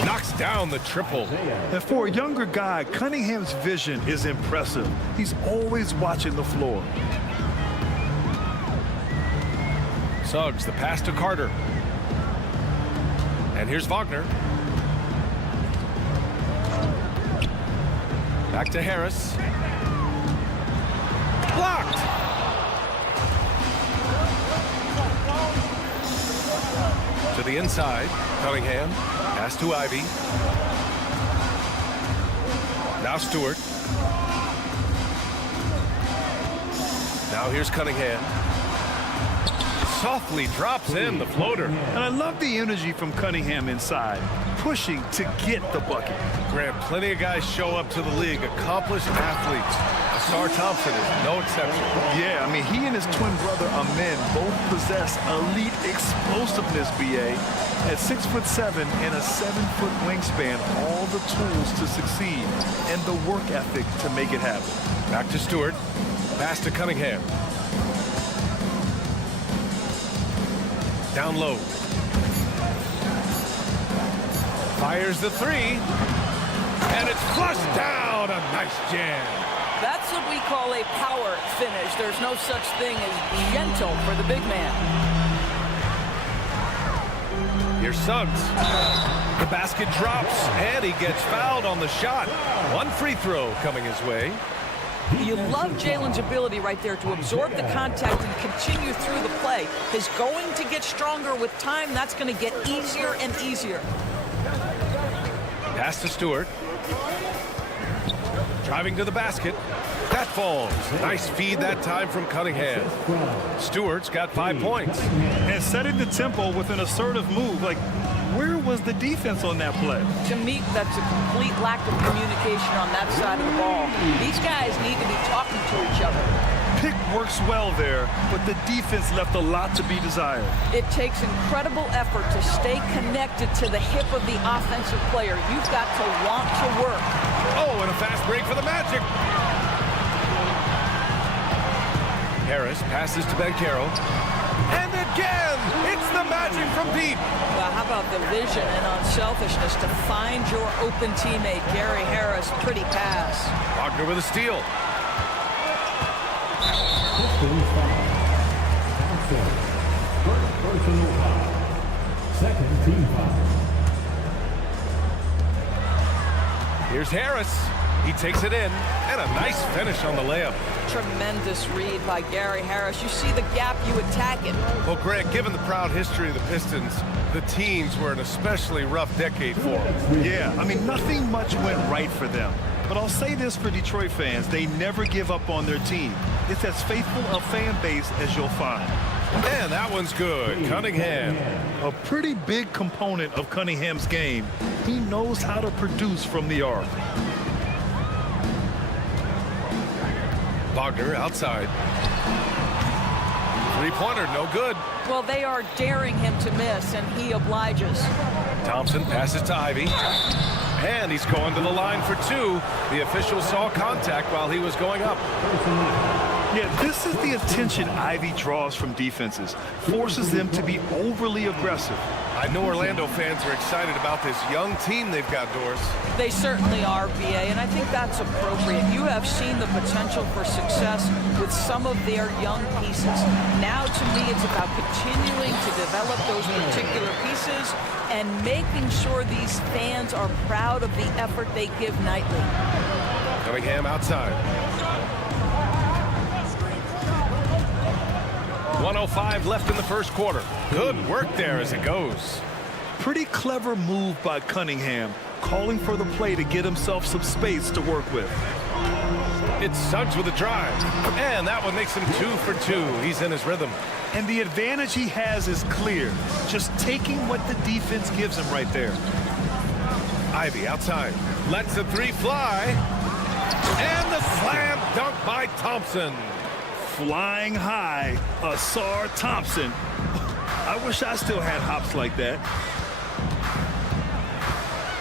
knocks down the triple. And for a younger guy, Cunningham's vision is impressive. He's always watching the floor. Suggs, the pass to Carter. And here's Wagner. Back to Harris. Blocked! To the inside, Cunningham. Pass to Ivy. Now Stewart. Now here's Cunningham. Softly drops in the floater. And I love the energy from Cunningham inside, pushing to get the bucket. Grant, plenty of guys show up to the league, accomplished athletes. Asar Thompson is no exception. Yeah, I mean, he and his twin brother Amin both possess elite explosiveness, BA. At 6'7" and a 7-foot wingspan, all the tools to succeed and the work ethic to make it happen. Back to Stewart. Pass to Cunningham. Down low. Fires the 3. And it's flushed down. A nice jam. That's what we call a power finish. There's no such thing as gentle for the big man. Here's Suggs. The basket drops, and he gets fouled on the shot. One free throw coming his way. You love Jalen's ability right there to absorb the contact and continue through the play. He's going to get stronger with time. That's going to get easier and easier. Pass to Stewart. Driving to the basket. That falls. Nice feed that time from Cunningham. Stewart's got 5 points. And setting the tempo with an assertive move. Like, where was the defense on that play? To me, that's a complete lack of communication on that side of the ball. These guys need to be talking to each other. Pick works well there, but the defense left a lot to be desired. It takes incredible effort to stay connected to the hip of the offensive player. You've got to want to work. Oh, and a fast break for the Magic. Harris passes to Banchero. And again, it's the Magic from deep. Well, how about the vision and unselfishness to find your open teammate, Gary Harris. Pretty pass. Wagner with a steal. Pistons foul. Thompson. First personal foul. Second team foul. Here's Harris. He takes it in, and a nice finish on the layup. Tremendous read by Gary Harris. You see the gap, you attack it. Well, Grant, given the proud history of the Pistons, the teams were an especially rough decade for them. Yeah, I mean, nothing much went right for them. But I'll say this for Detroit fans, they never give up on their team. It's as faithful a fan base as you'll find. And that one's good. Cunningham. A pretty big component of Cunningham's game. He knows how to produce from the arc. Wagner outside. Three-pointer, no good. Well, they are daring him to miss, and he obliges. Thompson passes to Ivy. And he's going to the line for 2. The official saw contact while he was going up. Yeah, this is the attention Ivy draws from defenses. Forces them to be overly aggressive. I know Orlando fans are excited about this young team they've got, Doris. They certainly are, BA, and I think that's appropriate. You have seen the potential for success with some of their young pieces. Now, to me, it's about continuing to develop those particular pieces and making sure these fans are proud of the effort they give nightly. Cunningham outside. 1:05 left in the first quarter. Good work there as it goes. Pretty clever move by Cunningham, calling for the play to get himself some space to work with. It's Suggs with a drive. And that one makes him 2 for 2. He's in his rhythm. And the advantage he has is clear. Just taking what the defense gives him right there. Ivy outside. Lets the three fly. And the slam dunk by Thompson. Flying high, Asar Thompson. I wish I still had hops like that.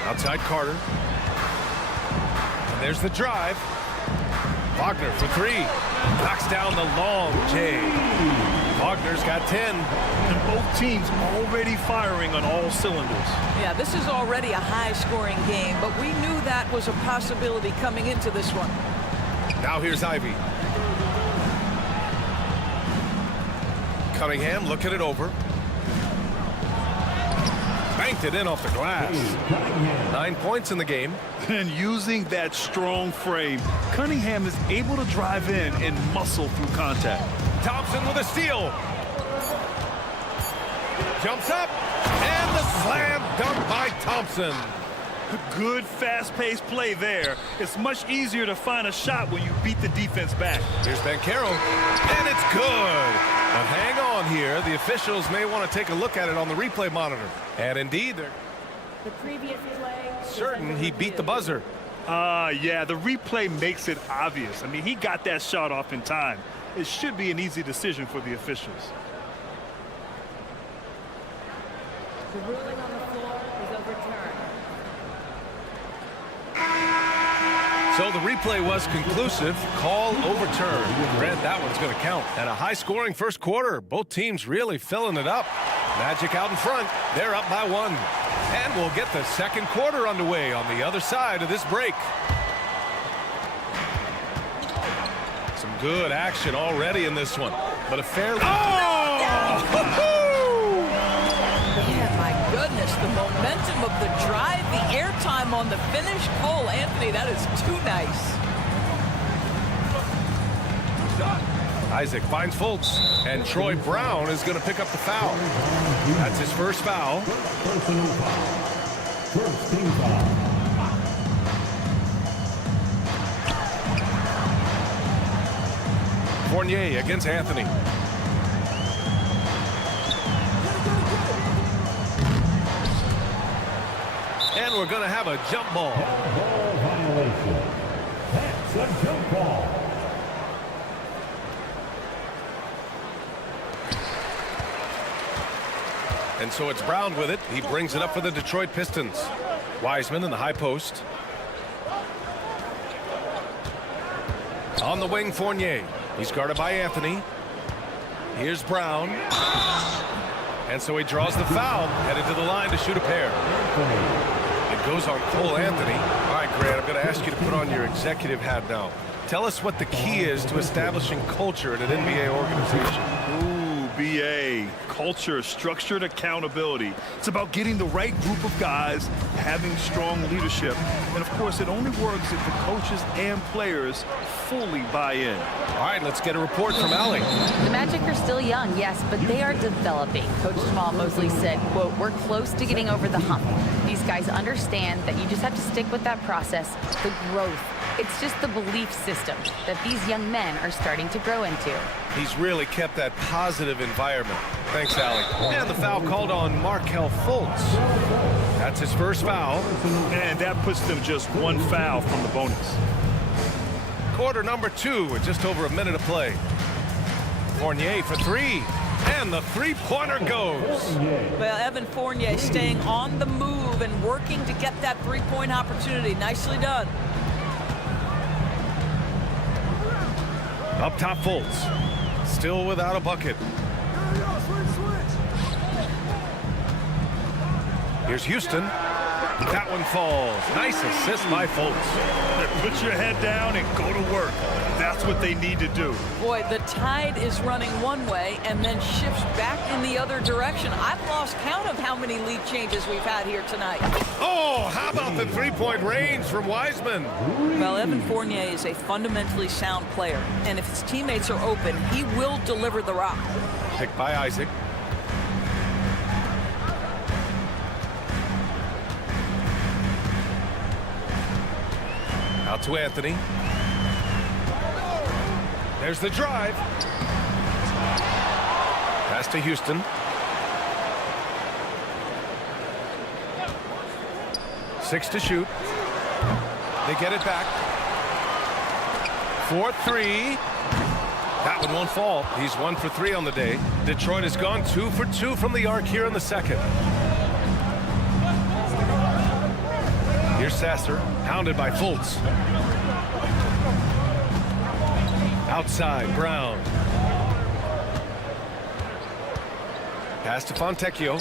Outside Carter. And there's the drive. Wagner for three. Knocks down the long J. Wagner's got 10. And both teams already firing on all cylinders. Yeah, this is already a high-scoring game, but we knew that was a possibility coming into this one. Now here's Ivy. Cunningham looking it over. Banked it in off the glass. 9 points in the game. And using that strong frame, Cunningham is able to drive in and muscle through contact. Thompson with a steal. Jumps up. And the slam dunk by Thompson. Good fast-paced play there. It's much easier to find a shot when you beat the defense back. Here's Banchero. And it's good. But hang on here. The officials may want to take a look at it on the replay monitor. And indeed, they're The previous play. certain he beat the buzzer. Yeah, the replay makes it obvious. I mean, he got that shot off in time. It should be an easy decision for the officials. The ruling on the floor is overturned. So the replay was conclusive. Call overturned. Grant, that one's going to count. And a high-scoring first quarter. Both teams really filling it up. Magic out in front. They're up by 1. And we'll get the second quarter underway on the other side of this break. Some good action already in this one. But a fair... Oh! Yeah, my goodness, the momentum of the drive, the airtime on the finish. Cole Anthony, that is too nice. Isaac finds Fultz, and Troy Brown is going to pick up the foul. That's his first foul. Personal foul. First team foul. Fournier against Anthony. And we're going to have a jump ball. Ball violation. That's a jump ball. And so it's Brown with it. He brings it up for the Detroit Pistons. Wiseman in the high post. On the wing, Fournier. He's guarded by Anthony. Here's Brown. And so he draws the foul, headed to the line to shoot a pair. It goes on Cole Anthony. All right, Grant, I'm going to ask you to put on your executive hat now. Tell us what the key is to establishing culture in an NBA organization. Ooh, BA. Culture, structured accountability. It's about getting the right group of guys, having strong leadership. And, of course, it only works if the coaches and players fully buy in. All right, let's get a report from Allie. The Magic are still young, yes, but they are developing. Coach Jamal Mosley said, quote, "We're close to getting over the hump. These guys understand that you just have to stick with that process, the growth. It's just the belief system that these young men are starting to grow into." He's really kept that positive environment. Thanks, Allie. And the foul called on Markelle Fultz. That's his first foul. And that puts them just one foul from the bonus. Quarter number 2 with just over a minute of play. Fournier for three. And the three-pointer goes. Well, Evan Fournier staying on the move and working to get that three-point opportunity. Nicely done. Up top, Fultz. Still without a bucket. Here's Houston. That one falls. Nice assist by Fultz. Put your head down and go to work. That's what they need to do. Boy, the tide is running one way and then shifts back in the other direction. I've lost count of how many lead changes we've had here tonight. Oh, how about the three-point range from Wiseman? Well, Evan Fournier is a fundamentally sound player, and if his teammates are open, he will deliver the rock. Picked by Isaac. Out to Anthony. There's the drive. Pass to Houston. 6 to shoot. They get it back. 4-3. That one won't fall. He's 1 for 3 on the day. Detroit has gone 2 for 2 from the arc here in the second. Here's Sasser, hounded by Fultz. Outside, Brown. Pass to Fontecchio.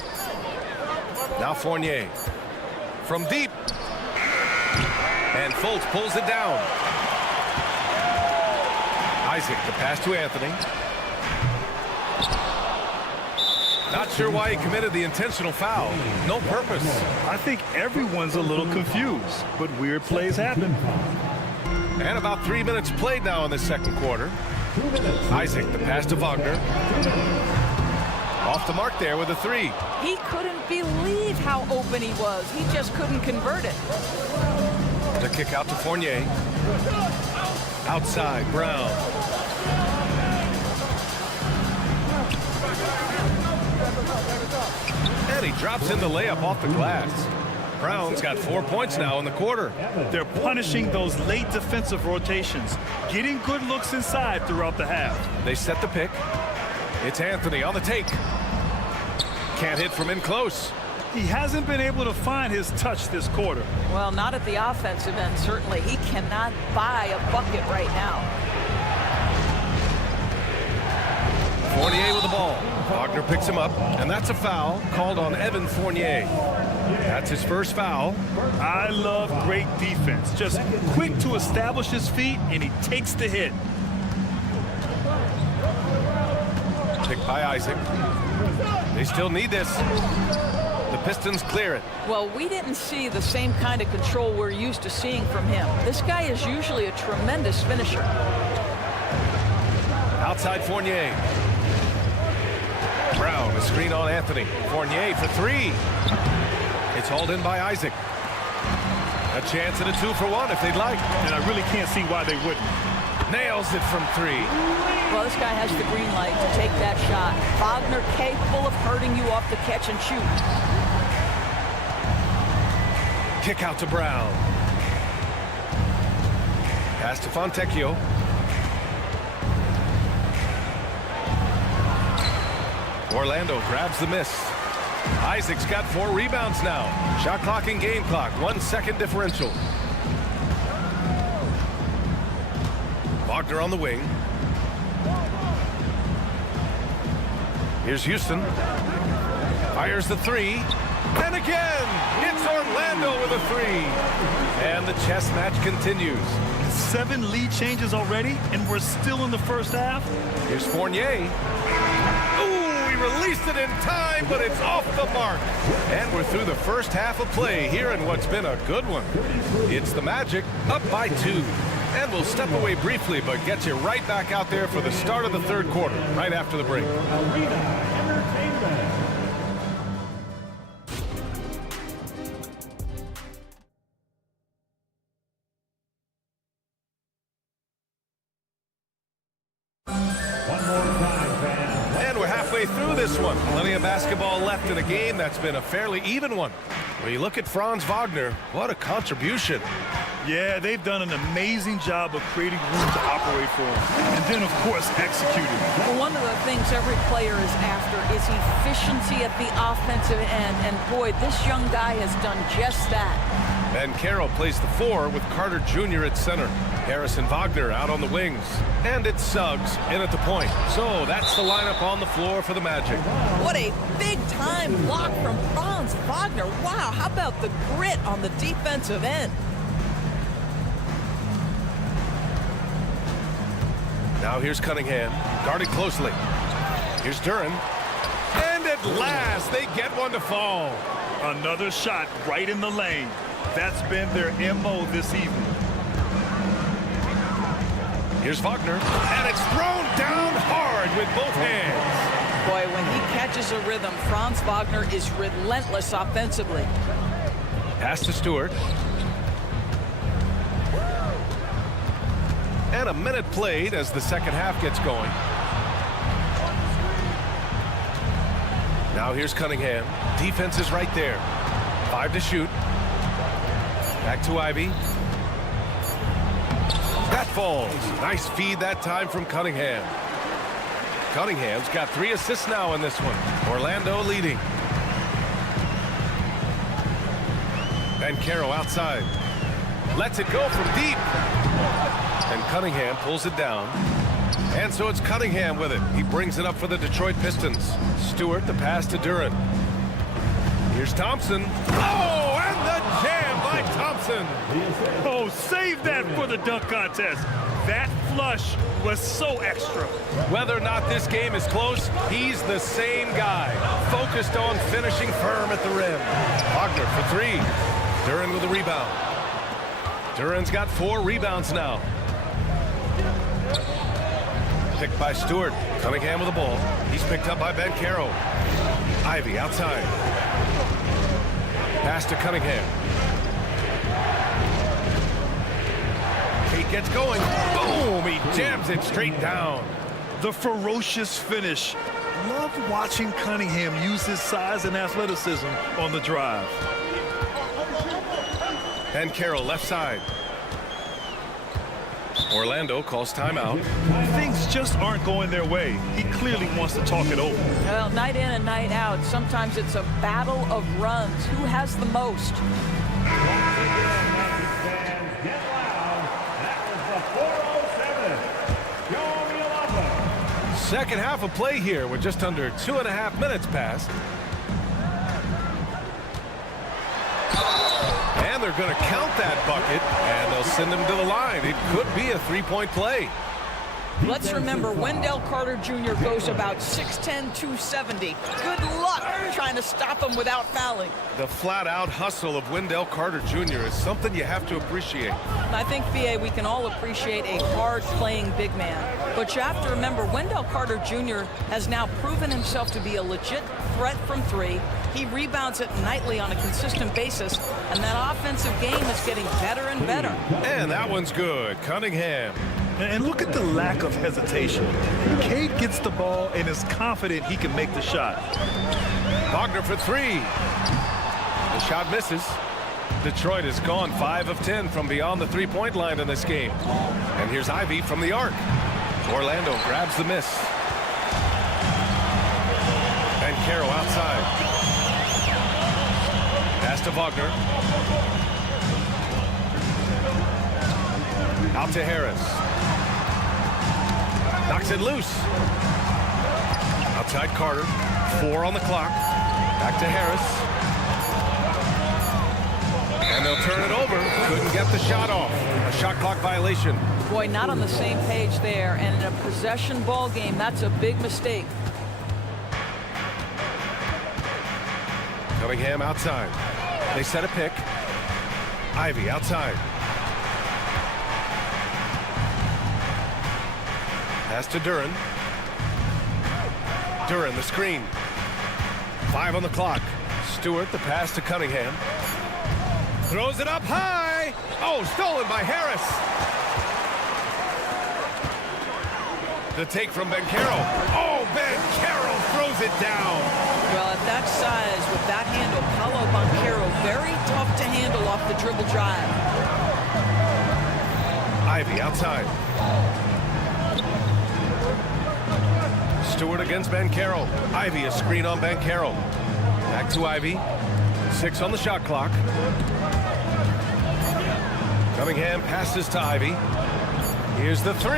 Now Fournier. From deep. And Fultz pulls it down. Isaac, the pass to Anthony. Not sure why he committed the intentional foul. No purpose. I think everyone's a little confused, but weird plays happen. And about 3 minutes played now in the second quarter. Isaac, the pass to Wagner. Off the mark there with a 3. He couldn't believe how open he was. He just couldn't convert it. The kick out to Fournier. Outside, Brown. And he drops in the layup off the glass. Brown's got 4 points now in the quarter. They're punishing those late defensive rotations, getting good looks inside throughout the half. They set the pick. It's Anthony on the take. Can't hit from in close. He hasn't been able to find his touch this quarter. Well, not at the offensive end, certainly. He cannot buy a bucket right now. Fournier with the ball. Wagner picks him up, and that's a foul called on Evan Fournier. That's his first foul. I love great defense. Just quick to establish his feet, and he takes the hit. Picked by Isaac. They still need this. The Pistons clear it. Well, we didn't see the same kind of control we're used to seeing from him. This guy is usually a tremendous finisher. Outside Fournier. Brown, a screen on Anthony. Fournier for 3. It's hauled in by Isaac. A chance at a 2 for 1 if they'd like. And I really can't see why they wouldn't. Nails it from 3. Well, this guy has the green light to take that shot. Wagner capable of hurting you off the catch and shoot. Kick out to Brown. Pass to Fontecchio. Orlando grabs the miss. Isaac's got 4 rebounds now. Shot clock and game clock, 1 second differential. Wagner on the wing. Here's Houston. Fires the 3. And again, it's Orlando with a 3. And the chess match continues. 7 lead changes already, and we're still in the first half. Here's Fournier. Ooh, he released it in time, but it's off the mark. And we're through the first half of play here in what's been a good one. It's the Magic up by 2. And we'll step away briefly, but get you right back out there for the start of the third quarter, right after the break. And we're halfway through this one. Plenty of basketball left in a game that's been a fairly even one. When you look at Franz Wagner, what a contribution. Yeah, they've done an amazing job of creating room to operate for him. And then, of course, executing. Well, one of the things every player is after is efficiency at the offensive end. And, boy, this young guy has done just that. And Carroll plays the 4 with Carter Jr. at center. Harrison Wagner out on the wings. And it's Suggs in at the point. So that's the lineup on the floor for the Magic. What a big-time block from Franz Wagner. Wow, how about the grit on the defensive end? Now here's Cunningham, guarded closely. Here's Duran. And at last, they get one to fall. Another shot right in the lane. That's been their MO this evening. Here's Wagner, and it's thrown down hard with both hands. Boy, when he catches a rhythm, Franz Wagner is relentless offensively. Pass to Stewart. And a minute played as the second half gets going. Now here's Cunningham. Defense is right there. 5 to shoot. Back to Ivy. That falls. Nice feed that time from Cunningham. Cunningham's got 3 assists now in this one. Orlando leading. Banchero outside. Lets it go from deep. And Cunningham pulls it down. And so it's Cunningham with it. He brings it up for the Detroit Pistons. Stewart, the pass to Duren. Here's Thompson. Oh, and the jam by Thompson. Oh, save that for the dunk contest. That flush was so extra. Whether or not this game is close, he's the same guy. Focused on finishing firm at the rim. Wagner for 3. Duren with a rebound. Duren's got 4 rebounds now. Picked by Stewart. Cunningham with the ball. He's picked up by Banchero. Ivy outside. Pass to Cunningham. He gets going. Boom! He jams it straight down. The ferocious finish. Love watching Cunningham use his size and athleticism on the drive. Banchero left side. Orlando calls timeout. Things just aren't going their way. He clearly wants to talk it over. Well, night in and night out, sometimes it's a battle of runs. Who has the most? Second half of play here with just under 2.5 minutes passed. And they're going to count that bucket, and they'll send him to the line. It could be a 3-point play. Let's remember, Wendell Carter Jr. goes about 6'10", 270. Good luck trying to stop him without fouling. The flat-out hustle of Wendell Carter Jr. is something you have to appreciate. I think, VA, we can all appreciate a hard-playing big man. But you have to remember, Wendell Carter Jr. has now proven himself to be a legit threat from 3. He rebounds it nightly on a consistent basis, and that offensive game is getting better and better. And that one's good. Cunningham. And look at the lack of hesitation. Cade gets the ball and is confident he can make the shot. Wagner for 3. The shot misses. Detroit has gone 5 of 10 from beyond the 3-point line in this game. And here's Ivy from the arc. Orlando grabs the miss. Banchero outside. Pass to Wagner. Out to Harris. Knocks it loose. Outside Carter. 4 on the clock. Back to Harris. And they'll turn it over. Couldn't get the shot off. A shot clock violation. Boy, not on the same page there. And in a possession ball game, that's a big mistake. Cunningham outside. They set a pick. Ivy outside. Pass to Duren. Duren, the screen. 5 on the clock. Stewart, the pass to Cunningham. Throws it up high. Oh, stolen by Harris. The take from Banchero. Oh, Banchero throws it down. Well, at that size, with that handle, Paolo Banchero, very tough to handle off the dribble drive. Ivy outside. Stewart against Banchero. Ivy a screen on Banchero. Back to Ivy. 6 on the shot clock. Cunningham passes to Ivy. Here's the 3.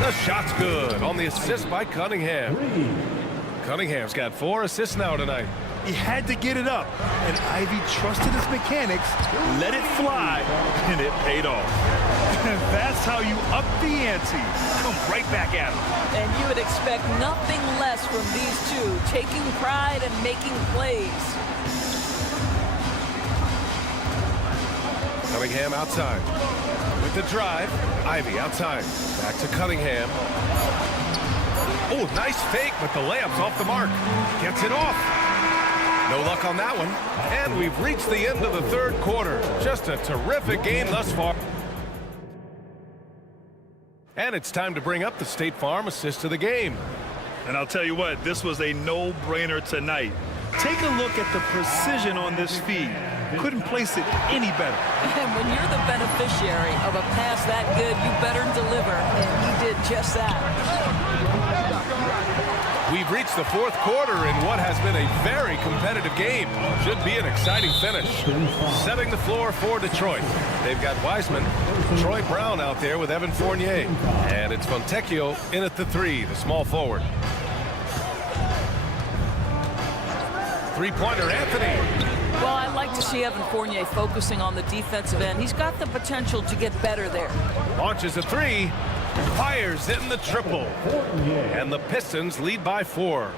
The shot's good on the assist by Cunningham. Cunningham's got 4 assists now tonight. He had to get it up, and Ivy trusted his mechanics, let it fly, and it paid off. And that's how you up the ante. Come right back at him. And you would expect nothing less from these two, taking pride and making plays. Cunningham outside. With the drive, Ivy outside. Back to Cunningham. Oh, nice fake, but the layup's off the mark. Gets it off. No luck on that one. And we've reached the end of the third quarter. Just a terrific game thus far. And it's time to bring up the State Farm assist of the game. And I'll tell you what, this was a no-brainer tonight. Take a look at the precision on this feed. Couldn't place it any better. And when you're the beneficiary of a pass that good, you better deliver. And he did just that. We've reached the fourth quarter in what has been a very competitive game. Should be an exciting finish. Setting the floor for Detroit. They've got Wiseman, Troy Brown out there with Evan Fournier. And it's Fontecchio in at the 3, the small forward. Three-pointer, Anthony. Well, I like to see Evan Fournier focusing on the defensive end. He's got the potential to get better there. Launches a 3. Fires in the triple. And the Pistons lead by 4.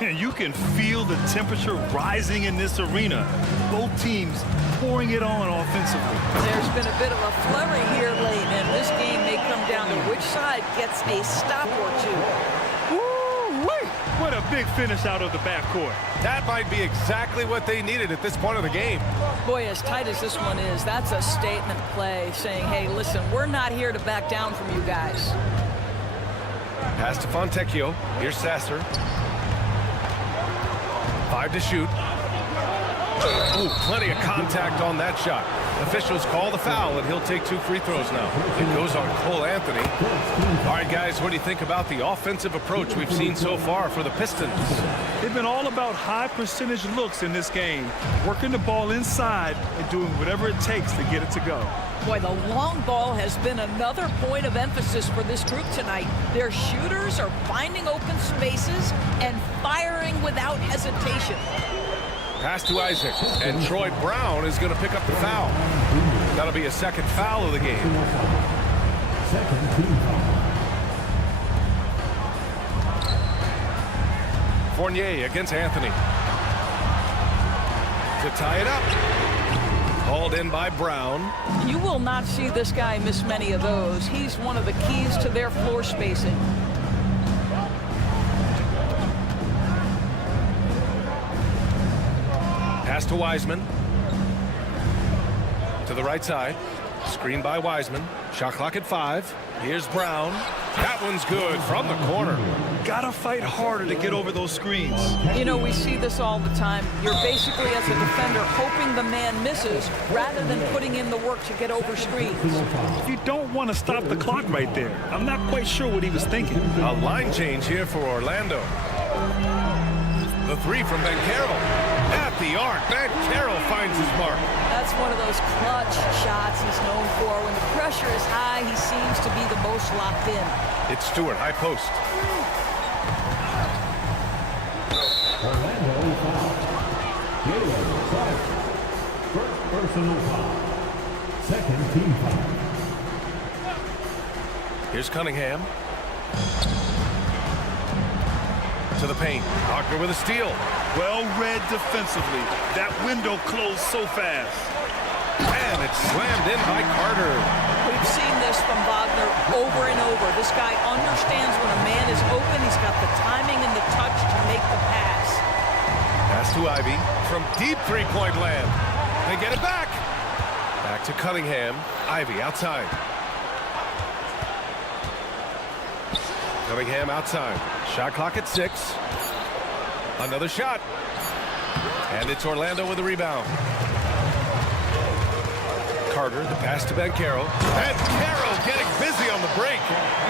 You can feel the temperature rising in this arena. Both teams pouring it on offensively. There's been a bit of a flurry here late, and this game may come down to which side gets a stop or two. Woo-wee! What a big finish out of the backcourt. That might be exactly what they needed at this point of the game. Boy, as tight as this one is, that's a statement play saying, hey, listen, we're not here to back down from you guys. Pass to Fontecchio. Here's Sasser. 5 to shoot. Ooh, plenty of contact on that shot. Officials call the foul, and he'll take 2 free throws now. It goes on Cole Anthony. All right, guys, what do you think about the offensive approach we've seen so far for the Pistons? They've been all about high percentage looks in this game, working the ball inside and doing whatever it takes to get it to go. Boy, the long ball has been another point of emphasis for this group tonight. Their shooters are finding open spaces and firing without hesitation. Pass to Isaac, and Troy Brown is going to pick up the foul. That'll be a second foul of the game. Second team foul. Fournier against Anthony. To tie it up. Called in by Brown. You will not see this guy miss many of those. He's one of the keys to their floor spacing. Pass to Wiseman. To the right side. Screen by Wiseman. Shot clock at 5. Here's Brown. That one's good from the corner. Gotta fight harder to get over those screens. You know, we see this all the time. You're basically, as a defender, hoping the man misses rather than putting in the work to get over screens. You don't want to stop the clock right there. I'm not quite sure what he was thinking. A line change here for Orlando. The 3 from Banchero. At the arc, Banchero finds his mark. That's one of those clutch shots he's known for. When the pressure is high, he seems to be the most locked in. It's Stewart, high post. Orlando foul. First personal foul. Second team foul. Here's Cunningham. To the paint. Wagner with a steal. Well read defensively. That window closed so fast. And it's slammed in by Carter. We've seen this from Wagner over and over. This guy understands when a man is open. He's got the timing and the touch to make the pass. Pass to Ivy from deep three-point land. They get it back. Back to Cunningham. Ivy outside. Cunningham outside. Shot clock at 6. Another shot. And it's Orlando with the rebound. Carter, the pass to Banchero. Banchero getting busy on the break.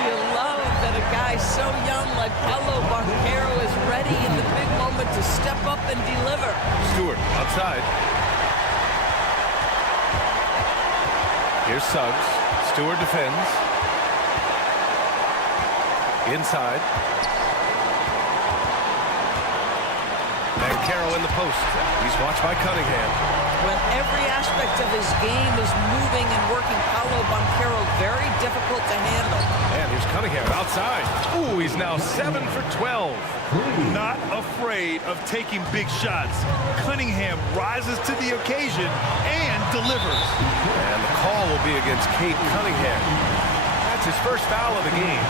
You love that a guy so young like Paolo Banchero is ready in the big moment to step up and deliver. Stewart outside. Here's Suggs. Stewart defends. Inside. Banchero in the post. He's watched by Cunningham. When every aspect of his game is moving and working, Paolo Banchero very difficult to handle. And here's Cunningham outside. Ooh, he's now 7 for 12. Not afraid of taking big shots. Cunningham rises to the occasion and delivers. And the call will be against Cade Cunningham. That's his first foul of the game.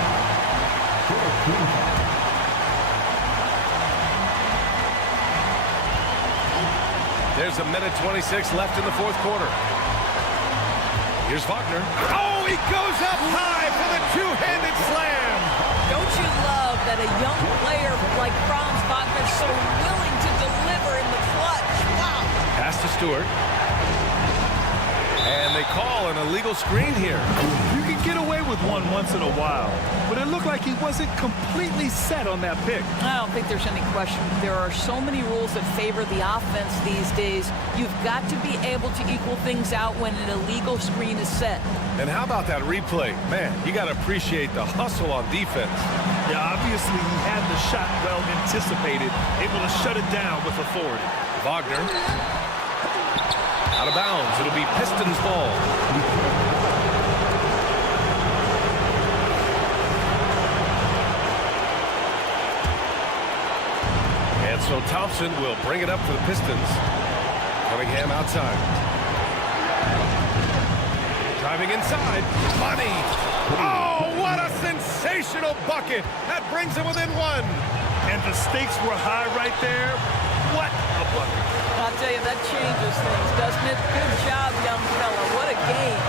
There's a minute 26 left in the fourth quarter. Here's Wagner. Oh, he goes up high for the two-handed slam. Don't you love that a young player like Franz Wagner is so willing to deliver in the clutch? Wow. Pass to Stewart. And they call an illegal screen here. You can get away with one once in a while, but it looked like he wasn't completely set on that pick. I don't think there's any question. There are so many rules that favor the offense these days. You've got to be able to equal things out when an illegal screen is set. And how about that replay? Man, you got to appreciate the hustle on defense. Yeah, obviously he had the shot well anticipated, able to shut it down with authority. Wagner. Out of bounds. It'll be Pistons ball. And so Thompson will bring it up for the Pistons. Cunningham outside. Driving inside. Money. Oh, what a sensational bucket. That brings him within one. And the stakes were high right there. What a bucket. I'll tell you, that changes things, doesn't it? Good job, young fella. What a game.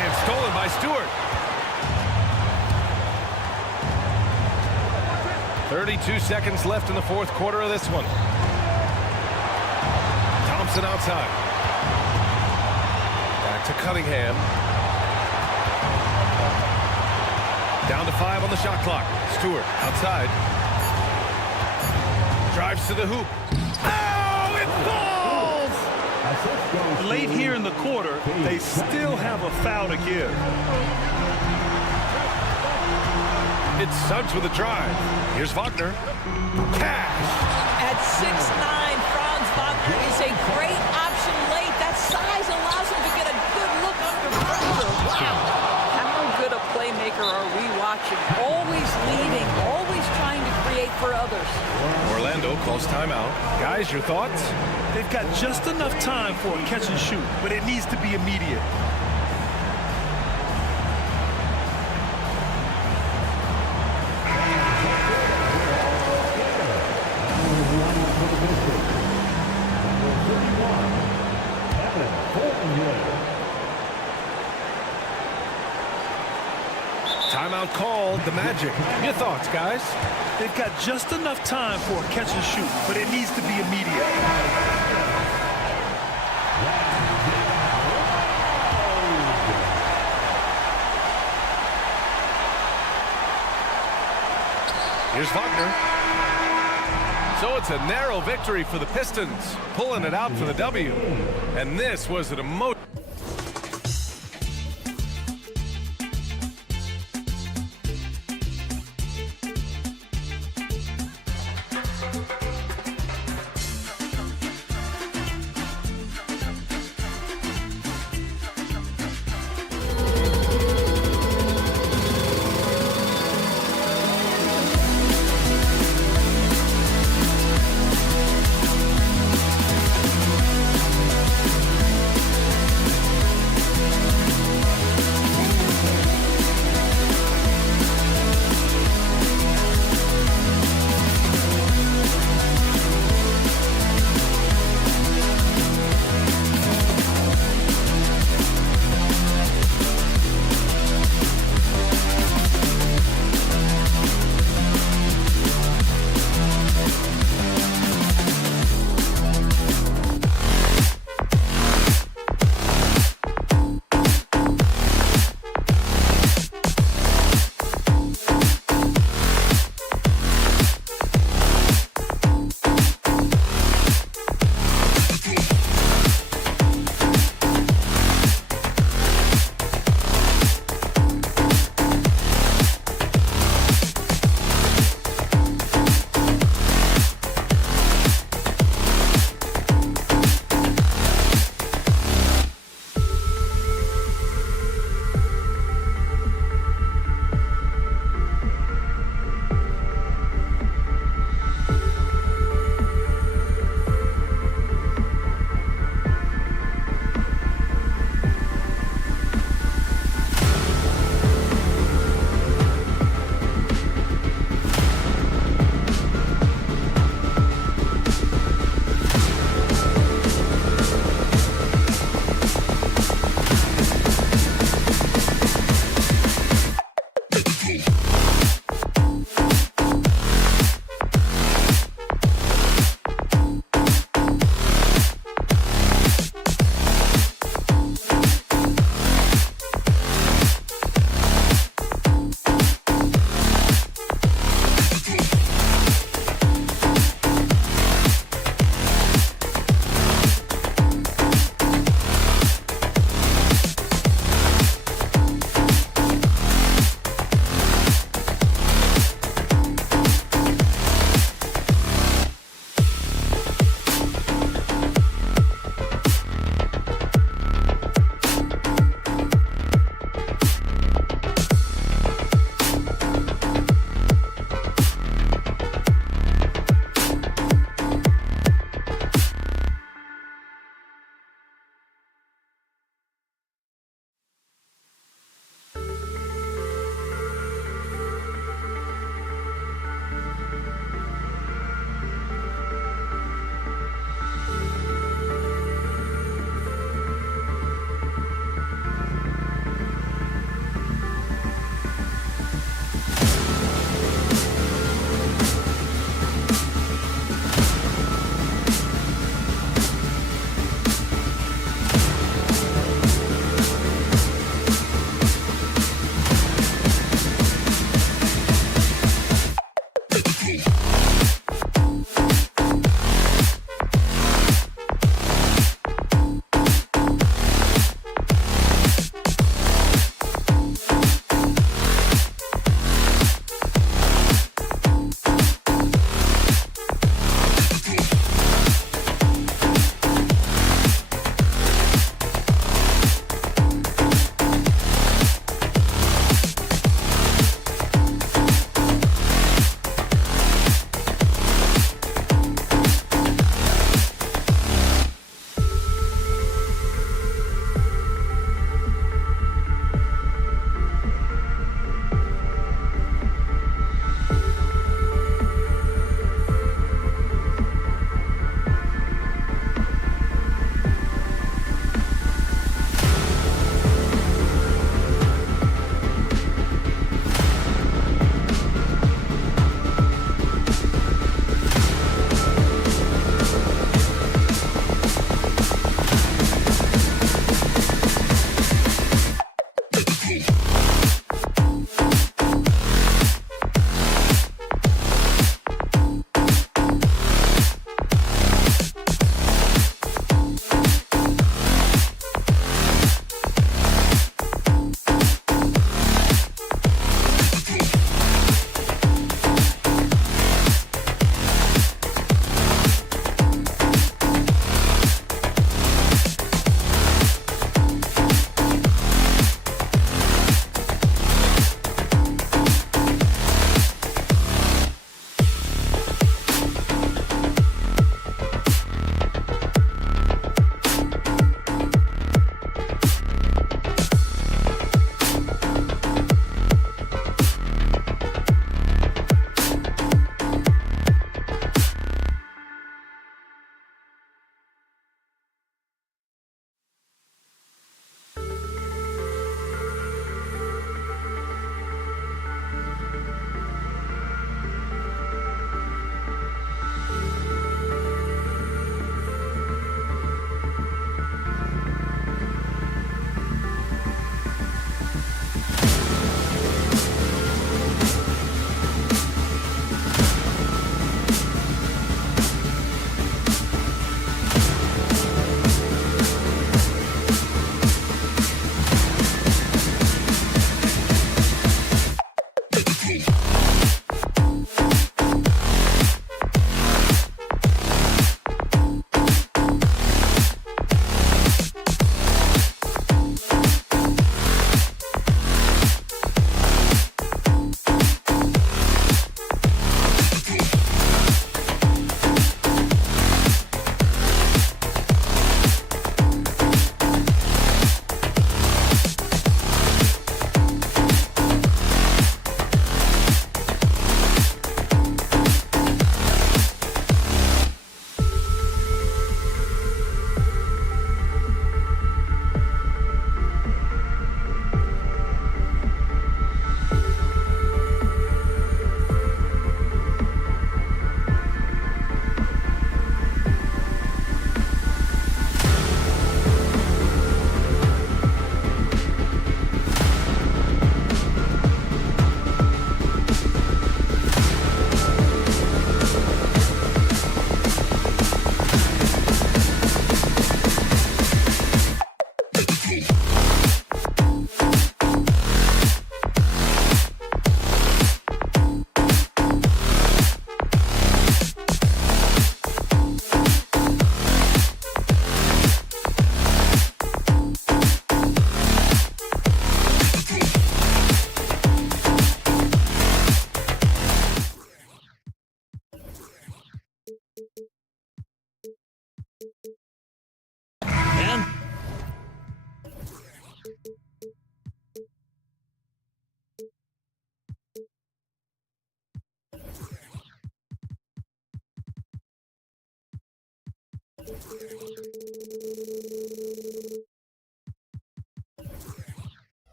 And stolen by Stewart. 32 seconds left in the fourth quarter of this one. Thompson outside. Back to Cunningham. Down to 5 on the shot clock. Stewart outside. Drives to the hoop. Oh, it falls! Late here in the quarter, they still have a foul to give. It's Suggs with a drive. Here's Wagner. Cash! At 6'9", Franz Wagner is a great option late. That size allows him to get a good look under pressure. Wow! How good a playmaker are we watching? Always leading, always trying to create for others. Orlando calls timeout. Guys, your thoughts? They've got just enough time for a catch and shoot, but it needs to be immediate. Timeout called. The Magic. Your thoughts, guys? They've got just enough time for a catch and shoot, but it needs to be immediate. Here's Wagner. So it's a narrow victory for the Pistons, pulling it out for the W. And this was an emotional.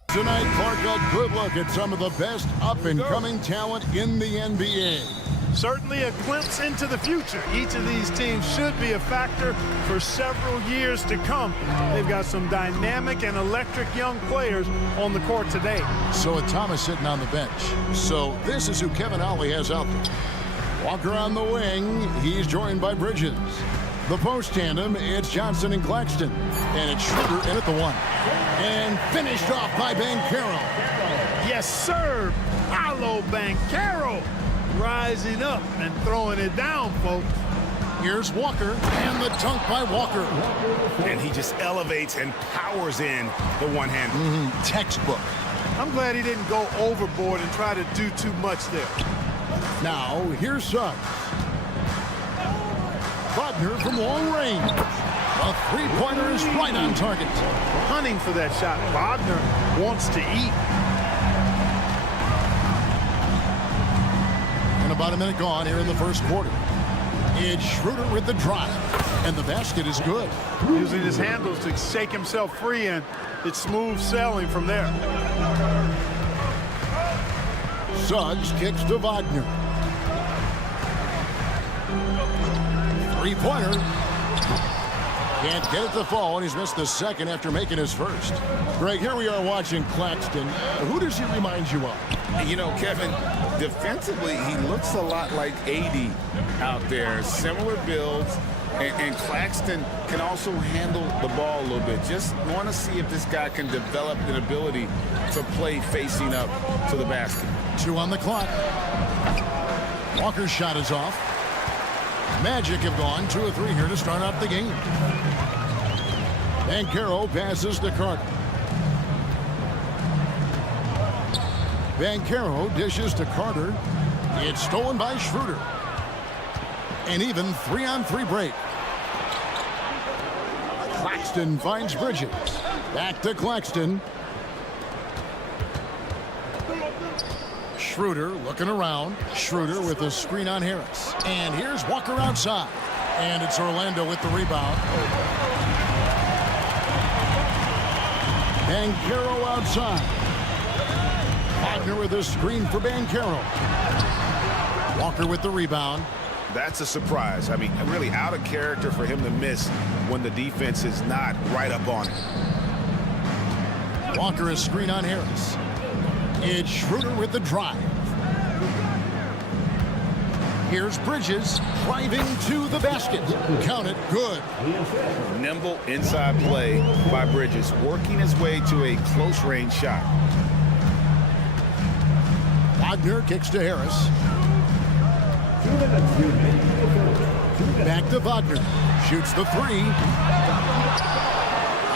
Tonight, Clark, a good look at some of the best up-and-coming talent in the NBA. Certainly a glimpse into the future. Each of these teams should be a factor for several years to come. They've got some dynamic and electric young players on the court today. So with Thomas sitting on the bench. So this is who Kevin Ollie has out there. Walker on the wing. He's joined by Bridges. The post tandem, it's Johnson and Claxton. And it's Schroeder in at the one. And finished off by Banchero. Yes, sir. Paolo Banchero rising up and throwing it down, folks. Here's Walker, and the dunk by Walker. And he just elevates and powers in the one-hand. Textbook. I'm glad he didn't go overboard and try to do too much there. Now, here's Suggs. Wagner from long range. A three-pointer is right on target. Hunting for that shot. Wagner wants to eat. And about a minute gone here in the first quarter. It's Schroeder with the drive. And the basket is good. Using his handles to shake himself free, and it's smooth sailing from there. Suggs kicks to Wagner. Three-pointer. Can't get it to fall, and he's missed the second after making his first. Greg, here we are watching Claxton. Who does he remind you of? You know, Kevin, defensively, he looks a lot like AD out there. Similar builds, and Claxton can also handle the ball a little bit. Just want to see if this guy can develop an ability to play facing up to the basket. 2 on the clock. Walker's shot is off. Magic have gone 2 of 3 here to start out the game. Banchero passes to Carter. Banchero dishes to Carter. It's stolen by Schroeder. An even 3-on-3 break. Claxton finds Bridges. Back to Claxton. Schroeder looking around. Schroeder with a screen on Harris. And here's Walker outside. And it's Orlando with the rebound. Banchero outside. Wagner with a screen for Banchero. Walker with the rebound. That's a surprise. I mean, really out of character for him to miss when the defense is not right up on it. Walker a screen on Harris. It's Schroeder with the drive. Here's Bridges driving to the basket. Count it, good. Nimble inside play by Bridges, working his way to a close range shot. Wagner kicks to Harris. Back to Wagner. Shoots the 3.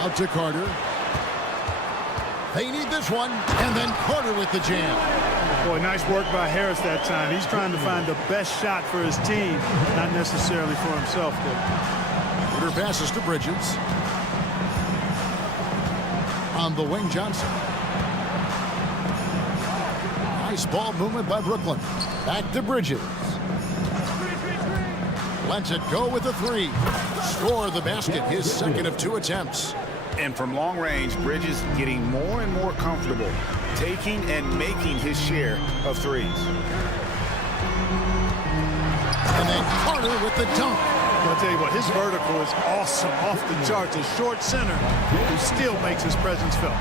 Out to Carter. They need this one. And then Carter with the jam. Boy, nice work by Harris that time. He's trying to find the best shot for his team, not necessarily for himself. Carter passes to Bridges. On the wing, Johnson. Nice ball movement by Brooklyn. Back to Bridges. Lets it go with a 3. Score the basket, his second of 2 attempts. And from long range, Bridges getting more and more comfortable, taking and making his share of threes. And then Carter with the dunk. I'll tell you what, his vertical is awesome, off the charts. A short center who still makes his presence felt.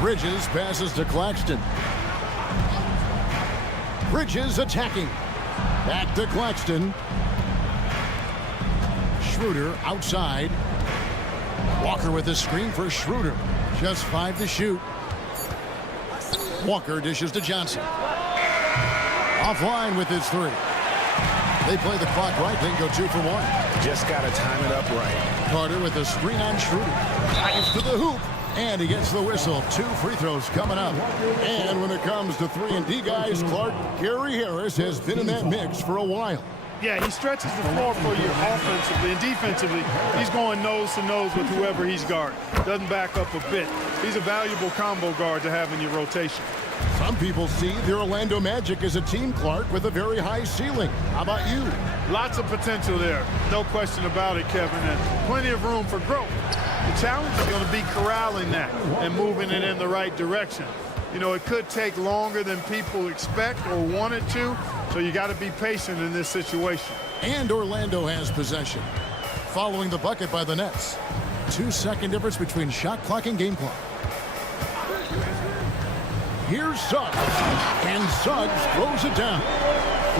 Bridges passes to Claxton. Bridges attacking. Back to Claxton. Schroeder outside. Walker with a screen for Schroeder. Just 5 to shoot. Walker dishes to Johnson. Offline with his 3. They play the clock right. They can go 2 for 1. Just got to time it up right. Carter with a screen on Schroeder. Drives to the hoop. And he gets the whistle. 2 free throws coming up. And when it comes to 3-and-D guys, Clark, Gary Harris has been in that mix for a while. Yeah, he stretches the floor for you offensively and defensively. He's going nose to nose with whoever he's guarding. Doesn't back up a bit. He's a valuable combo guard to have in your rotation. Some people see the Orlando Magic as a team, Clark, with a very high ceiling. How about you? Lots of potential there. No question about it, Kevin, and plenty of room for growth. The challenge is going to be corralling that and moving it in the right direction. You know, it could take longer than people expect or want it to, so you got to be patient in this situation. And Orlando has possession. Following the bucket by the Nets. 2-second difference between shot clock and game clock. Here's Suggs. And Suggs throws it down.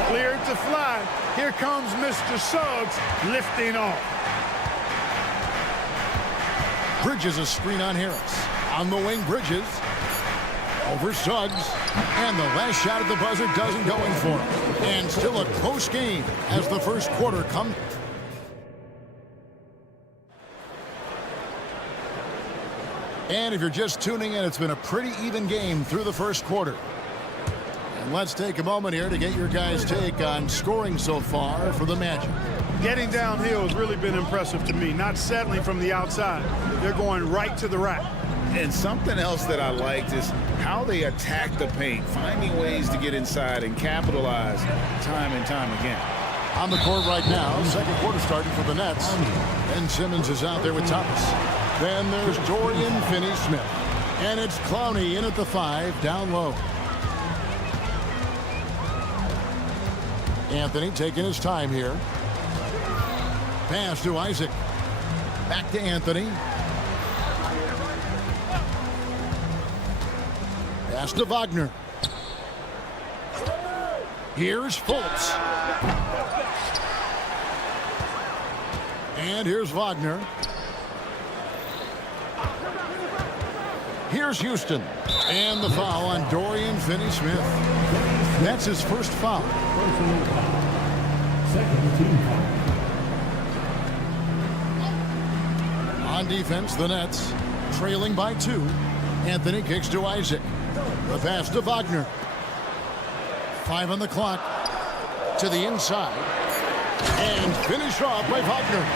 Cleared to fly. Here comes Mr. Suggs lifting off. Bridges a screen on Harris. On the wing, Bridges. Over Suggs. And the last shot at the buzzer doesn't go in for him. And still a close game as the first quarter comes. And if you're just tuning in, it's been a pretty even game through the first quarter. And let's take a moment here to get your guys' take on scoring so far for the Magic. Getting downhill has really been impressive to me. Not settling from the outside. They're going right to the rack. And something else that I liked is how they attack the paint, finding ways to get inside and capitalize time and time again. On the court right now, second quarter starting for the Nets. Ben Simmons is out there with Thomas. Then there's Dorian Finney-Smith. And it's Clowney in at the 5, down low. Anthony taking his time here. Pass to Isaac. Back to Anthony. Pass to Wagner. Here's Fultz. And here's Wagner. Here's Houston. And the foul on Dorian Finney-Smith. That's his first foul. Second team foul. On defense, the Nets trailing by 2. Anthony kicks to Isaac. The pass to Wagner. 5 on the clock. To the inside. And finish off by Wagner.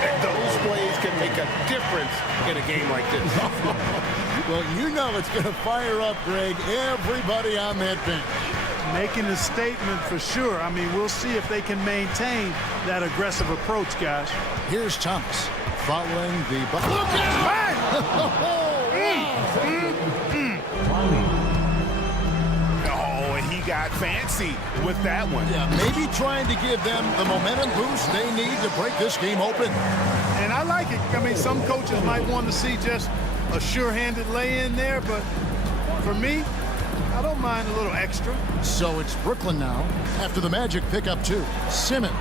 And those plays can make a difference in a game like this. Well, you know it's going to fire up, Greg, everybody on that bench. Making a statement for sure. I mean, we'll see if they can maintain that aggressive approach, guys. Here's Thomas following the... Look out! Oh, and he got fancy with that one. Yeah, maybe trying to give them the momentum boost they need to break this game open. And I like it. I mean, some coaches might want to see just a sure-handed lay-in there, but for me, I don't mind a little extra. So it's Brooklyn now after the Magic pick up 2. Simmons.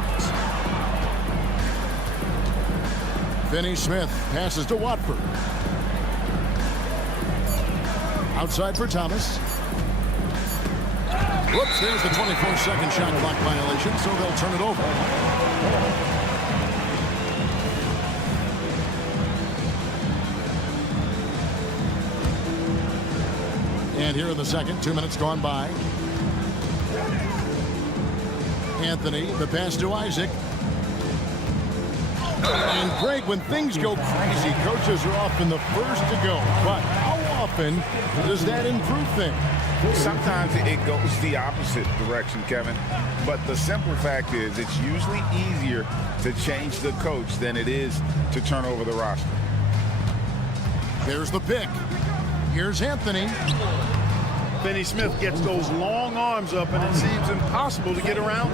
Finney-Smith passes to Watford. Outside for Thomas. Whoops, there's the 24-second shot clock violation, so they'll turn it over. And here in the second, 2 minutes gone by. Anthony, the pass to Isaac. And Greg, when things go crazy, coaches are often the first to go. But how often does that improve things? Sometimes it goes the opposite direction, Kevin. But the simple fact is it's usually easier to change the coach than it is to turn over the roster. There's the pick. Here's Anthony. Finney-Smith gets those long arms up, and it seems impossible to get around.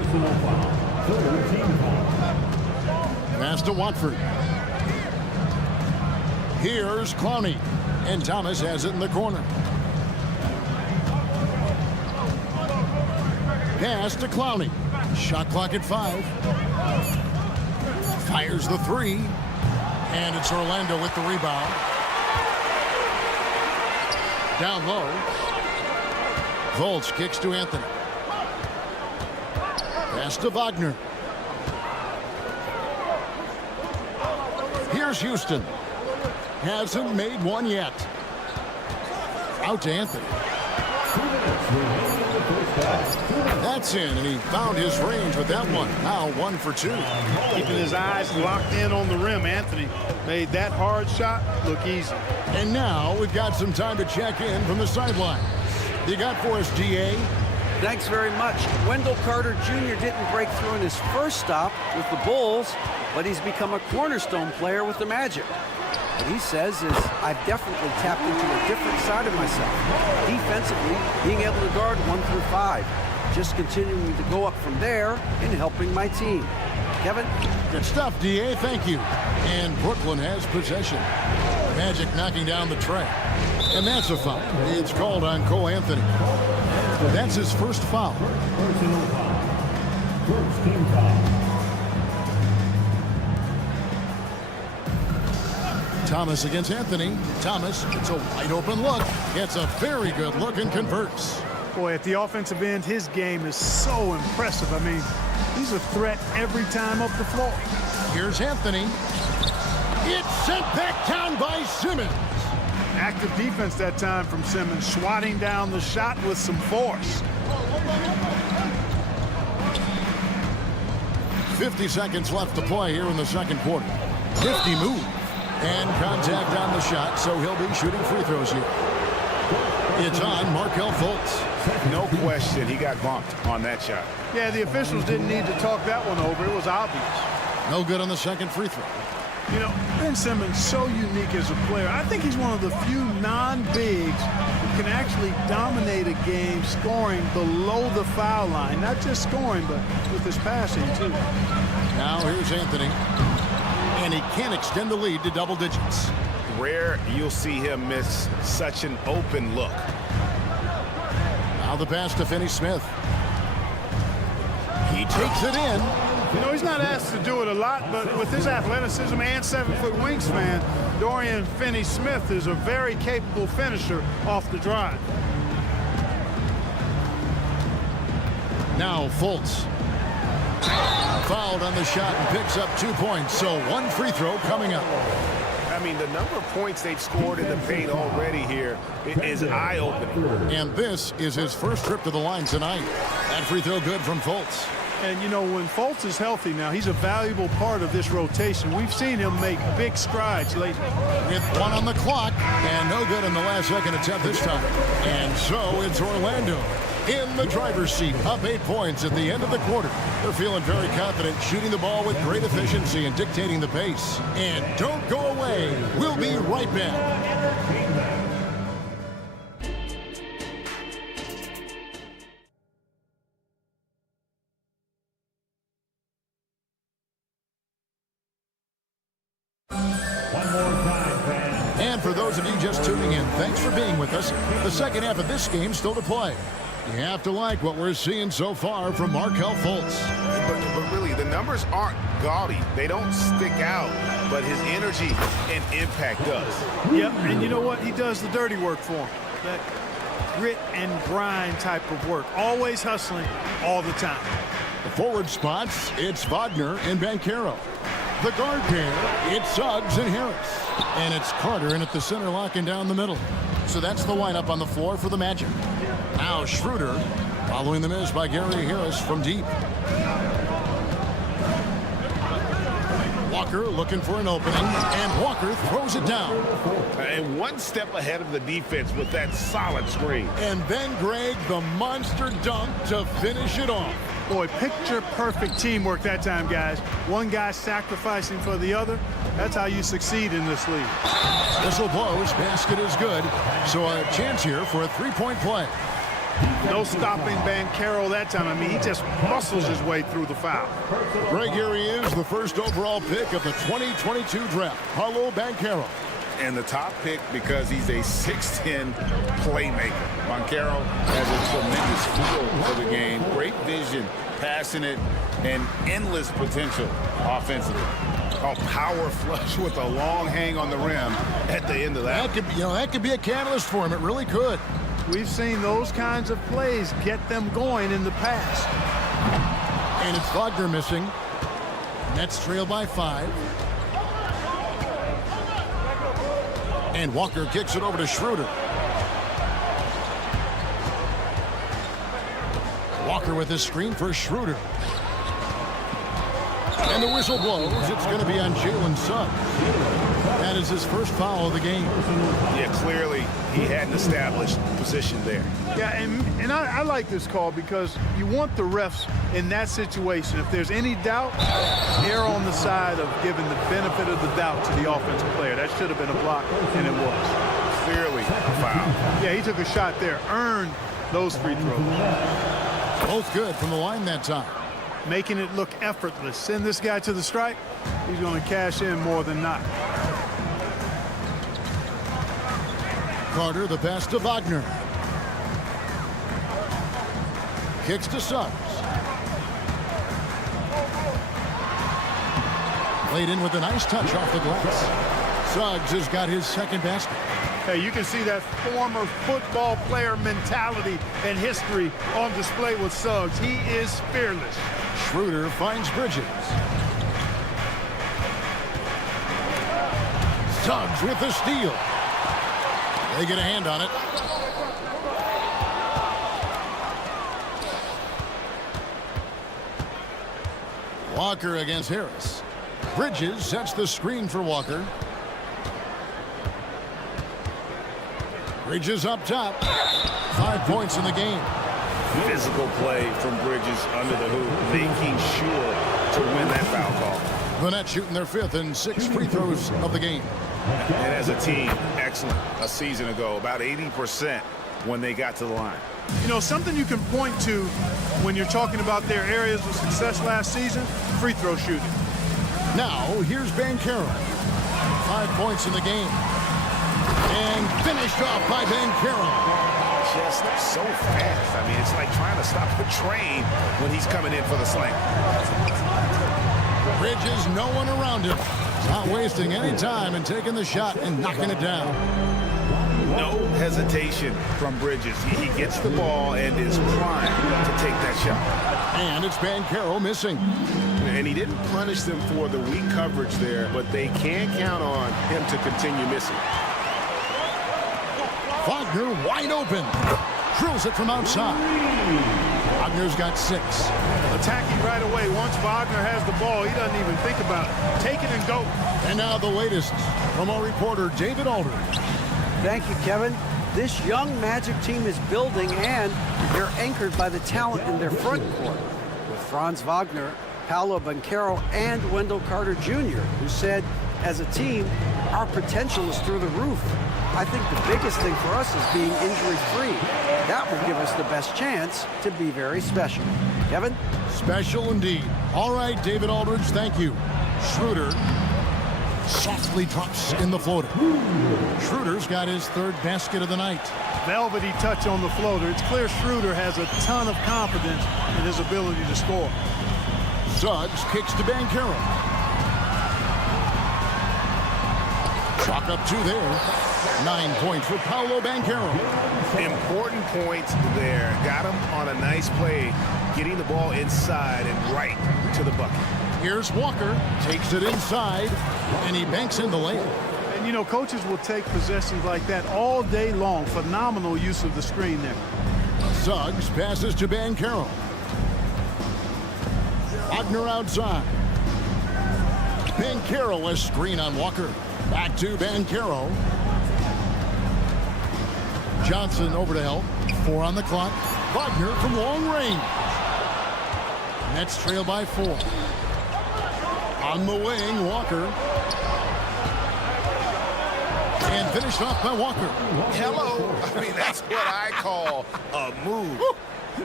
Pass to Watford. Here's Clowney. And Thomas has it in the corner. Pass to Clowney. Shot clock at 5. Fires the 3. And it's Orlando with the rebound. Down low. Volts kicks to Anthony. Pass to Wagner. Here's Houston. Hasn't made one yet. Out to Anthony. That's in, and he found his range with that one. Now 1 for 2. Keeping his eyes locked in on the rim. Anthony made that hard shot look easy. And now we've got some time to check in from the sideline. You got for us, GA? Thanks very much. Wendell Carter Jr. didn't break through in his first stop with the Bulls, but he's become a cornerstone player with the Magic. What he says is, I've definitely tapped into a different side of myself. Defensively, being able to guard 1 through 5. Just continuing to go up from there and helping my team. Kevin? Good stuff, DA. Thank you. And Brooklyn has possession. Magic knocking down the tray. And that's a foul. It's called on Cole Anthony. That's his first foul. Personal foul. First team foul. Thomas against Anthony. Thomas, it's a wide open look. It's a very good look and converts. Boy, at the offensive end, his game is so impressive. I mean, he's a threat every time up the floor. Here's Anthony. It's sent back down by Simmons. Active defense that time from Simmons, swatting down the shot with some force. 50 seconds left to play here in the second quarter. 50 move. And contact on the shot, so he'll be shooting free throws here. It's on Markelle Fultz. No question, he got bumped on that shot. Yeah, the officials didn't need to talk that one over. It was obvious. No good on the second free throw. You know, Ben Simmons so unique as a player. I think he's one of the few non-bigs who can actually dominate a game scoring below the foul line. Not just scoring, but with his passing, too. Now here's Anthony. And he can extend the lead to double digits. Rare you'll see him miss such an open look. Now the pass to Finney-Smith. He takes it in. You know, he's not asked to do it a lot, but with his athleticism and 7-foot wingspan, Dorian Finney-Smith is a very capable finisher off the drive. Now Fultz. Fouled on the shot and picks up 2 points, so 1 free throw coming up. I mean, the number of points they've scored in the paint already here is eye-opening. And this is his first trip to the line tonight. That free throw good from Fultz. And, you know, when Fultz is healthy now, he's a valuable part of this rotation. We've seen him make big strides lately. With 1 on the clock, and no good in the last second attempt this time. And so it's Orlando in the driver's seat, up 8 points at the end of the quarter. They're feeling very confident, shooting the ball with great efficiency and dictating the pace. And don't go away. We'll be right back. And for those of you just tuning in, thanks for being with us. The second half of this game still to play. You have to like what we're seeing so far from Markelle Fultz. But really, the numbers aren't gaudy. They don't stick out, but his energy and impact does. Yep, and you know what? He does the dirty work for him. That grit and grind type of work. Always hustling all the time. The forward spots, it's Wagner and Banchero. The guard pair, it's Suggs and Harris. And it's Carter in at the center, locking down the middle. So that's the lineup on the floor for the Magic. Now Schroeder, following the miss by Gary Harris from deep. Walker looking for an opening, and Walker throws it down. And one step ahead of the defense with that solid screen. And then Greg, the monster dunk to finish it off. Boy, picture-perfect teamwork that time, guys. One guy sacrificing for the other. That's how you succeed in this league. Whistle blows, basket is good. So a chance here for a three-point play. No stopping Banchero that time. I mean, he just muscles his way through the foul. Greg, here he is, the first overall pick of the 2022 draft, Paolo Banchero. And the top pick because he's a 6'10 playmaker. Banchero has a tremendous feel for the game, great vision, passing it, and endless potential offensively. A power flush with a long hang on the rim at the end of that. That could be a catalyst for him. It really could. We've seen those kinds of plays get them going in the past. And it's Wagner missing. Nets trail by 5. And Walker kicks it over to Schroeder. Walker with his screen for Schroeder. And the whistle blows. It's going to be on Jalen Suggs. That is his first foul of the game. Yeah, clearly he had an established position there. Yeah, and I like this call because you want the refs in that situation. If there's any doubt, err on the side of giving the benefit of the doubt to the offensive player. That should have been a block, and it was. Clearly a foul. Yeah, he took a shot there, earned those free throws. Both good from the line that time. Making it look effortless. Send this guy to the stripe, he's going to cash in more than not. Carter, the pass to Wagner. Kicks to Suggs. Played in with a nice touch off the glass. Suggs has got his second basket. Hey, you can see that former football player mentality and history on display with Suggs. He is fearless. Schroeder finds Bridges. Suggs with the steal. They get a hand on it. Walker against Harris. Bridges sets the screen for Walker. Bridges up top. 5 points in the game. Physical play from Bridges under the hoop, making sure to win that foul call. The Nets shooting their 5th and 6th free throws of the game. And as a team, excellent. A season ago, about 80% when they got to the line. You know, something you can point to when you're talking about their areas of success last season, free throw shooting. Now, here's Banchero. 5 points in the game. And finished off by Banchero. Just so fast. I mean, it's like trying to stop the train when he's coming in for the slam. Bridges, no one around him. Not wasting any time and taking the shot and knocking it down. No hesitation from Bridges. He gets the ball and is primed to take that shot. And it's Banchero missing. And he didn't punish them for the weak coverage there, but they can count on him to continue missing. Wagner wide open. Drills it from outside. Wagner's got 6. Attacking right away. Once Wagner has the ball, he doesn't even think about it. Take it and go. And now the latest from our reporter, David Aldridge. Thank you, Kevin. This young Magic team is building, and they're anchored by the talent in their front court. With Franz Wagner, Paolo Banchero, and Wendell Carter Jr., who said, as a team, our potential is through the roof. I think the biggest thing for us is being injury-free. That will give us the best chance to be very special. Kevin? Special indeed. All right, David Aldridge, thank you. Schroeder softly drops in the floater. Schroeder's got his 3rd basket of the night. Velvety touch on the floater. It's clear Schroeder has a ton of confidence in his ability to score. Suggs kicks to Banchero. Chalk up 2 there. 9 points for Paolo Banchero. Important points there. Got him on a nice play, getting the ball inside and right to the bucket. Here's Walker. Takes it inside, and he banks in the layup. And, you know, coaches will take possessions like that all day long. Phenomenal use of the screen there. Suggs passes to Banchero. Wagner outside. Banchero a screen on Walker. Back to Banchero. Johnson over to help. 4 on the clock. Wagner from long range. Nets trail by 4. On the wing, Walker. And finished off by Walker. Hello. I mean, that's what I call a move.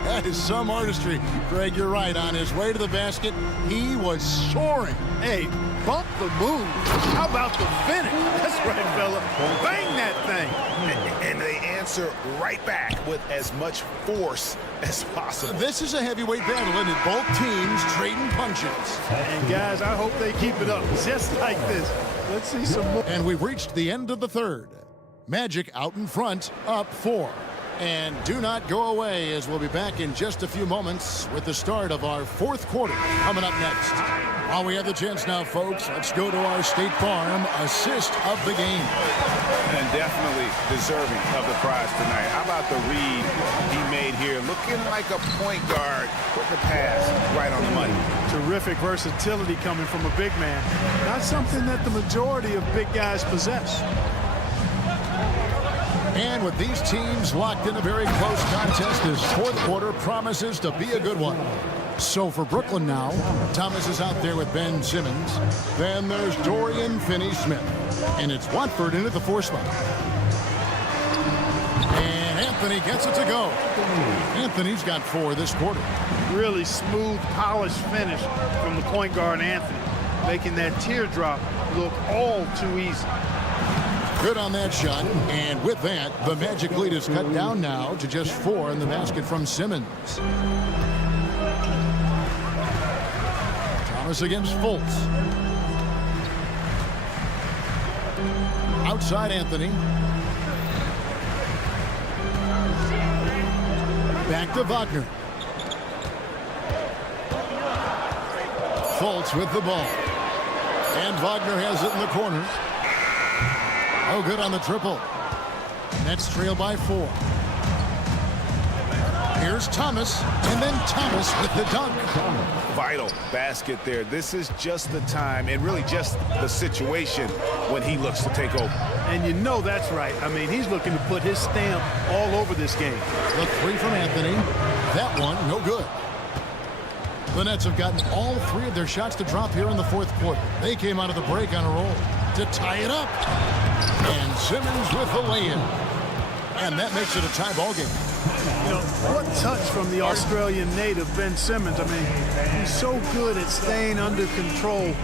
That is some artistry. Greg, you're right. On his way to the basket, he was soaring. Hey, bump the move. How about the finish? That's right, fella. Bang that thing. And they answer right back with as much force as possible. This is a heavyweight battle, and both teams trading punches. And guys, I hope they keep it up just like this. Let's see some more. And we've reached the end of the third. Magic out in front, up 4. And do not go away, as we'll be back in just a few moments with the start of our fourth quarter coming up next. While we have the chance now, folks, let's go to our State Farm assist of the game. And definitely deserving of the prize tonight. How about the read he made here? Looking like a point guard, putting the pass right on the money. Terrific versatility coming from a big man. Not something that the majority of big guys possess. And with these teams locked in a very close contest, this fourth quarter promises to be a good one. So for Brooklyn now, Thomas is out there with Ben Simmons. Then there's Dorian Finney-Smith. And it's Watford in at the 4 spot. And Anthony gets it to go. Anthony's got 4 this quarter. Really smooth, polished finish from the point guard, Anthony, making that teardrop look all too easy. Good on that shot, and with that, the Magic lead is cut down now to just 4 in the basket from Simmons. Thomas against Fultz. Outside Anthony. Back to Wagner. Fultz with the ball. And Wagner has it in the corner. Oh, good on the triple. Nets trail by 4. Here's Thomas, and then Thomas with the dunk. Vital basket there. This is just the time, and really just the situation when he looks to take over. And you know that's right. I mean, he's looking to put his stamp all over this game. The 3 from Anthony. That one, no good. The Nets have gotten all 3 of their shots to drop here in the fourth quarter. They came out of the break on a roll to tie it up. And Simmons with the lay-in. And that makes it a tie ball game. You know, what touch from the Australian native, Ben Simmons. I mean, he's so good at staying under control,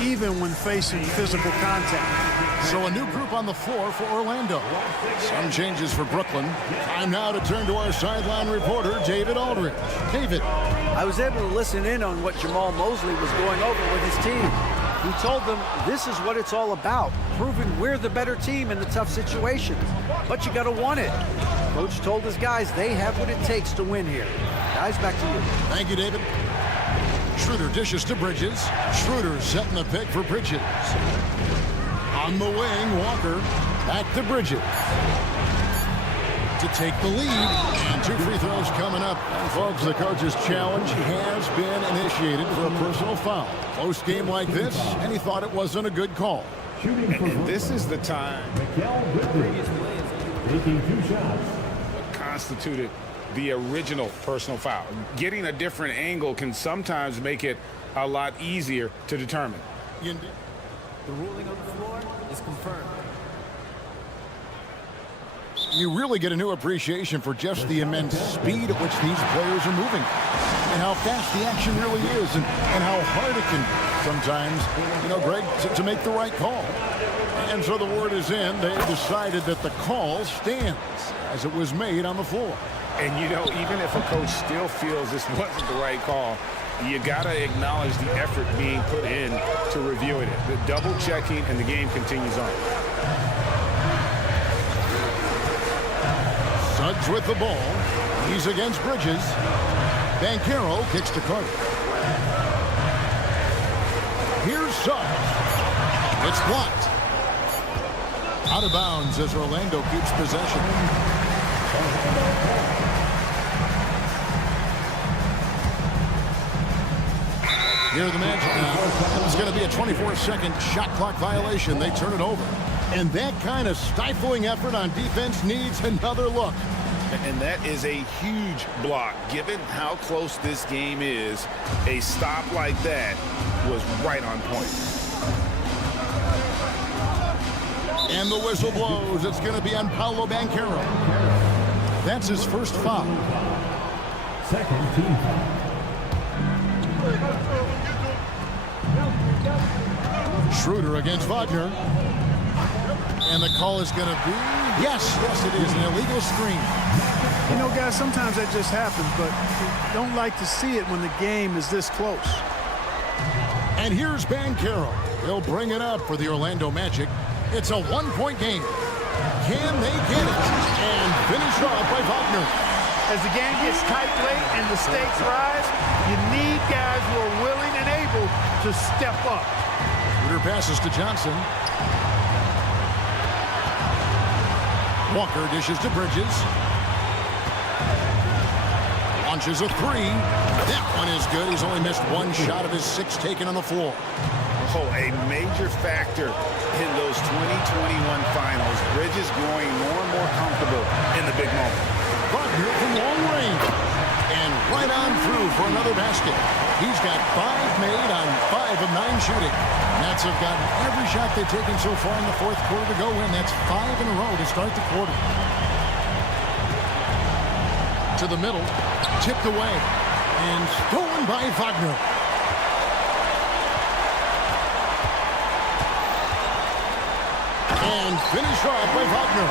even when facing physical contact. So a new group on the floor for Orlando. Some changes for Brooklyn. Time now to turn to our sideline reporter, David Aldridge. David. I was able to listen in on what Jamal Mosley was going over with his team. He told them this is what it's all about, proving we're the better team in the tough situations. But you got to want it. Coach told his guys they have what it takes to win here. Guys, back to you. Thank you, David. Schroeder dishes to Bridges. Schroeder setting the pick for Bridges. On the wing, Walker. Back to Bridges. To take the lead. And 2 free throws coming up. And folks, the coach's challenge has been initiated for a personal foul. Close game like this, and he thought it wasn't a good call. And this is the time Taking 2 shots. constituted the original personal foul. Getting a different angle can sometimes make it a lot easier to determine. The ruling on the floor is confirmed. You really get a new appreciation for just the immense speed at which these players are moving and how fast the action really is and how hard it can be sometimes, you know, Greg, to make the right call. And so the word is in. They decided that the call stands as it was made on the floor. And, you know, even if a coach still feels this wasn't the right call, you got to acknowledge the effort being put in to reviewing it. The double checking, and the game continues on. Suggs with the ball. He's against Bridges. Banchero kicks to Carter. Here's Suggs. It's blocked. Out of bounds as Orlando keeps possession. Here are the Magic now. That was going to be a 24-second shot clock violation. They turn it over. And that kind of stifling effort on defense needs another look. And that is a huge block. Given how close this game is, a stop like that was right on point. And the whistle blows. It's going to be on Paolo Banchero. That's his first foul. Second team foul. Schroeder against Wagner. And And the call is going to be, yes, it is, an illegal screen. You know, guys, sometimes that just happens, but you don't like to see it when the game is this close. And here's Banchero. He'll bring it up for the Orlando Magic. It's a one-point game. Can they get it? And finished off by Wagner. As the game gets tight late and the stakes rise, you need guys who are willing and able to step up. Shooter passes to Johnson. Walker dishes to Bridges. Launches a three. That one is good. He's only missed one shot of his 6 taken on the floor. Oh, a major factor in those 2021 finals. Bridges growing more and more comfortable in the big moment. Wagner from long range. And right on through for another basket. He's got 5 made on 5 of 9 shooting. Nets have gotten every shot they've taken so far in the fourth quarter to go in. That's 5 in a row to start the quarter. To the middle. Tipped away. And stolen by Wagner. And finished off by Wagner.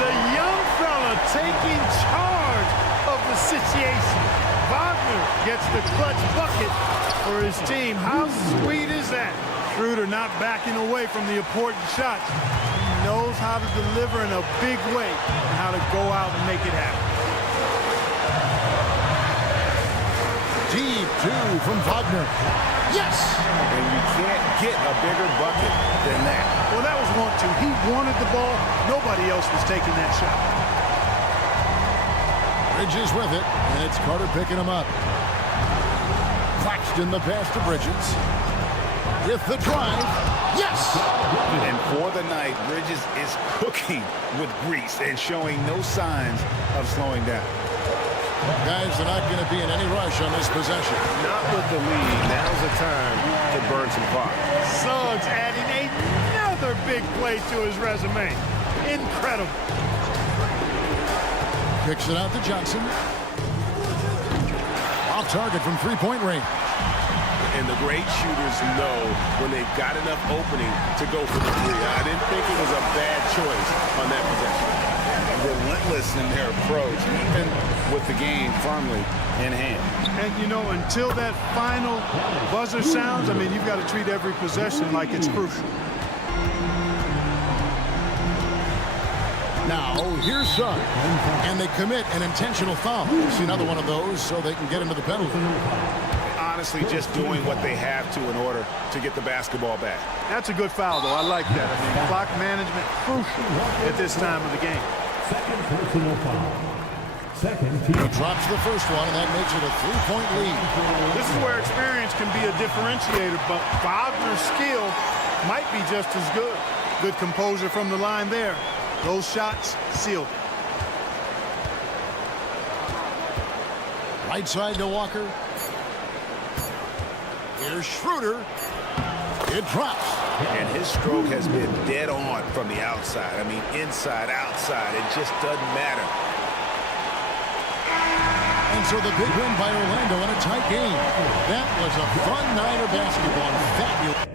The young fella taking charge of the situation. Wagner gets the clutch bucket for his team. How sweet is that? Schroeder not backing away from the important shots. He knows how to deliver in a big way and how to go out and make it happen. Deep two from Wagner. Yes! And you can't get a bigger bucket than that. Well, that was 1-2. He wanted the ball. Nobody else was taking that shot. Bridges with it, and it's Carter picking him up. Claxton the pass to Bridges. With the drive. Yes! And for the night, Bridges is cooking with grease and showing no signs of slowing down. Guys, they're not going to be in any rush on this possession. Not with the lead. Now's the time to burn some clock. Suggs adding another big play to his resume. Incredible. Kicks it out to Johnson. Off target from three-point range. And the great shooters know when they've got enough opening to go for the three. I didn't think it was a bad choice on that possession. Relentless in their approach, even with the game firmly in hand. And, you know, until that final buzzer sounds, I mean, you've got to treat every possession like it's crucial. Now, here's Suggs. And they commit an intentional foul. We'll see another one of those so they can get into the penalty. Honestly, just doing what they have to in order to get the basketball back. That's a good foul, though. I like that. I mean, clock management crucial at this time of the game. Second personal foul. Second team. He drops the first one, and that makes it a 3-point lead. This is where experience can be a differentiator, but Wagner's skill might be just as good. Good composure from the line there. Those shots sealed it. Right side to Walker. Here's Schroeder. It drops. And his stroke has been dead on from the outside. I mean, inside, outside, it just doesn't matter. And so the big win by Orlando in a tight game. That was a fun night of basketball. Fabulous.